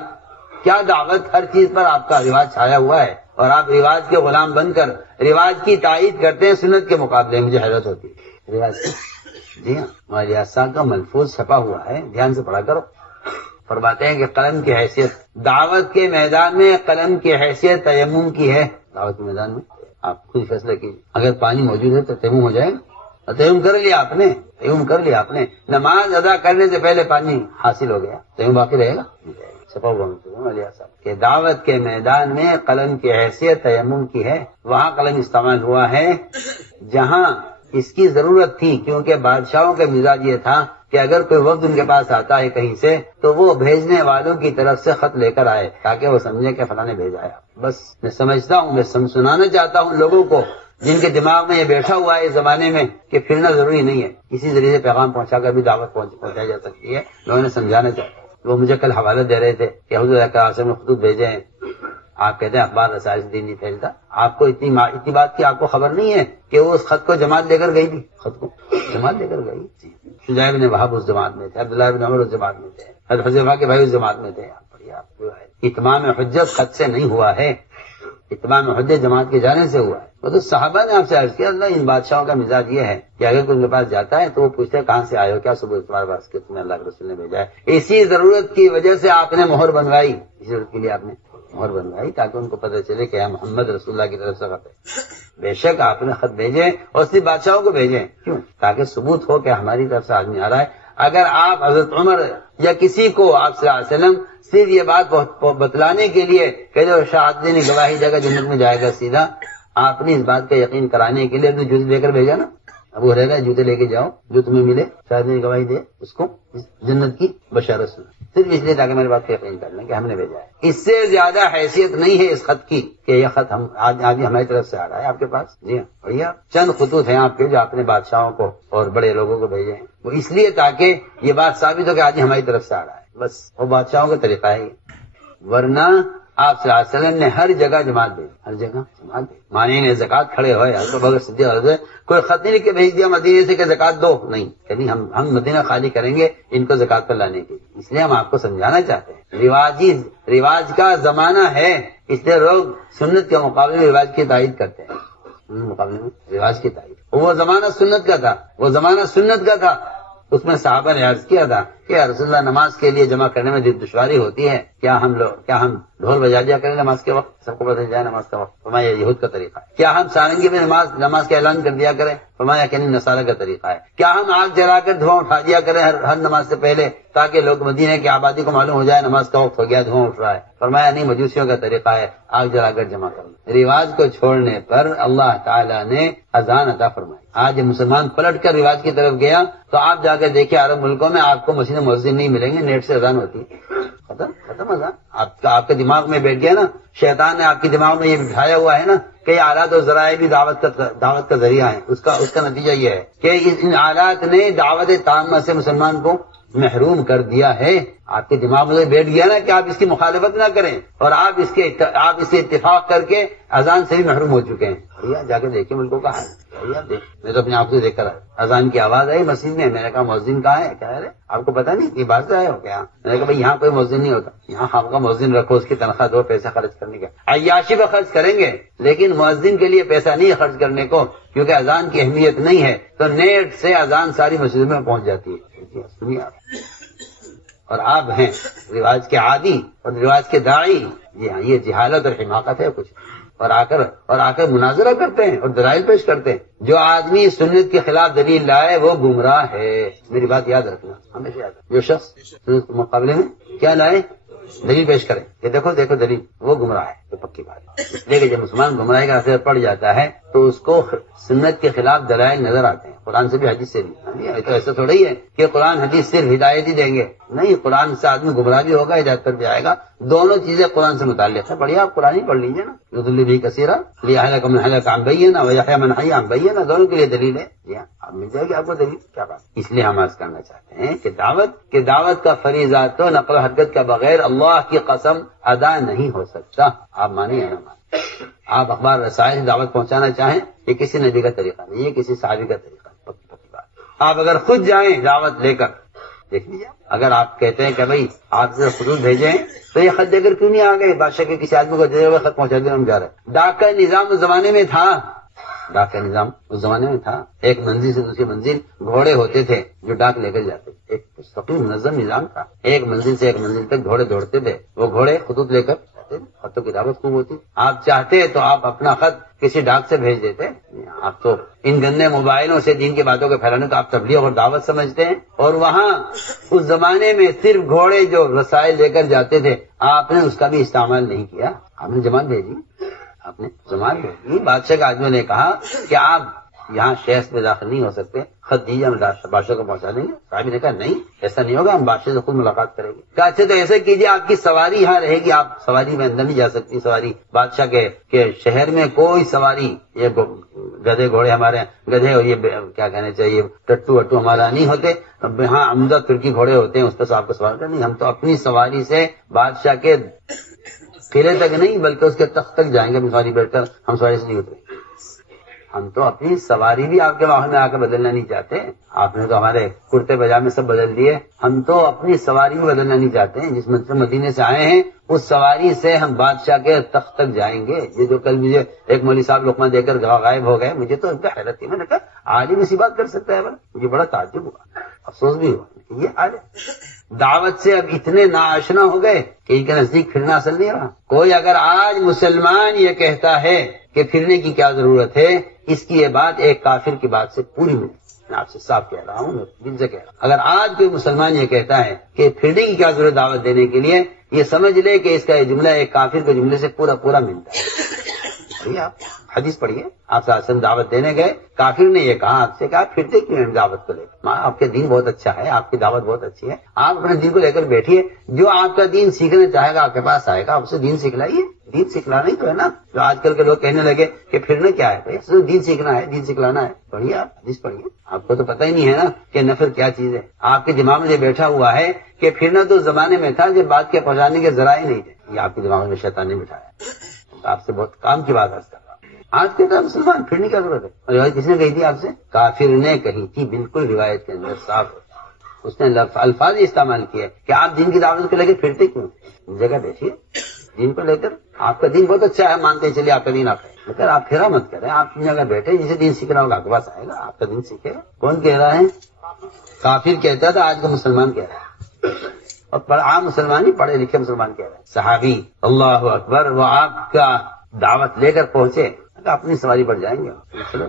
کیا دعوت, ہر چیز پر آپ کا رواج چھایا ہوا ہے, اور آپ رواج کے غلام بن کر رواج کی تائید کرتے ہیں سنت کے مقابلے. مجھے حیرت ہوتی ہے رواج کی. جی ہاں, ہمارے صاحب کا ملفوظ چھپا ہوا ہے, دھیان سے پڑھا کرو. فرماتے ہیں کہ قلم کی حیثیت دعوت کے میدان میں, قلم کی حیثیت تیمم کی ہے. دعوت کے میدان میں آپ خود فیصلہ کیجیے, اگر پانی موجود ہے تو تیمم ہو جائے گا. تیمم کر لیا آپ نے, تیمم کر لیا آپ نے, نماز ادا کرنے سے پہلے پانی حاصل ہو گیا, تیمم باقی رہے گا. چھپا ہوا صاحب کہ دعوت کے میدان میں قلم کی حیثیت تیمم کی ہے. وہاں قلم استعمال ہوا ہے جہاں اس کی ضرورت تھی, کیونکہ بادشاہوں کا مزاج یہ تھا کہ اگر کوئی وقت ان کے پاس آتا ہے کہیں سے تو وہ بھیجنے والوں کی طرف سے خط لے کر آئے تاکہ وہ سمجھے کہ فلاں نے بھیجا ہے. بس میں سمجھتا ہوں, میں سنانا چاہتا ہوں لوگوں کو جن کے دماغ میں یہ بیٹھا ہوا ہے اس زمانے میں کہ پھرنا ضروری نہیں ہے, کسی ذریعے سے پیغام پہنچا کر بھی دعوت پہنچائی جا سکتی ہے. لوگوں نے سمجھانا چاہتا. وہ مجھے کل حوالہ دے رہے تھے کہ حضور صلی اللہ علیہ وسلم نے خطوط بھیجے ہیں. آپ کہتے ہیں اخبار رسائل سے دین نہیں پھیلتا. آپ کو اتنی بات کی آپ کو خبر نہیں ہے کہ وہ اس خط کو جماعت لے کر گئی تھی, خط کو جماعت لے کر گئی. شجاع بن وہب اس جماعت میں تھے, عبداللہ بن عمر اس جماعت میں تھے, حضرت حذیفہ کے بھائی اس جماعت میں تھے. اتمام حجت خط سے نہیں ہوا ہے, اتمام حجت جماعت کے جانے سے ہوا ہے. وہ تو صحابہ نے آپ سے عرض کیا اللہ ان بادشاہوں کا مزاج یہ ہے کہ اگر کوئی ان کے پاس جاتا ہے تو وہ پوچھتے ہیں کہاں سے آئے ہو, کیا صبح تمہارے پاس کہ تمہیں اللہ کے رسول نے بھیجا ہے. اسی ضرورت کی وجہ سے آپ نے مہر بنوائی, اسی ضرورت کے لیے آپ نے مہر بنوائی تاکہ ان کو پتہ چلے کہ محمد رسول اللہ کی طرف سے خط ہے۔ بے شک آپ نے خط بھیجے اور صرف بادشاہوں کو بھیجیں، کیوں؟ تاکہ ثبوت ہو کہ ہماری طرف سے آدمی آ رہا ہے۔ اگر آپ حضرت عمر یا کسی کو آپ صلی اللہ علیہ وسلم صرف یہ بات بتلانے کے لیے کہ جو شہادت نے گواہی دے گا جنت میں جائے گا سیدھا، آپ نے اس بات کا یقین کرانے کے لیے اپنے جوتے لے کر بھیجا نا، اب وہ رہے گا جوتے لے کے جاؤ جو تمہیں ملے، شہادت نے گواہی دے، اس کو جنت کی بشارت سنا، صرف اس لیے تاکہ میری بات کا یقین کر لیں کہ ہم نے بھیجا ہے۔ اس سے زیادہ حیثیت نہیں ہے اس خط کی کہ یہ خط آج ہماری طرف سے آ رہا ہے آپ کے پاس۔ جی ہاں، بھیا چند خطوط ہیں آپ کے جو آپ نے بادشاہوں کو اور بڑے لوگوں کو بھیجے ہیں، وہ اس لیے تاکہ یہ بات ثابت ہو کہ آج ہماری طرف سے آ رہا ہے، بس وہ بادشاہوں کا طریقہ ہے یہ۔ ورنہ آپ صلی اللہ علیہ وسلم نے ہر جگہ جماعت دی، ہر جگہ جماعت دی، مانین زکات کھڑے ہوئے، حضرت بکر صدیق کوئی خط نہیں لکھ کے بھیج دیا مدینے سے کہ زکات دو، نہیں، کہنی ہم مدینہ خالی کریں گے ان کو زکات پر لانے کے، اس لیے ہم آپ کو سمجھانا چاہتے ہیں۔ رواج کا زمانہ ہے، اس لیے لوگ سنت کے مقابلے میں رواج کی تائید کرتے ہیں، مقابلے میں رواج کی تائید۔ وہ زمانہ سنت کا تھا، وہ زمانہ سنت کا تھا، اس میں صحابہ نے عرض کیا تھا کہ رسول اللہ نماز کے لیے جمع کرنے میں دشواری ہوتی ہے، کیا ہم ڈھول بجا دیا کریں نماز کے وقت، سب کو پتہ چل جائے نماز کا وقت؟ فرمایا یہود کا طریقہ ہے۔ کیا ہم سارنگی میں نماز کا اعلان کر دیا کریں؟ فرمایا کہ نہیں، نصارہ کا طریقہ ہے۔ کیا ہم آگ جلا کر دھواں اٹھا دیا کریں ہر نماز سے پہلے تاکہ لوگ مدینے کی آبادی کو معلوم ہو جائے نماز کا وقت ہو گیا، دھواں اٹھ رہا ہے؟ فرمایا نہیں، مجوسیوں کا طریقہ ہے، آگ جلا کر جمع کرنا۔ رواج کو چھوڑنے پر اللہ تعالیٰ نے اذان عطا فرمائی۔ آج مسلمان پلٹ کر رواج کی طرف گیا تو آپ جا کے دیکھیں عرب ملکوں میں آپ کو مسجد مؤذن نہیں ملیں گے، نیٹ سے اذان ہوتی ہے، ختم اذان۔ آپ کے دماغ میں بیٹھ گیا نا، شیطان نے آپ کے دماغ میں یہ بٹھایا ہوا ہے نا کہ یہ آلات اور ذرائع بھی دعوت کا ذریعہ ہیں، اس کا نتیجہ یہ ہے کہ ان آلات نے دعوت تامہ سے مسلمان کو محروم کر دیا ہے۔ آپ کے دماغ میں بیٹھ گیا نا کہ آپ اس کی مخالفت نہ کریں، اور آپ اس سے اتفاق کر کے اذان سے بھی محروم ہو چکے ہیں۔ بھیا جا کے دیکھیں ملکوں کا حال، میں تو اپنے آپ سے دیکھ کر اذان کی آواز آئی مسجد میں، میں نے کہا مؤذن کہاں ہے؟ کہہ رہے آپ کو پتا نہیں کہ باہر سے آئے ہو کیا؟ میں نے کہا بھائی یہاں کوئی مؤذن نہیں ہوتا، یہاں خام کا مؤذن رکھو، اس کی تنخواہ دو، پیسہ خرچ کرنے کا عیاشی پہ خرچ کریں گے، لیکن مؤذن کے لیے پیسہ نہیں خرچ کرنے کو، کیونکہ اذان کی اہمیت نہیں ہے، تو نیٹ سے اذان ساری مسجد میں پہنچ جاتی ہے۔ سنیے آپ، اور آپ ہیں رواج کے عادی اور رواج کے داعی، جی ہاں، یہ جہالت اور حماقت ہے کچھ، اور آ کر مناظرہ کرتے ہیں اور دلائل پیش کرتے ہیں۔ جو آدمی سنت کے خلاف دلیل لائے وہ گمراہ ہے، میری بات یاد رکھنا، ہمیشہ یاد رکھنا۔ جو شخص سنت کے مقابلے میں کیا لائے، دلیل پیش کرے کہ دیکھو دلیل، وہ گمراہ ہے، تو پکی بات ہے۔ اس لیے کہ جب مسلمان گمراہی کا اثر پڑ جاتا ہے تو اس کو سنت کے خلاف دلائل نظر آتے ہیں، قرآن سے بھی حدیث سے بھی۔ تو ایسا تھوڑا ہی ہے کہ قرآن حدیث صرف ہدایت ہی دیں گے، نہیں، قرآن سے آدمی گمراہ بھی ہوگا، ہدایت پر بھی آئے گا، دونوں چیزیں قرآن سے متعلق ہے۔ بڑھیا، آپ قرآن ہی پڑھ لیجیے نا، یضل بھی کثیرا لیہلک من ہلک عن بینہ ویحیی من حی عن بینہ، دونوں کے لیے دلیل ہے۔ جی ہاں، اب مل جائے گی آپ کو دلیل، کیا بات۔ اس لیے ہم عرض کرنا چاہتے ہیں کہ دعوت کا فریضہ تو نقل و حرکت کا بغیر اللہ کی قسم ادا نہیں ہو سکتا، آپ مانیں یا نہ مانیں۔ آپ اخبار رسائل سے دعوت پہنچانا چاہیں، یہ کسی نبی کا طریقہ نہیں، یہ کسی صحابی کا طریقہ نہیں، پکی بات۔ آپ اگر خود جائیں دعوت لے کر، دیکھ لیجیے، اگر آپ کہتے ہیں کہ بھائی آپ سے خطوط بھیجیں تو یہ خط دے کر کیوں نہیں آ گئے؟ بادشاہ کے کسی آدمی کو دے ہوئے خط پہنچا دیں، ہم جا رہے ہیں۔ ڈاک کا نظام اس زمانے میں تھا، ڈاک کا نظام اس زمانے میں تھا، ایک منزل سے دوسری منزل گھوڑے ہوتے تھے جو ڈاک لے کر جاتے تھے، ایک مستقل منظم نظام تھا، ایک منزل سے ایک منزل تک گھوڑے دوڑتے تھے، وہ گھوڑے خطوط لے کر خطوں کی دعوت خوب ہوتی۔ آپ چاہتے تو آپ اپنا خط کسی ڈاک سے بھیج دیتے، آپ تو ان گندے موبائلوں سے دین کی باتوں کو پھیلانے کو آپ تبلیغ اور دعوت سمجھتے ہیں، اور وہاں اس زمانے میں صرف گھوڑے جو رسائل لے کر جاتے تھے، آپ نے اس کا بھی استعمال نہیں کیا، آپ نے جماعت بھیجی، آپ نے جماعت بھیجی۔ بادشاہ کے آدمی نے کہا کہ آپ یہاں شہر میں داخل نہیں ہو سکتے، خط دیجیے، ہم بادشاہ کو پہنچا دیں گے۔ صاحب نے کہا نہیں، ایسا نہیں ہوگا، ہم بادشاہ سے خود ملاقات کریں گے۔ کہا اچھا تو ایسا کیجیے، آپ کی سواری یہاں رہے گی، آپ سواری میں اندر نہیں جا سکتی، سواری بادشاہ کے شہر میں کوئی سواری، یہ گدھے گھوڑے ہمارے گدھے اور یہ کیا کہنا چاہیے ٹٹو وٹو ہمارا نہیں ہوتے، ہاں عمدہ ترکی گھوڑے ہوتے ہیں، اس پر آپ کو سوار کریں، ہم تو اپنی سواری سے بادشاہ کے قلعے تک نہیں بلکہ اس کے تخت تک جائیں گے، اپنی سواری بیٹھ کر، ہم سواری سے نہیں اتریں، ہم تو اپنی سواری بھی آپ کے واہن میں آ کے بدلنا نہیں چاہتے، آپ نے تو ہمارے کرتے پاجامے سب بدل دیے، ہم تو اپنی سواری بھی بدلنا نہیں چاہتے ہیں، جس مدینے سے آئے ہیں اس سواری سے ہم بادشاہ کے تخت تک جائیں گے۔ یہ جو کل مجھے ایک مولوی صاحب لقمہ دے کر غائب ہو گئے، مجھے تو ان کا حیرت تھی، میں نے کہا عالم اسی بات کر سکتا ہے، مجھے بڑا تعجب ہوا، افسوس بھی ہوا۔ یہ حال ہے۔ دعوت سے اب اتنے ناآشنا ہو گئے کہ ان کے نزدیک پھرنا اصل نہیں رہا۔ کوئی اگر آج مسلمان یہ کہتا ہے کہ پھرنے کی کیا ضرورت ہے، اس کی یہ بات ایک کافر کی بات سے پوری ملتی۔ میں آپ سے صاف کہہ رہا ہوں، میں دل سے کہہ رہا ہوں، اگر آج کوئی مسلمان یہ کہتا ہے کہ پھرنے کی کیا ضرورت دعوت دینے کے لیے، یہ سمجھ لے کہ اس کا یہ جملہ ایک کافر کے جملے سے پورا ملتا ہے۔ آپ حدیث پڑھیے، آپ صلی اللہ علیہ وسلم دعوت دینے گئے، کافر نے یہ کہا آپ سے کہا پھرتے کیوں ہیں دعوت کو لے کر؟ آپ کے دین بہت اچھا ہے، آپ کی دعوت بہت اچھی ہے، آپ اپنے دین کو لے کر بیٹھیے، جو آپ کا دین سیکھنا چاہے گا آپ کے پاس آئے گا، آپ اسے دین سکھلائیے۔ دین سکھلانا ہی تو ہے نا، جو آج کل کے لوگ کہنے لگے کہ پھرنا کیا ہے، بھائی دین سیکھنا ہے، دین سکھلانا ہے۔ پڑھیے آپ حدیث پڑھیے، آپ کو تو پتہ ہی نہیں ہے نا کہ نفر کیا چیز ہے۔ آپ کے دماغ میں یہ بیٹھا ہوا ہے کہ پھرنا تو زمانے میں تھا جب بات کے پہنچانے کے ذرائع نہیں تھے، یہ آپ کے دماغ میں شیطان نے بٹھایا۔ آپ سے بہت کام کی بات ہے۔ آج کے طرح مسلمان پھرنے کی ضرورت ہے، اور روایت کس نے کہی تھی آپ سے؟ کافر نے کہی تھی، بالکل روایت کے اندر صاف ہے۔ اس نے الفاظ استعمال کیے کہ آپ دین کی دعوت کو لے کے پھرتے کیوں؟ جگہ بیٹھیے، دین کو لے کر آپ کا دین بہت اچھا ہے، مانتے چلیے آپ کا دین آپ ہے، لیکن آپ پھرا مت کریں، آپ کی جگہ بیٹھے، جسے دین سیکھنا ہوگا آپ کے پاس آئے گا، آپ کا دین سیکھے گا۔ کون کہہ رہا ہے؟ کافر کہتا تھا، آج کا مسلمان کہہ رہا ہے، اور عام مسلمان ہی پڑھے لکھے مسلمان کہہ رہے ہیں۔ صحابی اللہ اکبر، وہ آپ کا دعوت لے کر پہنچے، اپنی سواری پر جائیں گے، چلو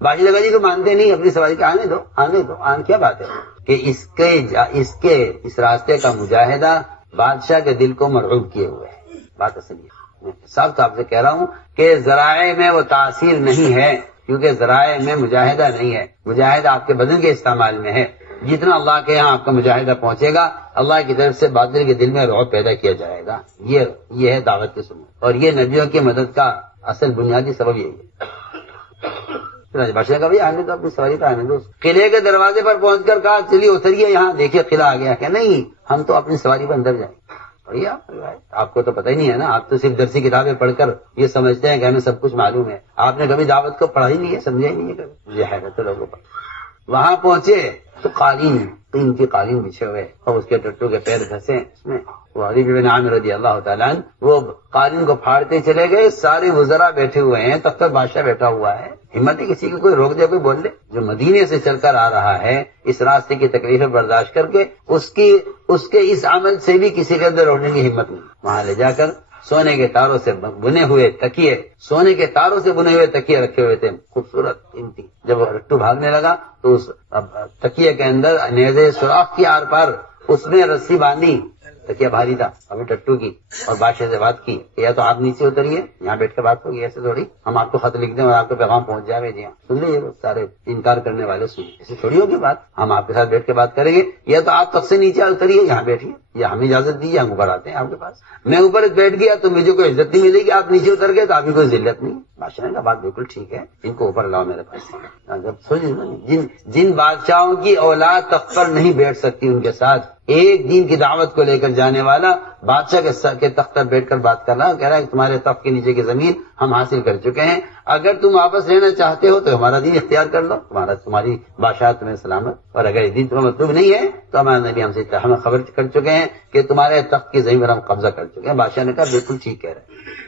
باقی جگہ جی تو مانتے نہیں، اپنی سواری کا آنے دو، کیا بات ہے کہ اس راستے کا مجاہدہ بادشاہ کے دل کو مرعوب کیے ہوئے ہے۔ بات اصل ہے، میں صاف آپ سے کہہ رہا ہوں کہ ذرائع میں وہ تاثیر نہیں ہے، کیونکہ ذرائع میں مجاہدہ نہیں ہے، مجاہدہ آپ کے بدن کے استعمال میں ہے۔ جتنا اللہ کے یہاں آپ کا مجاہدہ پہنچے گا، اللہ کی طرف سے باطل کے دل میں رعب پیدا کیا جائے گا۔ یہ ہے دعوت کی سنت، اور یہ نبیوں کی مدد کا اصل بنیادی سبب یہی ہے۔ بادشاہ کا بھی آنے دو، اپنی سواری کا آنے دو۔ قلعے کے دروازے پر پہنچ کر کہا چلیے اتریے، یہاں دیکھیے قلعہ آ گیا، کہ نہیں ہم تو اپنی سواری پر اندر جائیں۔ اور آپ کو تو پتہ ہی نہیں ہے نا، آپ تو صرف درسی کتابیں پڑھ کر یہ سمجھتے ہیں کہ ہمیں سب کچھ معلوم ہے، آپ نے کبھی دعوت کو پڑھا ہی نہیں ہے، سمجھا ہی نہیں ہے کبھی۔ یہ حیرت ہے لوگوں پر۔ وہاں پہنچے تو قالین کی قالین بچھے ہوئے، اور اس کے ٹٹو کے پیر گھسے اس میں۔ وہ علی بن عامر رضی اللہ تعالیٰ عنہ وہ قالین کو پھاڑتے چلے گئے، سارے وزراء بیٹھے ہوئے ہیں، تب تک بادشاہ بیٹھا ہوا ہے۔ ہمت ہے کسی کو کوئی روک دے، کوئی بول دے؟ جو مدینے سے چل کر آ رہا ہے، اس راستے کی تکلیفیں برداشت کر کے، اس کے اس عمل سے بھی کسی کے اندر روکنے کی ہمت نہیں۔ وہاں لے جا کر سونے کے تاروں سے بنے ہوئے تکیے رکھے ہوئے تھے، خوبصورت قیمتی۔ جب رٹو بھاگنے لگا تو اس تکیے کے اندر نیزے سوراخ کی آر پار اس میں رسی باندھی، تکیہ بھاری تھا، ابھی ٹٹو کی، اور بادشاہ سے بات کی کہ یا تو آپ نیچے اتریے، یہاں بیٹھ کے بات ہوگی، ایسے تھوڑی ہم آپ کو خط لکھ دیں اور آپ کو پیغام پہنچ جائے۔ جی ہاں سن لیجیے، سارے انکار کرنے والے سن، ایسے تھوڑی ہوگی بات، ہم آپ کے ساتھ بیٹھ کے بات کریں گے، یا تو آپ تخت سے نیچے اتریے، یہاں بیٹھیے، یا ہمیں اجازت دیجیے، ہم اوپر آتے ہیں آپ کے پاس۔ میں اوپر بیٹھ گیا تو مجھے کوئی عزت نہیں ملے گی، آپ نیچے اتر گئے تو آپ کی کوئی ذلت نہیں۔ بادشاہ نے کہا بات بالکل ٹھیک ہے، ان کو اوپر لاؤ میرے پاس۔ جب جن بادشاہوں کی اولاد تخت پر نہیں بیٹھ سکتی، ان کے ساتھ ایک دین کی دعوت کو لے کر جانے والا بادشاہ کے تخت پر بیٹھ کر بات کر رہا، کہہ رہا ہے کہ تمہارے تخت کے نیچے کی زمین ہم حاصل کر چکے ہیں، اگر تم واپس لینا چاہتے ہو تو ہمارا دین اختیار کر لو، تمہاری بادشاہ تمہیں سلامت، اور اگر یہ دین تمہیں مطلوب نہیں ہے تو ہمارے نبی ہمیں خبر کر چکے ہیں کہ تمہارے تخت کی زمین پر ہم قبضہ کر چکے ہیں۔ بادشاہ نے کہا بالکل ٹھیک کہہ رہے ہیں۔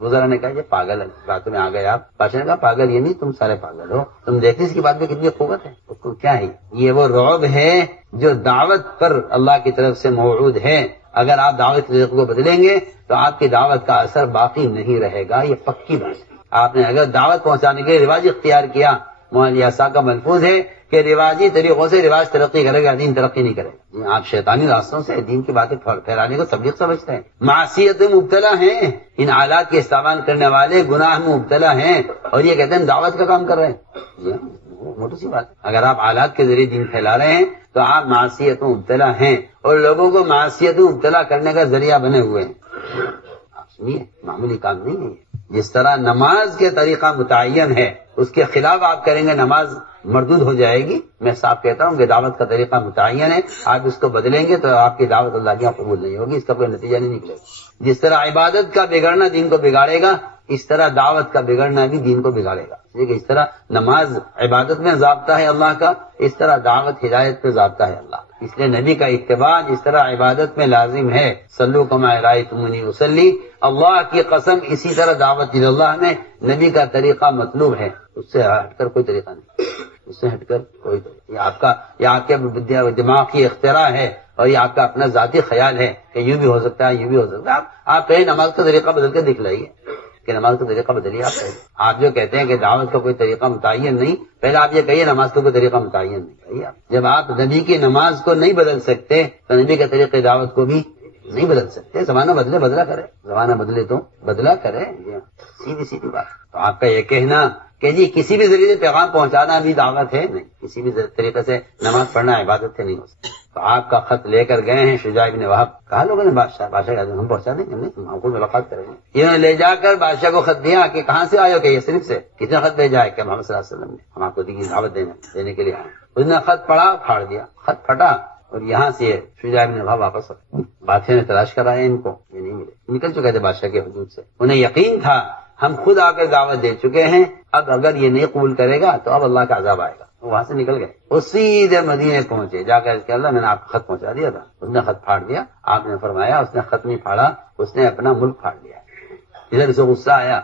وزراء نے کہا یہ پاگل ہے، باتوں میں آ گئے آپ۔ بادشاہ نے کہا پاگل یہ نہیں، تم سارے پاگل ہو، تم دیکھتے اس کی بات میں کتنی قوت ہے، اس کو کیا ہے؟ یہ وہ رعب ہے جو دعوت پر اللہ کی طرف سے موعود ہے۔ اگر آپ دعوت کے طریقے کو بدلیں گے تو آپ کی دعوت کا اثر باقی نہیں رہے گا، یہ پکی بات ہے۔ آپ نے اگر دعوت پہنچانے کے لیے رواج اختیار کیا، مولانا کا ملفوظ ہے کہ رواجی طریقوں سے رواج ترقی کرے گا، دین ترقی نہیں کرے گا۔ آپ شیطانی راستوں سے دین کی باتیں پھیلانے کو تبلیغ سمجھتے ہیں، معصیت میں مبتلا ہیں، ان آلات کے استعمال کرنے والے گناہ میں مبتلا ہیں، اور یہ کہتے ہیں دعوت کا کام کر رہے ہیں۔ موٹی سی بات، اگر آپ آلات کے ذریعے دین پھیلا رہے ہیں تو آپ معصیت میں مبتلا ہیں، اور لوگوں کو معصیت میں مبتلا کرنے کا ذریعہ بنے ہوئے ہیں۔ آپ سنیے، معمولی کام نہیں ہے۔ جس طرح نماز کے طریقہ متعین ہے، اس کے خلاف آپ کریں گے نماز مردود ہو جائے گی۔ میں صاف کہتا ہوں کہ دعوت کا طریقہ متعین ہے، آپ اس کو بدلیں گے تو آپ کی دعوت اللہ کی قبول نہیں ہوگی، اس کا کوئی نتیجہ نہیں نکلے گا۔ جس طرح عبادت کا بگڑنا دین کو بگاڑے گا، اس طرح دعوت کا بگڑنا بھی دین کو بگاڑے گا۔ اس طرح نماز عبادت میں ضابطہ ہے اللہ کا، اس طرح دعوت ہدایت پہ ضابطہ ہے اللہ کا۔ اس لیے نبی کا اتباع جس طرح عبادت میں لازم ہے، صلو کما رأیتمونی اصلی، اللہ کی قسم اسی طرح دعوت اللہ میں نبی کا طریقہ مطلوب ہے، اس سے ہٹ کر کوئی طریقہ نہیں۔ اس سے ہٹ کر کوئی یہ آپ کے دماغ کی اختراع ہے اور یہ آپ کا اپنا ذاتی خیال ہے کہ یوں بھی ہو سکتا ہے، یوں بھی ہو سکتا ہے. آپ کہیں نماز کا طریقہ بدل کے دکھلائیے کہ نماز کا طریقہ بدلیے. آپ جو کہتے ہیں کہ دعوت کا کوئی طریقہ متعین نہیں، پہلے آپ یہ کہیے نماز کا کوئی طریقہ متعین نہیں. کہیے آپ جب آپ نبی کی نماز کو نہیں بدل سکتے تو نبی کے طریقے دعوت کو بھی نہیں بدل سکتے. زمانہ بدلے بدلا کرے، زمانہ بدلے تو بدلا کرے. سیدھی سیدھی بات. تو آپ کا یہ کہنا کہ جی کسی بھی ذریعے سے پیغام پہنچانا بھی دعوت ہے، نہیں. کسی بھی طریقے سے نماز پڑھنا عبادت سے نہیں ہو سکتا. تو آپ کا خط لے کر گئے ہیں شجاع بن وہب. کہا لوگوں نے بادشاہ ہم پہنچا دیں گے، ہم کو ملاقات کریں گے. انہوں نے لے جا کر بادشاہ کو خط دیا کہ کہاں سے آئے ہو، کہ یہ صرف سے. کتنا خط بھیجا ہے کہ محمد صلی اللہ علیہ وسلم نے ہم آپ کو دعوت دینے کے لیے آئے. اس نے خط پڑھا، پھاڑ دیا، خط پھٹا اور یہاں سے شجاع بن وہب واپس. بادشاہ نے تلاش کرائے ان کو، یہ نہیں ملے. نکل چکے تھے بادشاہ کے حدود سے. انہیں یقین تھا ہم خود آ کر دعوت دے چکے ہیں، اب اگر یہ نہیں قبول کرے گا تو اب اللہ کا عذاب آئے گا. وہاں سے نکل گئے، وہ سیدھے مدینے پہنچے. جا کر کہ اللہ میں نے آپ کو خط پہنچا دیا تھا. اس نے خط پھاڑ دیا. آپ نے فرمایا اس نے خط نہیں پھاڑا، اس نے اپنا ملک پھاڑ دیا. ادھر سے غصہ آیا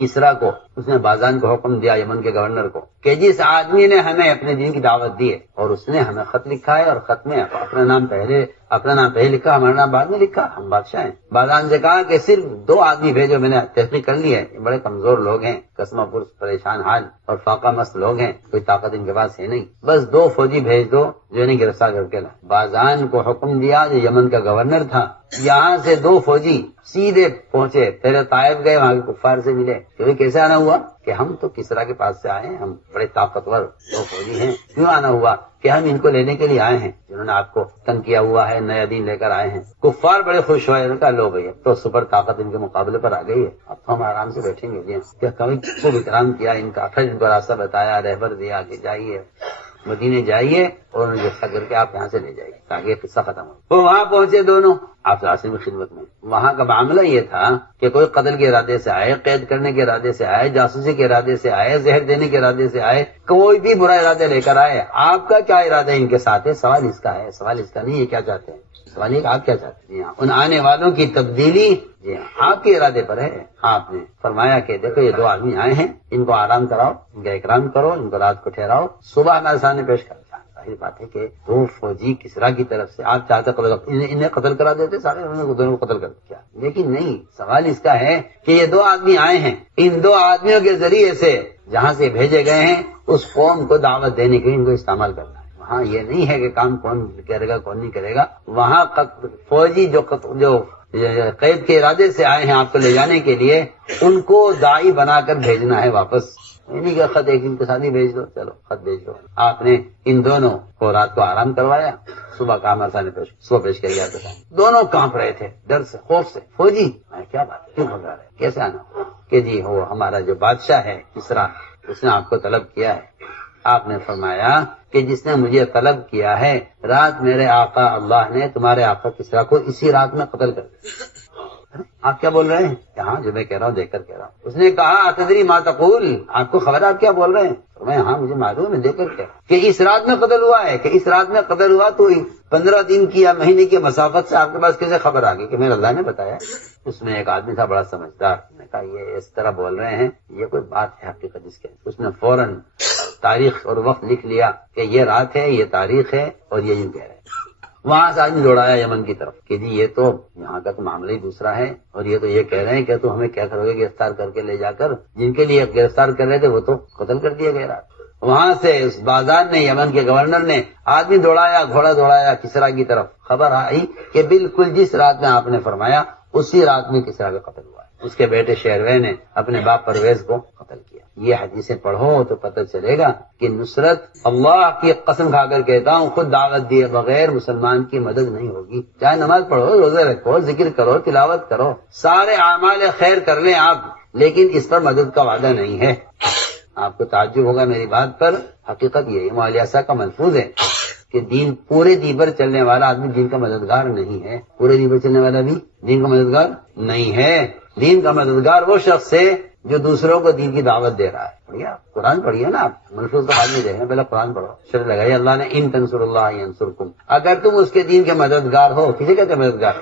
کسرا کو. اس نے بازان کو حکم دیا، یمن کے گورنر کو، کہ جس آدمی نے ہمیں اپنے دین کی دعوت دی ہے اور اس نے ہمیں خط لکھا ہے اور خط میں اپنا نام پہلے لکھا، ہمارا نام بعد میں لکھا، ہم بادشاہ ہیں. بازان سے کہا کہ صرف 2 آدمی بھیجو. میں نے تحقیق کر لی ہے، یہ بڑے کمزور لوگ ہیں، قسمہ پرس، پریشان حال اور فاقہ مست لوگ ہیں، کوئی طاقت ان کے پاس ہے نہیں. بس 2 فوجی بھیج دو جو انہیں گرفتار کر کے لائے. بازان کو حکم دیا جو یمن کا گورنر تھا. یہاں سے 2 فوجی سیدھے پہنچے، پہلے طائف گئے، وہاں کے کفار سے ملے. کیسے آنا ہوا کہ ہم تو کسرا کے پاس سے آئے ہیں، ہم بڑے طاقتور 2 فوجی ہیں. کیوں آنا ہوا کہ ہم ان کو لینے کے لیے آئے ہیں جنہوں نے آپ کو تنگ کیا ہوا ہے، نیا دین لے کر آئے ہیں. کفار بڑے خوش ہوئے. ان کا لو بھائی اب تو سپر طاقت ان کے مقابلے پر آ گئی ہے، اب تو ہم آرام سے بیٹھیں گے. کیا کبھی خوب اکرام کیا ان کا، پھر ان کو راستہ بتایا، رہبر دیا کہ جائیے مدینے جائیے اور انہیں جیسا کر کے آپ یہاں سے لے جائیے تاکہ یہ قصہ ختم ہو. وہ وہاں پہنچے دونوں آپ کی خدمت میں. وہاں کا معاملہ یہ تھا کہ کوئی قتل کے ارادے سے آئے، قید کرنے کے ارادے سے آئے، جاسوسی کے ارادے سے آئے، زہر دینے کے ارادے سے آئے، کوئی بھی برا ارادے لے کر آئے. آپ کا کیا ارادہ ہے ان کے ساتھ ہے؟ سوال اس کا ہے، سوال اس کا نہیں ہے کیا چاہتے ہیں. سوال یہ آپ کیا چاہتے ہیں؟ ان آنے والوں کی تبدیلی جی آپ کے ارادے پر ہے. آپ نے فرمایا کہ دیکھو یہ 2 آدمی آئے ہیں، ان کو آرام کراؤ، ان کا اکرام کرو، ان کو رات کو ٹھہراؤ، صبح ہمارے سامنے پیش کرو. ظاہر بات ہے کہ 2 فوجی کسرا کی طرف سے آپ چاہتے انہیں قتل کرا دیتے سارے، دونوں کو قتل کر دیا. لیکن نہیں، سوال اس کا ہے کہ یہ 2 آدمی آئے ہیں، ان 2 آدمیوں کے ذریعے سے جہاں سے بھیجے گئے ہیں اس قوم کو دعوت دینے کے لیے ان کو استعمال کرنا ہے. وہاں یہ نہیں ہے کہ کام کون کرے گا کون نہیں کرے گا. وہاں فوجی جو قید کے ارادے سے آئے ہیں آپ کو لے جانے کے لیے، ان کو داعی بنا کر بھیجنا ہے واپس. نہیں کہ خط ایک دن کے ساتھ ہی بھیج دو، چلو خط بھیج دو. آپ نے ان دونوں کو رات کو آرام کروایا، صبح کا مسانے پیش کر گیا. دونوں کانپ رہے تھے ڈر سے، خوف سے. فوجی کیا بات ہے، کیوں گھبرا رہے، کیسے آنا؟ کہ جی وہ ہمارا جو بادشاہ ہے کسرا، اس نے آپ کو طلب کیا ہے. آپ نے فرمایا کہ جس نے مجھے طلب کیا ہے، رات میرے آقا اللہ نے تمہارے آقا کسرا کو اسی رات میں قتل کر دیا. آپ کیا بول رہے ہیں؟ ہاں جو میں کہہ رہا ہوں دیکھ کر کہہ رہا ہوں. اس نے کہا اتدری ما تقول، آپ کو خبر ہے آپ کیا بول رہے ہیں؟ میں ہاں مجھے معلوم ہے، دیکھ کر کہہ رہا ہوں کہ اس رات میں قتل ہوا ہے. کہ اس رات میں قتل ہوا تو 15 دن کی یا مہینے کی مسافت سے آپ کے پاس کیسے خبر آ گئی؟ کہ میرے اللہ نے بتایا. اس میں ایک آدمی تھا بڑا سمجھدار، نے کہا یہ اس طرح بول رہے ہیں، یہ کوئی بات ہے حقیقت جس کے. اس نے فوراً تاریخ اور وقت لکھ لیا کہ یہ رات ہے، یہ تاریخ ہے اور یہ یوں کہہ رہے ہیں. وہاں سے آدمی دوڑایا یمن کی طرف کہ جی یہ تو یہاں کا تو معاملہ ہی دوسرا ہے اور یہ تو یہ کہہ رہے ہیں کہ تو ہمیں کیا کرو گے گرفتار کر کے لے جا کر، جن کے لیے گرفتار کر رہے تھے وہ تو قتل کر دیا گیا. وہاں سے اس بازار نے، یمن کے گورنر نے آدمی دوڑایا، گھوڑا دوڑایا کسرا کی طرف. خبر آئی کہ بالکل جس رات میں آپ نے فرمایا اسی رات میں کسرا کا قتل ہوا ہے. اس کے بیٹے شہروے نے اپنے باپ پرویز کو قتل کیا. یہ حدیثیں پڑھو تو پتہ چلے گا کہ نصرت، اللہ کی قسم کھا کر کہتا ہوں، خود دعوت دیے بغیر مسلمان کی مدد نہیں ہوگی. چاہے نماز پڑھو، روزے رکھو، ذکر کرو، تلاوت کرو، سارے اعمال خیر کر لیں آپ، لیکن اس پر مدد کا وعدہ نہیں ہے. آپ کو تعجب ہوگا میری بات پر، حقیقت یہ موالیاسا کا ملفوظ ہے کہ دین، پورے دین پر چلنے والا آدمی دین کا مددگار نہیں ہے. پورے دین پر چلنے والا بھی دین کا مددگار نہیں ہے. دین کا مددگار وہ شخص ہے جو دوسروں کو دین کی دعوت دے رہا ہے. بڑھیا قرآن پڑھیے نا آپ، ملفوظ تو بعد میں دیکھیں، پہلے قرآن پڑھو. شرط لگائی اللہ نے ان تنصر اللہ ینصرکم، اگر تم اس کے دین کے مددگار ہو. کسی کہتے ہیں مددگار؟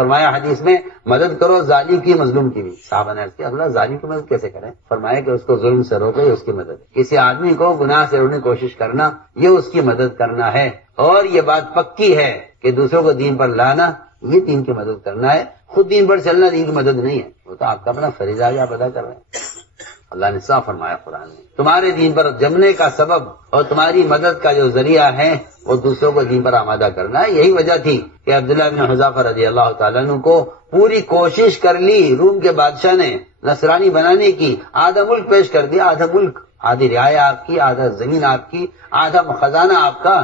فرمایا حدیث میں مدد کرو ظالم کی مظلوم کی بھی. صحابہ نے عرض کیا اللہ ظالم کی مدد کیسے کریں؟ فرمایا کہ اس کو ظلم سے روکے اس کی مدد. کسی آدمی کو گناہ سے روکنے کی کوشش کرنا یہ اس کی مدد کرنا ہے. اور یہ بات پکی ہے کہ دوسروں کو دین پر لانا یہ دین کی مدد کرنا ہے. خود دین پر چلنا دین کی مدد نہیں ہے، وہ تو آپ کا اپنا فریضہ ہے آپ ادا کر رہے ہیں. اللہ نے صاف فرمایا قرآن میں تمہارے دین پر جمنے کا سبب اور تمہاری مدد کا جو ذریعہ ہے وہ دوسروں کو دین پر آمادہ کرنا ہے. یہی وجہ تھی کہ عبداللہ بن حذافہ رضی اللہ تعالیٰ عنہ کو پوری کوشش کر لی روم کے بادشاہ نے نصرانی بنانے کی. آدھا ملک پیش کر دیا، آدھا ملک، آدھی رعایا آپ کی، آدھا زمین آپ کی، آدھا خزانہ آپ کا،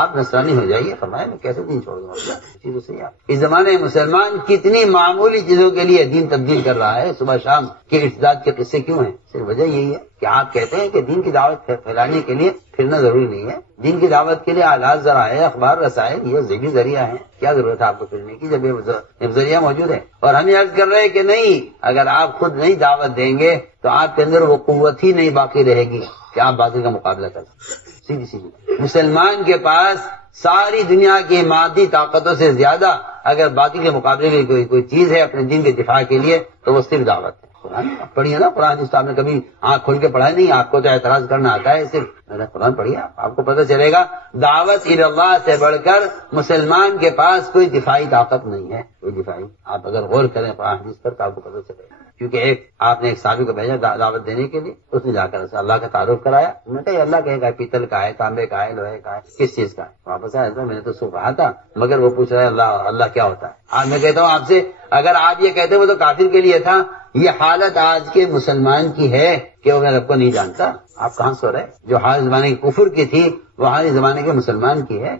آپ نصرانی ہو جائیے. فرمایا میں کیسے دین چھوڑ دوں؟ چیزوں سے اس زمانے میں مسلمان کتنی معمولی چیزوں کے لیے دین تبدیل کر رہا ہے. صبح شام کے ارتداد کے قصے کیوں ہیں؟ صرف وجہ یہی ہے کہ آپ کہتے ہیں کہ دین کی دعوت پھیلانے کے لیے پھرنا ضروری نہیں ہے. دین کی دعوت کے لیے آلات ذرائع، اخبار رسائل یہ ذیلی ذریعہ ہیں. کیا ضرورت ہے آپ کو پھرنے کی جب یہ ذریعہ موجود ہے؟ اور ہم یہ عرض کر رہے ہیں کہ نہیں، اگر آپ خود نہیں دعوت دیں گے تو آپ کے اندر وہ قوت ہی نہیں باقی رہے گی کہ آپ باطل کا مقابلہ کر سکیں. سیدھی سیدھی مسلمان کے پاس ساری دنیا کی مادی طاقتوں سے زیادہ اگر باقی کے مقابلے میں کوئی چیز ہے اپنے دین کے دفاع کے لیے تو وہ صرف دعوت ہے. قرآن پڑھیے نا، قرآن جس آپ نے کبھی آنکھ کھول کے پڑھا نہیں، آپ کو تو اعتراض کرنا آتا ہے. صرف قرآن پڑھیے آپ کو پتہ چلے گا دعوت اللہ سے بڑھ کر مسلمان کے پاس کوئی دفاعی طاقت نہیں ہے. کوئی دفاعی آپ اگر غور کریں قرآن حدیث پر تو آپ کو پتہ چلے گا. کیونکہ آپ نے ایک صحابی کو بھیجا دعوت دینے کے لیے، اس نے جا کر اللہ کا تعارف کرایا. میں نے کہا اللہ کہے گا پیتل کا ہے، تانبے کا ہے، لوہے کا ہے، کس چیز کا ہے؟ واپس آیا میں نے تو سو کہا تھا مگر وہ پوچھ رہا ہے اللہ کیا ہوتا ہے. آج میں کہتا ہوں آپ سے اگر آپ یہ کہتے وہ تو کافر کے لیے تھا. یہ حالت آج کے مسلمان کی ہے کہ وہ رب کو نہیں جانتا. آپ کہاں سو رہے؟ جو حال زمانے کی کفر کی تھی وہ حال زمانے کے مسلمان کی ہے.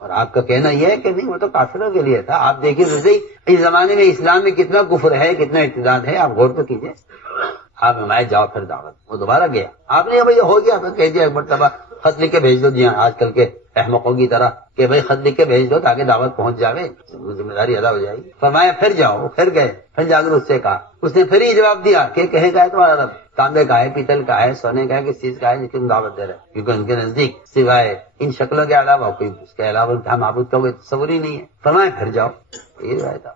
اور آپ کا کہنا یہ ہے کہ نہیں وہ تو کافروں کے لیے تھا. آپ دیکھیے ویسے ہی اس زمانے میں اسلام میں کتنا کفر ہے، کتنا ارتداد ہے، آپ غور تو کیجیے. آپ ہمارے جاؤ پھر دعوت. وہ دوبارہ گیا، آپ نے بھائی ہو گیا کہہ دیا ایک مرتبہ خط لکھ کے بھیج دو. جی ہاں آج کل کے احمقوں کی طرح کہ بھائی خط لکھ کے بھیج دو تاکہ دعوت پہنچ جاوے، ذمہ داری ادا ہو جائے گی. فرمایا پھر جاؤ. پھر گئے، پھر جا کر اس سے کہا. اس نے پھر ہی جواب دیا کہ کہے گا تمہارا رب تانبے کا ہے، پیتل کا ہے، سونے کا ہے، کس چیز کا ہے جس کی دعوت دے رہے ہیں. کیونکہ ان کے نزدیک سوائے ان شکلوں کے علاوہ کوئی اس کے علاوہ معبود کا کوئی تصور ہی نہیں ہے. فرمایا پھر جاؤ. یہ روایت تھا.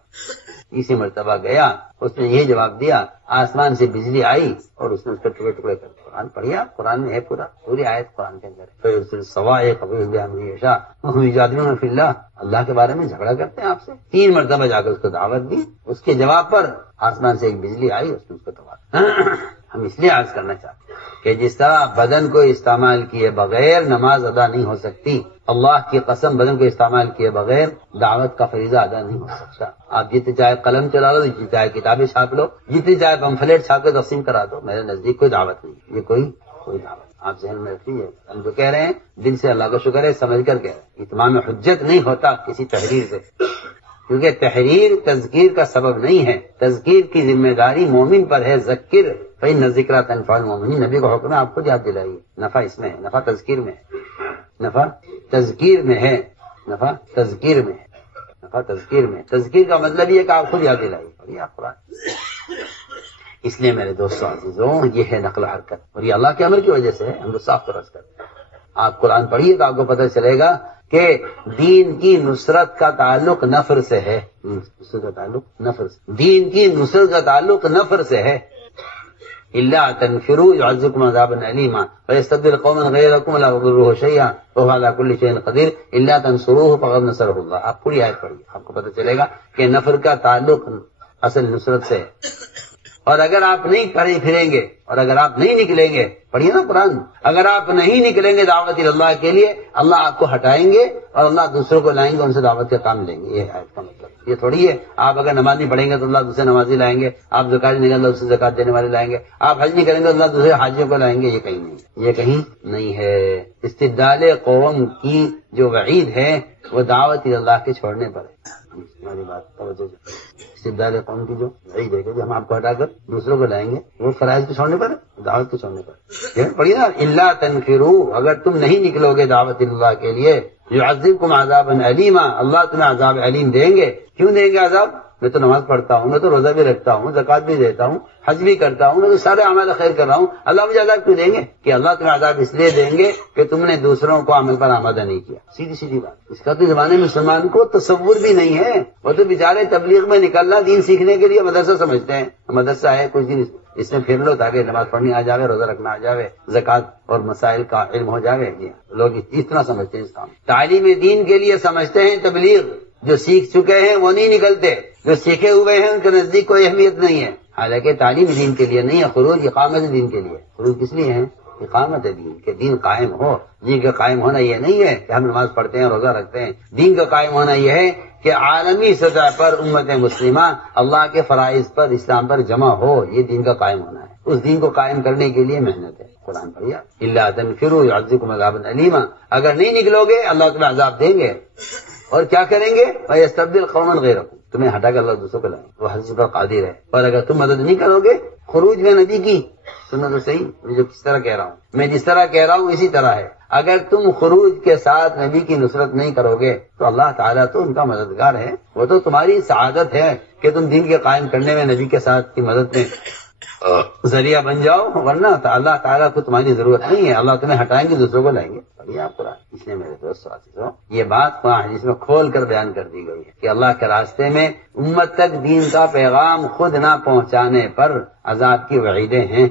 اسی مرتبہ گیا، اس نے یہ جواب دیا، آسمان سے بجلی آئی اور اس نے اس کے ٹکڑے ٹکڑے کر. قرآن پڑھیا، قرآن میں ہے پوری آیت قرآن کے اندر. پھر سوائے قبول ہمیشہ میں فی اللہ کے بارے میں جھگڑا کرتے ہیں آپ سے. 3 مرتبہ جا کر اس کو دعوت دی. اس کے جواب پر آسمان سے ایک بجلی آئی، اس نے اس کو تباہ. ہم اس لیے عرض کرنا چاہتے ہیں کہ جس طرح بدن کو استعمال کیے بغیر نماز ادا نہیں ہو سکتی، اللہ کی قسم بدن کو استعمال کیے بغیر دعوت کا فریضہ ادا نہیں ہو سکتا. آپ جتنے چاہے قلم چلا لو، جتنی چاہے کتابیں چھاپ لو، جتنی چاہے پمفلیٹ چھاپ کے تقسیم کرا دو، میرے نزدیک کوئی دعوت نہیں. یہ کوئی دعوت آپ ذہن میں رکھیے. ہم جو کہہ رہے ہیں دل سے اللہ کا شکر ہے سمجھ کر کہہ رہے ہیں. اتمام حجت نہیں ہوتا کسی تحریر سے، کیونکہ تحریر تذکیر کا سبب نہیں ہے. تذکیر کی ذمہ داری مومن پر ہے. ذکر فإن الذکر تنفع المؤمنین. نبی کا حکم ہے آپ خود یاد دلائیے. نفع اس میں ہے، نفع تذکیر میں ہے، نفع تذکیر میں ہے، نفع تذکیر میں ہے، نفع تذکیر میں. تذکیر کا مطلب یہ کہ آپ خود یاد دلائیے. اور یہ آپ قرآن. اس لیے میرے دوستوں عزیزوں یہ ہے نقل حرکت، اور یہ اللہ کے امر کی وجہ سے ہے. ہم تو صاف طرح کرتے ہیں. آپ قرآن پڑھیے تو آپ کو پتہ چلے گا کہ دین کی نصرت کا تعلق نفر سے ہے. نصرت کا تعلق نفر سے. دین کی نصرت کا تعلق نفر سے ہے. الا تنفروا يعذبكم عذابا اليما ويستبدل قوما غيركم ولا يضرهم شيئا وهو على كل شيء قدير الا تنصروه فقد نصره الله. آپ پوری آیت پڑھیے آپ کو پتہ چلے گا کہ نفر کا تعلق اصل نصرت سے ہے. اور اگر آپ نہیں پھریں گے اور اگر آپ نہیں نکلیں گے، پڑھیے نا قرآن، اگر آپ نہیں نکلیں گے دعوت اللہ کے لیے، اللہ آپ کو ہٹائیں گے اور اللہ دوسروں کو لائیں گے، ان سے دعوت کا کام لیں گے. یہ آیت کا مطلب یہ تھوڑی ہے آپ اگر نماز نہیں پڑھیں گے تو اللہ دوسرے نمازی لائیں گے، آپ زکات نہیں کریں گے اللہ دوسرے زکات دینے والے لائیں گے، آپ حج نہیں کریں گے اللہ دوسرے حاجیوں کو لائیں گے. یہ کہیں نہیں، یہ کہیں نہیں ہے. استبدال قوم کی جو وعید ہے وہ دعوت اللہ کے چھوڑنے پر ہے. ہماری بات توجہ. استبدال قوم کی جو وعید ہے کہ ہم آپ کو ہٹا کر دوسروں کو لائیں گے، وہ فرائض کے چھوڑنے پر ہے، دعوت کے چھوڑنے پر. پڑھیے نا الا تنفروا، اگر تم نہیں نکلو گے دعوت اللہ کے لیے، يعذبكم عذابا علیما، اللہ تمہیں عذاب علیم دیں گے. کیوں دیں گے عذاب؟ میں تو نماز پڑھتا ہوں، میں تو روزہ بھی رکھتا ہوں، زکات بھی دیتا ہوں، حج بھی کرتا ہوں، میں تو سارے اعمال خیر کر رہا ہوں، اللہ مجھے عذاب کیوں دیں گے؟ کہ اللہ تمہیں عذاب اس لیے دیں گے کہ تم نے دوسروں کو عمل پر آمادہ نہیں کیا. سیدھی سیدھی بات. اس کا تو زمانے میں مسلمان کو تصور بھی نہیں ہے. وہ تو بیچارے تبلیغ میں نکلنا دین سیکھنے کے لیے مدرسہ سمجھتے ہیں. مدرسہ ہے کچھ دن اس میں پھر لو تاکہ نماز پڑھنی آ جاوے، روزہ رکھنا آ جاوے، زکات اور مسائل کا علم ہو جاوے. لوگ اتنا سمجھتے ہیں اس کام. تعلیم دین کے لیے سمجھتے ہیں تبلیغ. جو سیکھ چکے ہیں وہ نہیں نکلتے، جو سیکھے ہوئے ہیں ان کے نزدیک کوئی اہمیت نہیں ہے. حالانکہ تعلیم دین کے لیے نہیں ہے، خروج اقامت دین کے لیے. خروج کس لیے ہے؟ اقامت دین، کہ دین قائم ہو. دین کا قائم ہونا یہ نہیں ہے کہ ہم نماز پڑھتے ہیں، روزہ رکھتے ہیں. دین کا قائم ہونا یہ ہے کہ عالمی سطح پر امت مسلمہ اللہ کے فرائض پر، اسلام پر جمع ہو. یہ دین کا قائم ہونا ہے. اس دین کو قائم کرنے کے لیے محنت ہے. قرآن پڑھیا الا تنفروا يعذبكم عذابا الیما. اگر نہیں نکلو گے اللہ تمہیں عذاب دیں گے. اور کیا کریں گے؟ وَيَسْتَبْدِلْ قَوْمًا غَيْرَكُمْ. تمہیں ہٹا کر اللہ دوسروں کو لائیں. وہ حدیث پر قادر ہے. اور اگر تم مدد نہیں کرو گے خروج میں نبی کی، سنو تو صحیح میں جو کس طرح کہہ رہا ہوں، میں جس طرح کہہ رہا ہوں اسی طرح ہے. اگر تم خروج کے ساتھ نبی کی نصرت نہیں کرو گے تو اللہ تعالیٰ تو ان کا مددگار ہے. وہ تو تمہاری سعادت ہے کہ تم دین کے قائم کرنے میں نبی کے ساتھ کی مدد میں ذریعہ بن جاؤ، ورنہ اللہ تعالیٰ کو تمہاری ضرورت نہیں ہے. اللہ تمہیں ہٹائیں گے دوسروں کو لائیں گے. قرآن اس لیے میرے دوست ساتھیوں یہ بات قرآن حدیث میں کھول کر بیان کر دی گئی ہے کہ اللہ کے راستے میں امت تک دین کا پیغام خود نہ پہنچانے پر عذاب کی وعیدیں ہیں.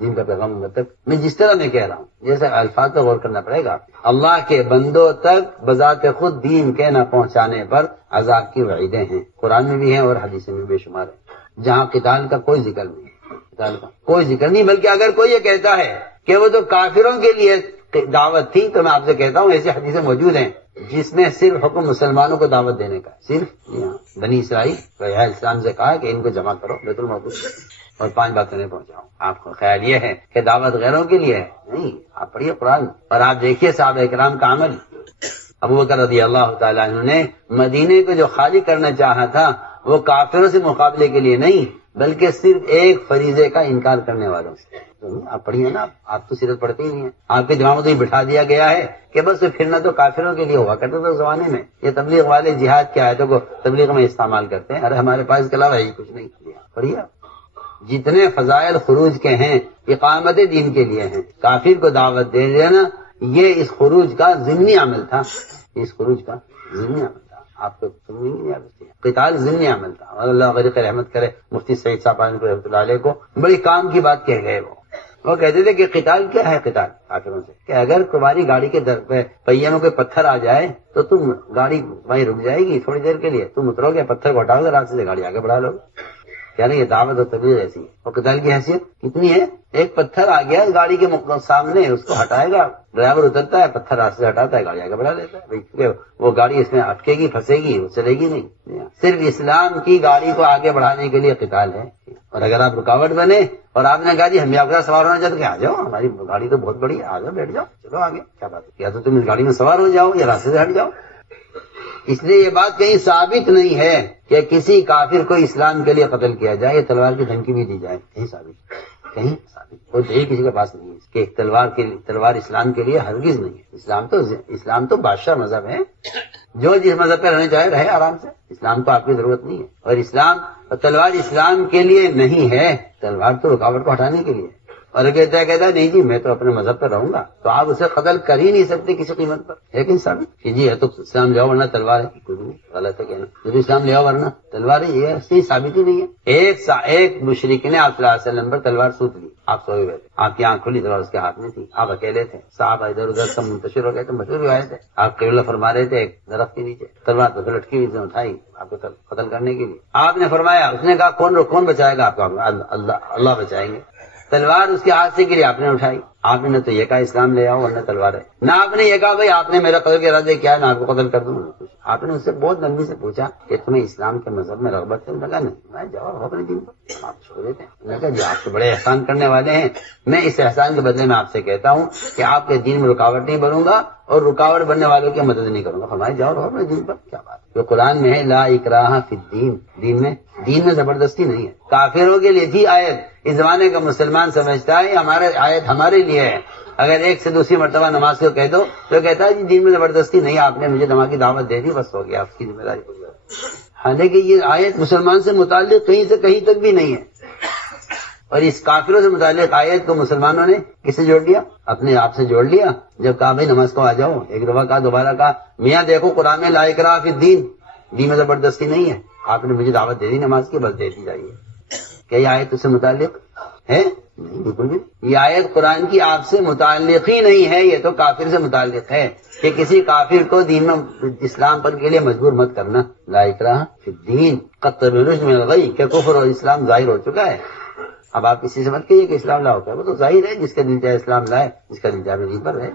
دین کا پیغام امت تک، میں جس طرح میں کہہ رہا ہوں جیسے الفاظ پر غور کرنا پڑے گا. اللہ کے بندوں تک بذات خود دین کے نہ پہنچانے پر عذاب کی وعیدیں ہیں. قرآن میں بھی ہیں اور حدیث میں بے شمار ہے جہاں قتال کا کوئی ذکر نہیں ہے. قتال کا کوئی ذکر نہیں. بلکہ اگر کوئی یہ کہتا ہے کہ وہ تو کافروں کے لیے دعوت تھی تو میں آپ سے کہتا ہوں ایسی حدیثیں موجود ہیں جس میں صرف حکم مسلمانوں کو دعوت دینے کا. صرف بنی اسرائیل اسلام سے کہا کہ ان کو جمع کرو بیت المقدس اور 5 باتوں نے پہنچاؤ. آپ کو خیال یہ ہے کہ دعوت غیروں کے لیے ہے؟ نہیں. آپ پڑھیے قرآن اور آپ دیکھیے صحابہ کرام کا عمل. ابوبکر رضی اللہ تعالیٰ عنہ نے مدینے کو جو خالی کرنا چاہا تھا وہ کافروں سے مقابلے کے لیے نہیں بلکہ صرف ایک فریضے کا انکار کرنے والوں سے. آپ پڑھیے نا، آپ تو سیرت پڑھتے ہی نہیں ہیں. آپ کے دماغ میں تو یہ بٹھا دیا گیا ہے کہ بس پھرنا تو کافروں کے لیے ہوا کرتا تھا زمانے میں. یہ تبلیغ والے جہاد کی آیتوں کو تبلیغ میں استعمال کرتے ہیں. ارے ہمارے پاس اس کے علاوہ ہی کچھ نہیں. پڑھیے جتنے فضائل خروج کے ہیں اقامت دین کے لیے ہیں. کافر کو دعوت دے دینا یہ اس خروج کا ضمنی عمل تھا. اس خروج کا ضمنی عمل تھا. آپ کو نہیں آتی قتال ضمنی عمل تھا. اللہ غریق رحمت کرے مفتی سعید صاحب رحمۃ اللہ علیہ کو بڑی کام کی بات کہہ گئے. وہ کہتے تھے کہ قتال کیا ہے؟ قتال کافروں سے کہ اگر تمہاری گاڑی کے پہیے میں کوئی پتھر آ جائے تو تم گاڑی وہیں رک جائے گی تھوڑی دیر کے لیے. تم اترو گے پتھر کو ہٹاؤ گے راستے سے گاڑی آگے بڑھا لو. یعنی یہ دعوت اور تبلیغ ایسی ہے. اور قتال کی حیثیت کتنی ہے؟ ایک پتھر آ گیا گاڑی کے سامنے اس کو ہٹائے گا، ڈرائیور اترتا ہے پتھر راستے سے ہٹاتا ہے گاڑی آگے بڑھا لیتا ہے. وہ گاڑی اس میں اٹکے گی پھنسے گی وہ چلے گی نہیں. صرف اسلام کی گاڑی کو آگے بڑھانے کے لیے قتال ہے. اور اگر آپ رکاوٹ بنے اور آپ نے کہا جی ہم آپ کا سوار ہونا چاہتے ہیں آ جاؤ ہماری گاڑی تو بہت بڑی ہے آ جاؤ بیٹھ جاؤ چلو آگے کیا بات ہے. یا تو تم اس گاڑی میں سوار ہو جاؤ یا راستے سے ہٹ جاؤ. اس لیے یہ بات کہیں ثابت نہیں ہے کہ کسی کافر کو اسلام کے لیے قتل کیا جائے یا تلوار کی دھمکی بھی دی جائے. کہیں ثابت کوئی دلیل کسی کے پاس نہیں ہے کہ تلوار اسلام کے لیے ہرگز نہیں ہے. اسلام تو بادشاہ مذہب ہے. جو جس مذہب پہ رہنا چاہے رہے آرام سے. اسلام کو آپ کی ضرورت نہیں ہے. اور تلوار اسلام کے لیے نہیں ہے. تلوار تو رکاوٹ کو ہٹانے کے لیے. اور کہتا ہے نہیں جی میں تو اپنے مذہب پہ رہوں گا تو آپ اسے قتل کر ہی نہیں سکتے کسی قیمت پر. لیکن ثابت کہ جی ہے تو اسلام لے آؤ ورنہ تلوار ہے. کچھ نہیں غلط ہے کہنا. جب اسلام لے آؤ ورنہ تلوار ہے یہ صحیح ثابت ہی نہیں ہے. ایک مشرک نے آپ صلی اللہ علیہ وسلم پر تلوار سوت لی. آپ سوئے ہوئے تھے آپ کی آنکھ کھلی تلوار اس کے ہاتھ میں تھی. آپ اکیلے تھے. صحابہ ادھر ادھر سب منتشر ہو گئے تھے. مشہور ہوئے تھے. آپ قبلہ فرما رہے تھے ایک درخت کے نیچے تلوار تو لٹکی ہوئی اٹھائی آپ کو قتل کرنے کے لیے. آپ نے فرمایا اس نے کہا کون بچائے گا آپ کو؟ اللہ بچائیں گے. تلوار اس کے ہاتھ سے گری آپ نے اٹھائی. آپ نے تو یہ کہا اسلام لے آؤ ورنہ تلوار ہے. نہ آپ نے یہ کہا بھائی آپ نے میرا قتل کے ارادے کیا ہے میں آپ کو قتل کر دوں. آپ نے اس سے بہت نرمی سے پوچھا کہ تمہیں اسلام کے مذہب میں رغبت ہے؟ لگا نہیں. میں جواب ہو اپنے دین پر آپ چھوڑ دیتے ہیں. میں کہا جی آپ تو بڑے احسان کرنے والے ہیں. میں اس احسان کے بدلے میں آپ سے کہتا ہوں کہ آپ کے دین میں رکاوٹ نہیں بنوں گا اور رکاوٹ بننے والوں کی مدد نہیں کروں گا. فرمائے جاؤ رہو اپنے دین پر. کیا بات جو قرآن میں ہے لا اکراہ فی الدین. دین میں زبردستی نہیں ہے. کافروں کے لیے تھی آیت. اس زمانے کا مسلمان سمجھتا ہے ہمارے آیت ہمارے لیے ہے. اگر ایک سے دوسری مرتبہ نماز کو کہہ دو تو کہتا ہے جی دین میں زبردستی نہیں. آپ نے مجھے نماز کی دعوت دے دی بس ہو گیا. آپ کی ذمہ داری ہو گئی. حالانکہ یہ آیت مسلمان سے متعلق کہیں سے کہیں تک بھی نہیں ہے، اور اس کافروں سے متعلق آیت کو مسلمانوں نے کس سے جوڑ لیا؟ اپنے آپ سے جوڑ لیا. جب کہا بھائی نماز کو آ جاؤ، ایک دفعہ کہا، دوبارہ کہا میاں دیکھو قرآن میں لا اکراہ فی الدین، دین میں زبردستی نہیں ہے، آپ نے مجھے دعوت دے دی نماز کی، بس دیتی جائیے. کیا یہ آیت اس سے متعلق ہے؟ نہیں، بالکل بھی. یہ آیت قرآن کی آپ سے متعلق ہی نہیں ہے، یہ تو کافر سے متعلق ہے کہ کسی کافر کو دین میں اسلام پر کے لیے مجبور مت کرنا. لا اکراہ فی الدین قد تبین الرشد من الغی، کہ کفر اور اسلام ظاہر ہو چکا ہے. اب آپ کسی سے مت کہیے کہ اسلام لا ہوتا ہے، وہ تو ظاہر ہے، جس کا دل چاہے اسلام لائے، جس کا دل چاہے دین پر رہے.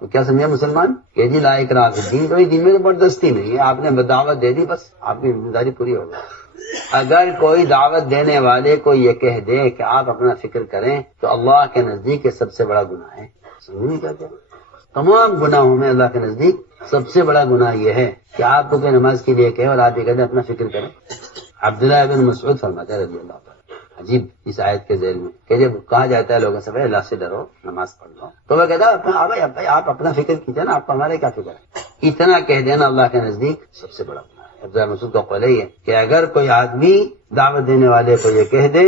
تو کیا سمجھا مسلمان کہ جی لا اکراہ فی الدین، کوئی دین میں زبردستی نہیں ہے، آپ نے دعوت دے دی، بس آپ کی ذمہ داری پوری ہو گئی. اگر کوئی دعوت دینے والے کو یہ کہہ دے کہ آپ اپنا فکر کریں تو اللہ کے نزدیک یہ سب سے بڑا گناہ ہے. سمجھ کیا کہتے ہیں؟ تمام گناہوں میں اللہ کے نزدیک سب سے بڑا گناہ یہ ہے کہ آپ کو کوئی نماز کے لیے کہے اور آپ یہ کہتے ہیں اپنا فکر کریں. عبداللہ بن مسعود فرماتے ہیں رضی اللہ تعالیٰ، عجیب اس آیت کے ذیل میں کہ جب کہا جاتا ہے لوگوں سے بھائی اللہ سے ڈرو، نماز پڑھ لو، تو وہ کہتا ہے بھائی آپ اپنا فکر کیجیے نا، آپ کو ہمارے کیا فکر ہے. اتنا کہہ دینا اللہ کے نزدیک سب سے بڑا گناہ ہے. عبداللہ مسعود کا قول ہے کہ اگر کوئی آدمی دعوت دینے والے کو یہ کہہ دے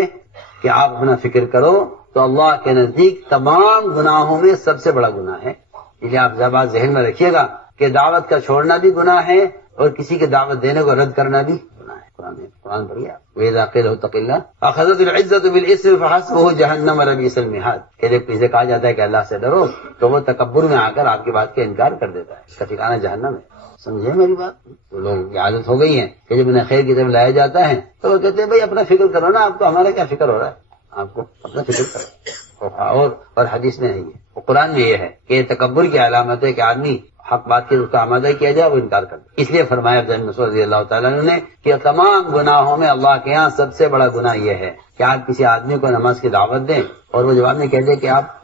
کہ آپ اپنا فکر کرو تو اللہ کے نزدیک تمام گناہوں میں سب سے بڑا گناہ ہے. اس لیے آپ بات ذہن میں رکھیے گا کہ دعوت کا چھوڑنا بھی گناہ ہے اور کسی کی دعوت دینے کو رد کرنا بھی گناہ ہے. قرآن پڑھیے آپ، وَإِذَا قِيلَ لَهُ اتَّقِ اللَّهَ أَخَذَتْهُ الْعِزَّةُ بِالْإِثْمِ فَحَسْبُهُ جَهَنَّمَ وَبِئْسَ الْمِهَادُ، کہ جب کسی کہا جاتا ہے کہ اللہ سے ڈرو تو وہ تکبر میں آ کر آپ کی بات کا انکار کر دیتا ہے، اس کا ٹھکانہ جہنم ہے. سمجھے میری بات؟ تو لوگوں کی عادت ہو گئی ہے کہ جب انہیں خیر کی طرف لایا جاتا ہے تو وہ کہتے ہیں بھائی اپنا فکر کرو نا، آپ کو ہمارا کیا فکر ہو رہا ہے، آپ کو اپنا فکر کرو. اور حدیث میں نہیں ہے، اور قرآن میں یہ ہے کہ تکبر کی علامت ہے کہ آدمی حق بات کی اس کا آمادہ کیا جائے، وہ انکار کر دے. اس لیے فرمایا عبداللہ بن مسعود رضی اللہ تعالیٰ عنہ نے کہ تمام گناہوں میں اللہ کے ہاں سب سے بڑا گناہ یہ ہے کہ آپ کسی آدمی کو نماز کی دعوت دیں اور وہ جواب میں کہہ دے کہ آپ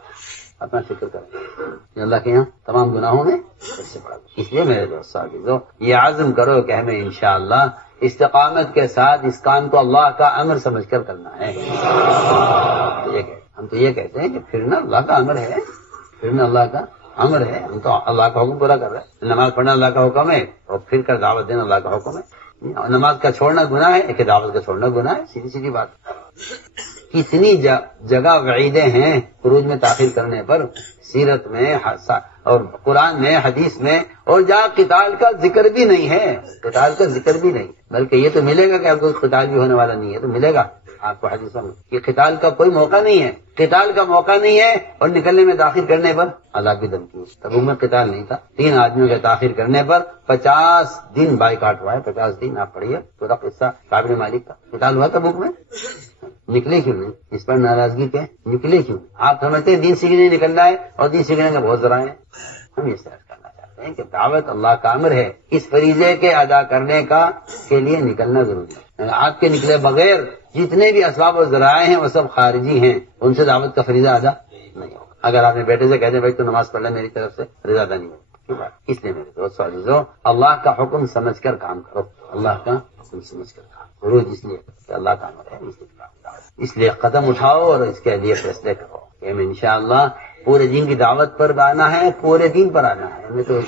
اپنا فکر کریں. اللہ کے یہاں تمام گناہوں میں سب سے بڑا. اس لیے میرے دوست ساتھیو، یہ عزم کرو کہ ہمیں انشاءاللہ استقامت کے ساتھ اس کام کو اللہ کا امر سمجھ کر کرنا ہے. ہم تو یہ کہتے ہیں کہ پھرنا اللہ کا امر ہے، پھرنا اللہ کا امر ہے، ہم تو اللہ کا حکم پورا کر رہے ہیں. نماز پڑھنا اللہ کا حکم ہے اور پھر کر دعوت دینا اللہ کا حکم ہے. نماز کا چھوڑنا گناہ ہے کہ دعوت کا چھوڑنا گناہ ہے، سیدھی سیدھی بات. کتنی جگہ وعیدیں ہیں خروج میں تاخیر کرنے پر، سیرت میں اور قرآن میں، حدیث میں، اور جہاں قتال کا ذکر بھی نہیں ہے، قتال کا ذکر بھی نہیں، بلکہ یہ تو ملے گا کہ اب قتال بھی ہونے والا نہیں ہے، تو ملے گا آپ کو حدیثوں میں کہ قتال کا کوئی موقع نہیں ہے، قتال کا موقع نہیں ہے اور نکلنے میں تاخیر کرنے پر عذاب کی دھمکی. تبوک میں قتال نہیں تھا، 3 آدمیوں کے تاخیر کرنے پر 50 دن بائیکاٹ ہوا ہے. 50 دن آپ پڑھیے پورا قصہ کعب بن مالک کا. قتال ہوا تبوک میں، نکلے کیوں نہیں؟ اس پر ناراضگی کے نکلے کیوں؟ آپ سمجھتے ہیں دین سیکھنے نکلنا ہے اور دین سیکھنے کا بہت ذرائع ہے. ہم یہ سرچ کرنا چاہتے ہیں کہ دعوت اللہ کا امر ہے، اس فریضے کے ادا کرنے کا کے لیے نکلنا ضروری ہے. آپ کے نکلے بغیر جتنے بھی اسباب و ذرائع ہیں وہ سب خارجی ہیں، ان سے دعوت کا فریضہ ادا نہیں ہوگا. اگر آپ نے بیٹے سے کہتے ہیں بھائی تو نماز پڑھ لے، میری طرف سے رضا ادا نہیں ہوگا. اس لیے میرے دوست عزیزو، اللہ کا حکم سمجھ کر کام کرو، اللہ کا حکم سمجھ کر کام کرو. اس لیے کہ اللہ کا امر ہے، اس لیے قدم اٹھاؤ اور اس کے لیے فیصلے کرو کہ ہمیں انشاءاللہ پورے دین کی دعوت پر آنا ہے، پورے دین پر آنا ہے. ہمیں تو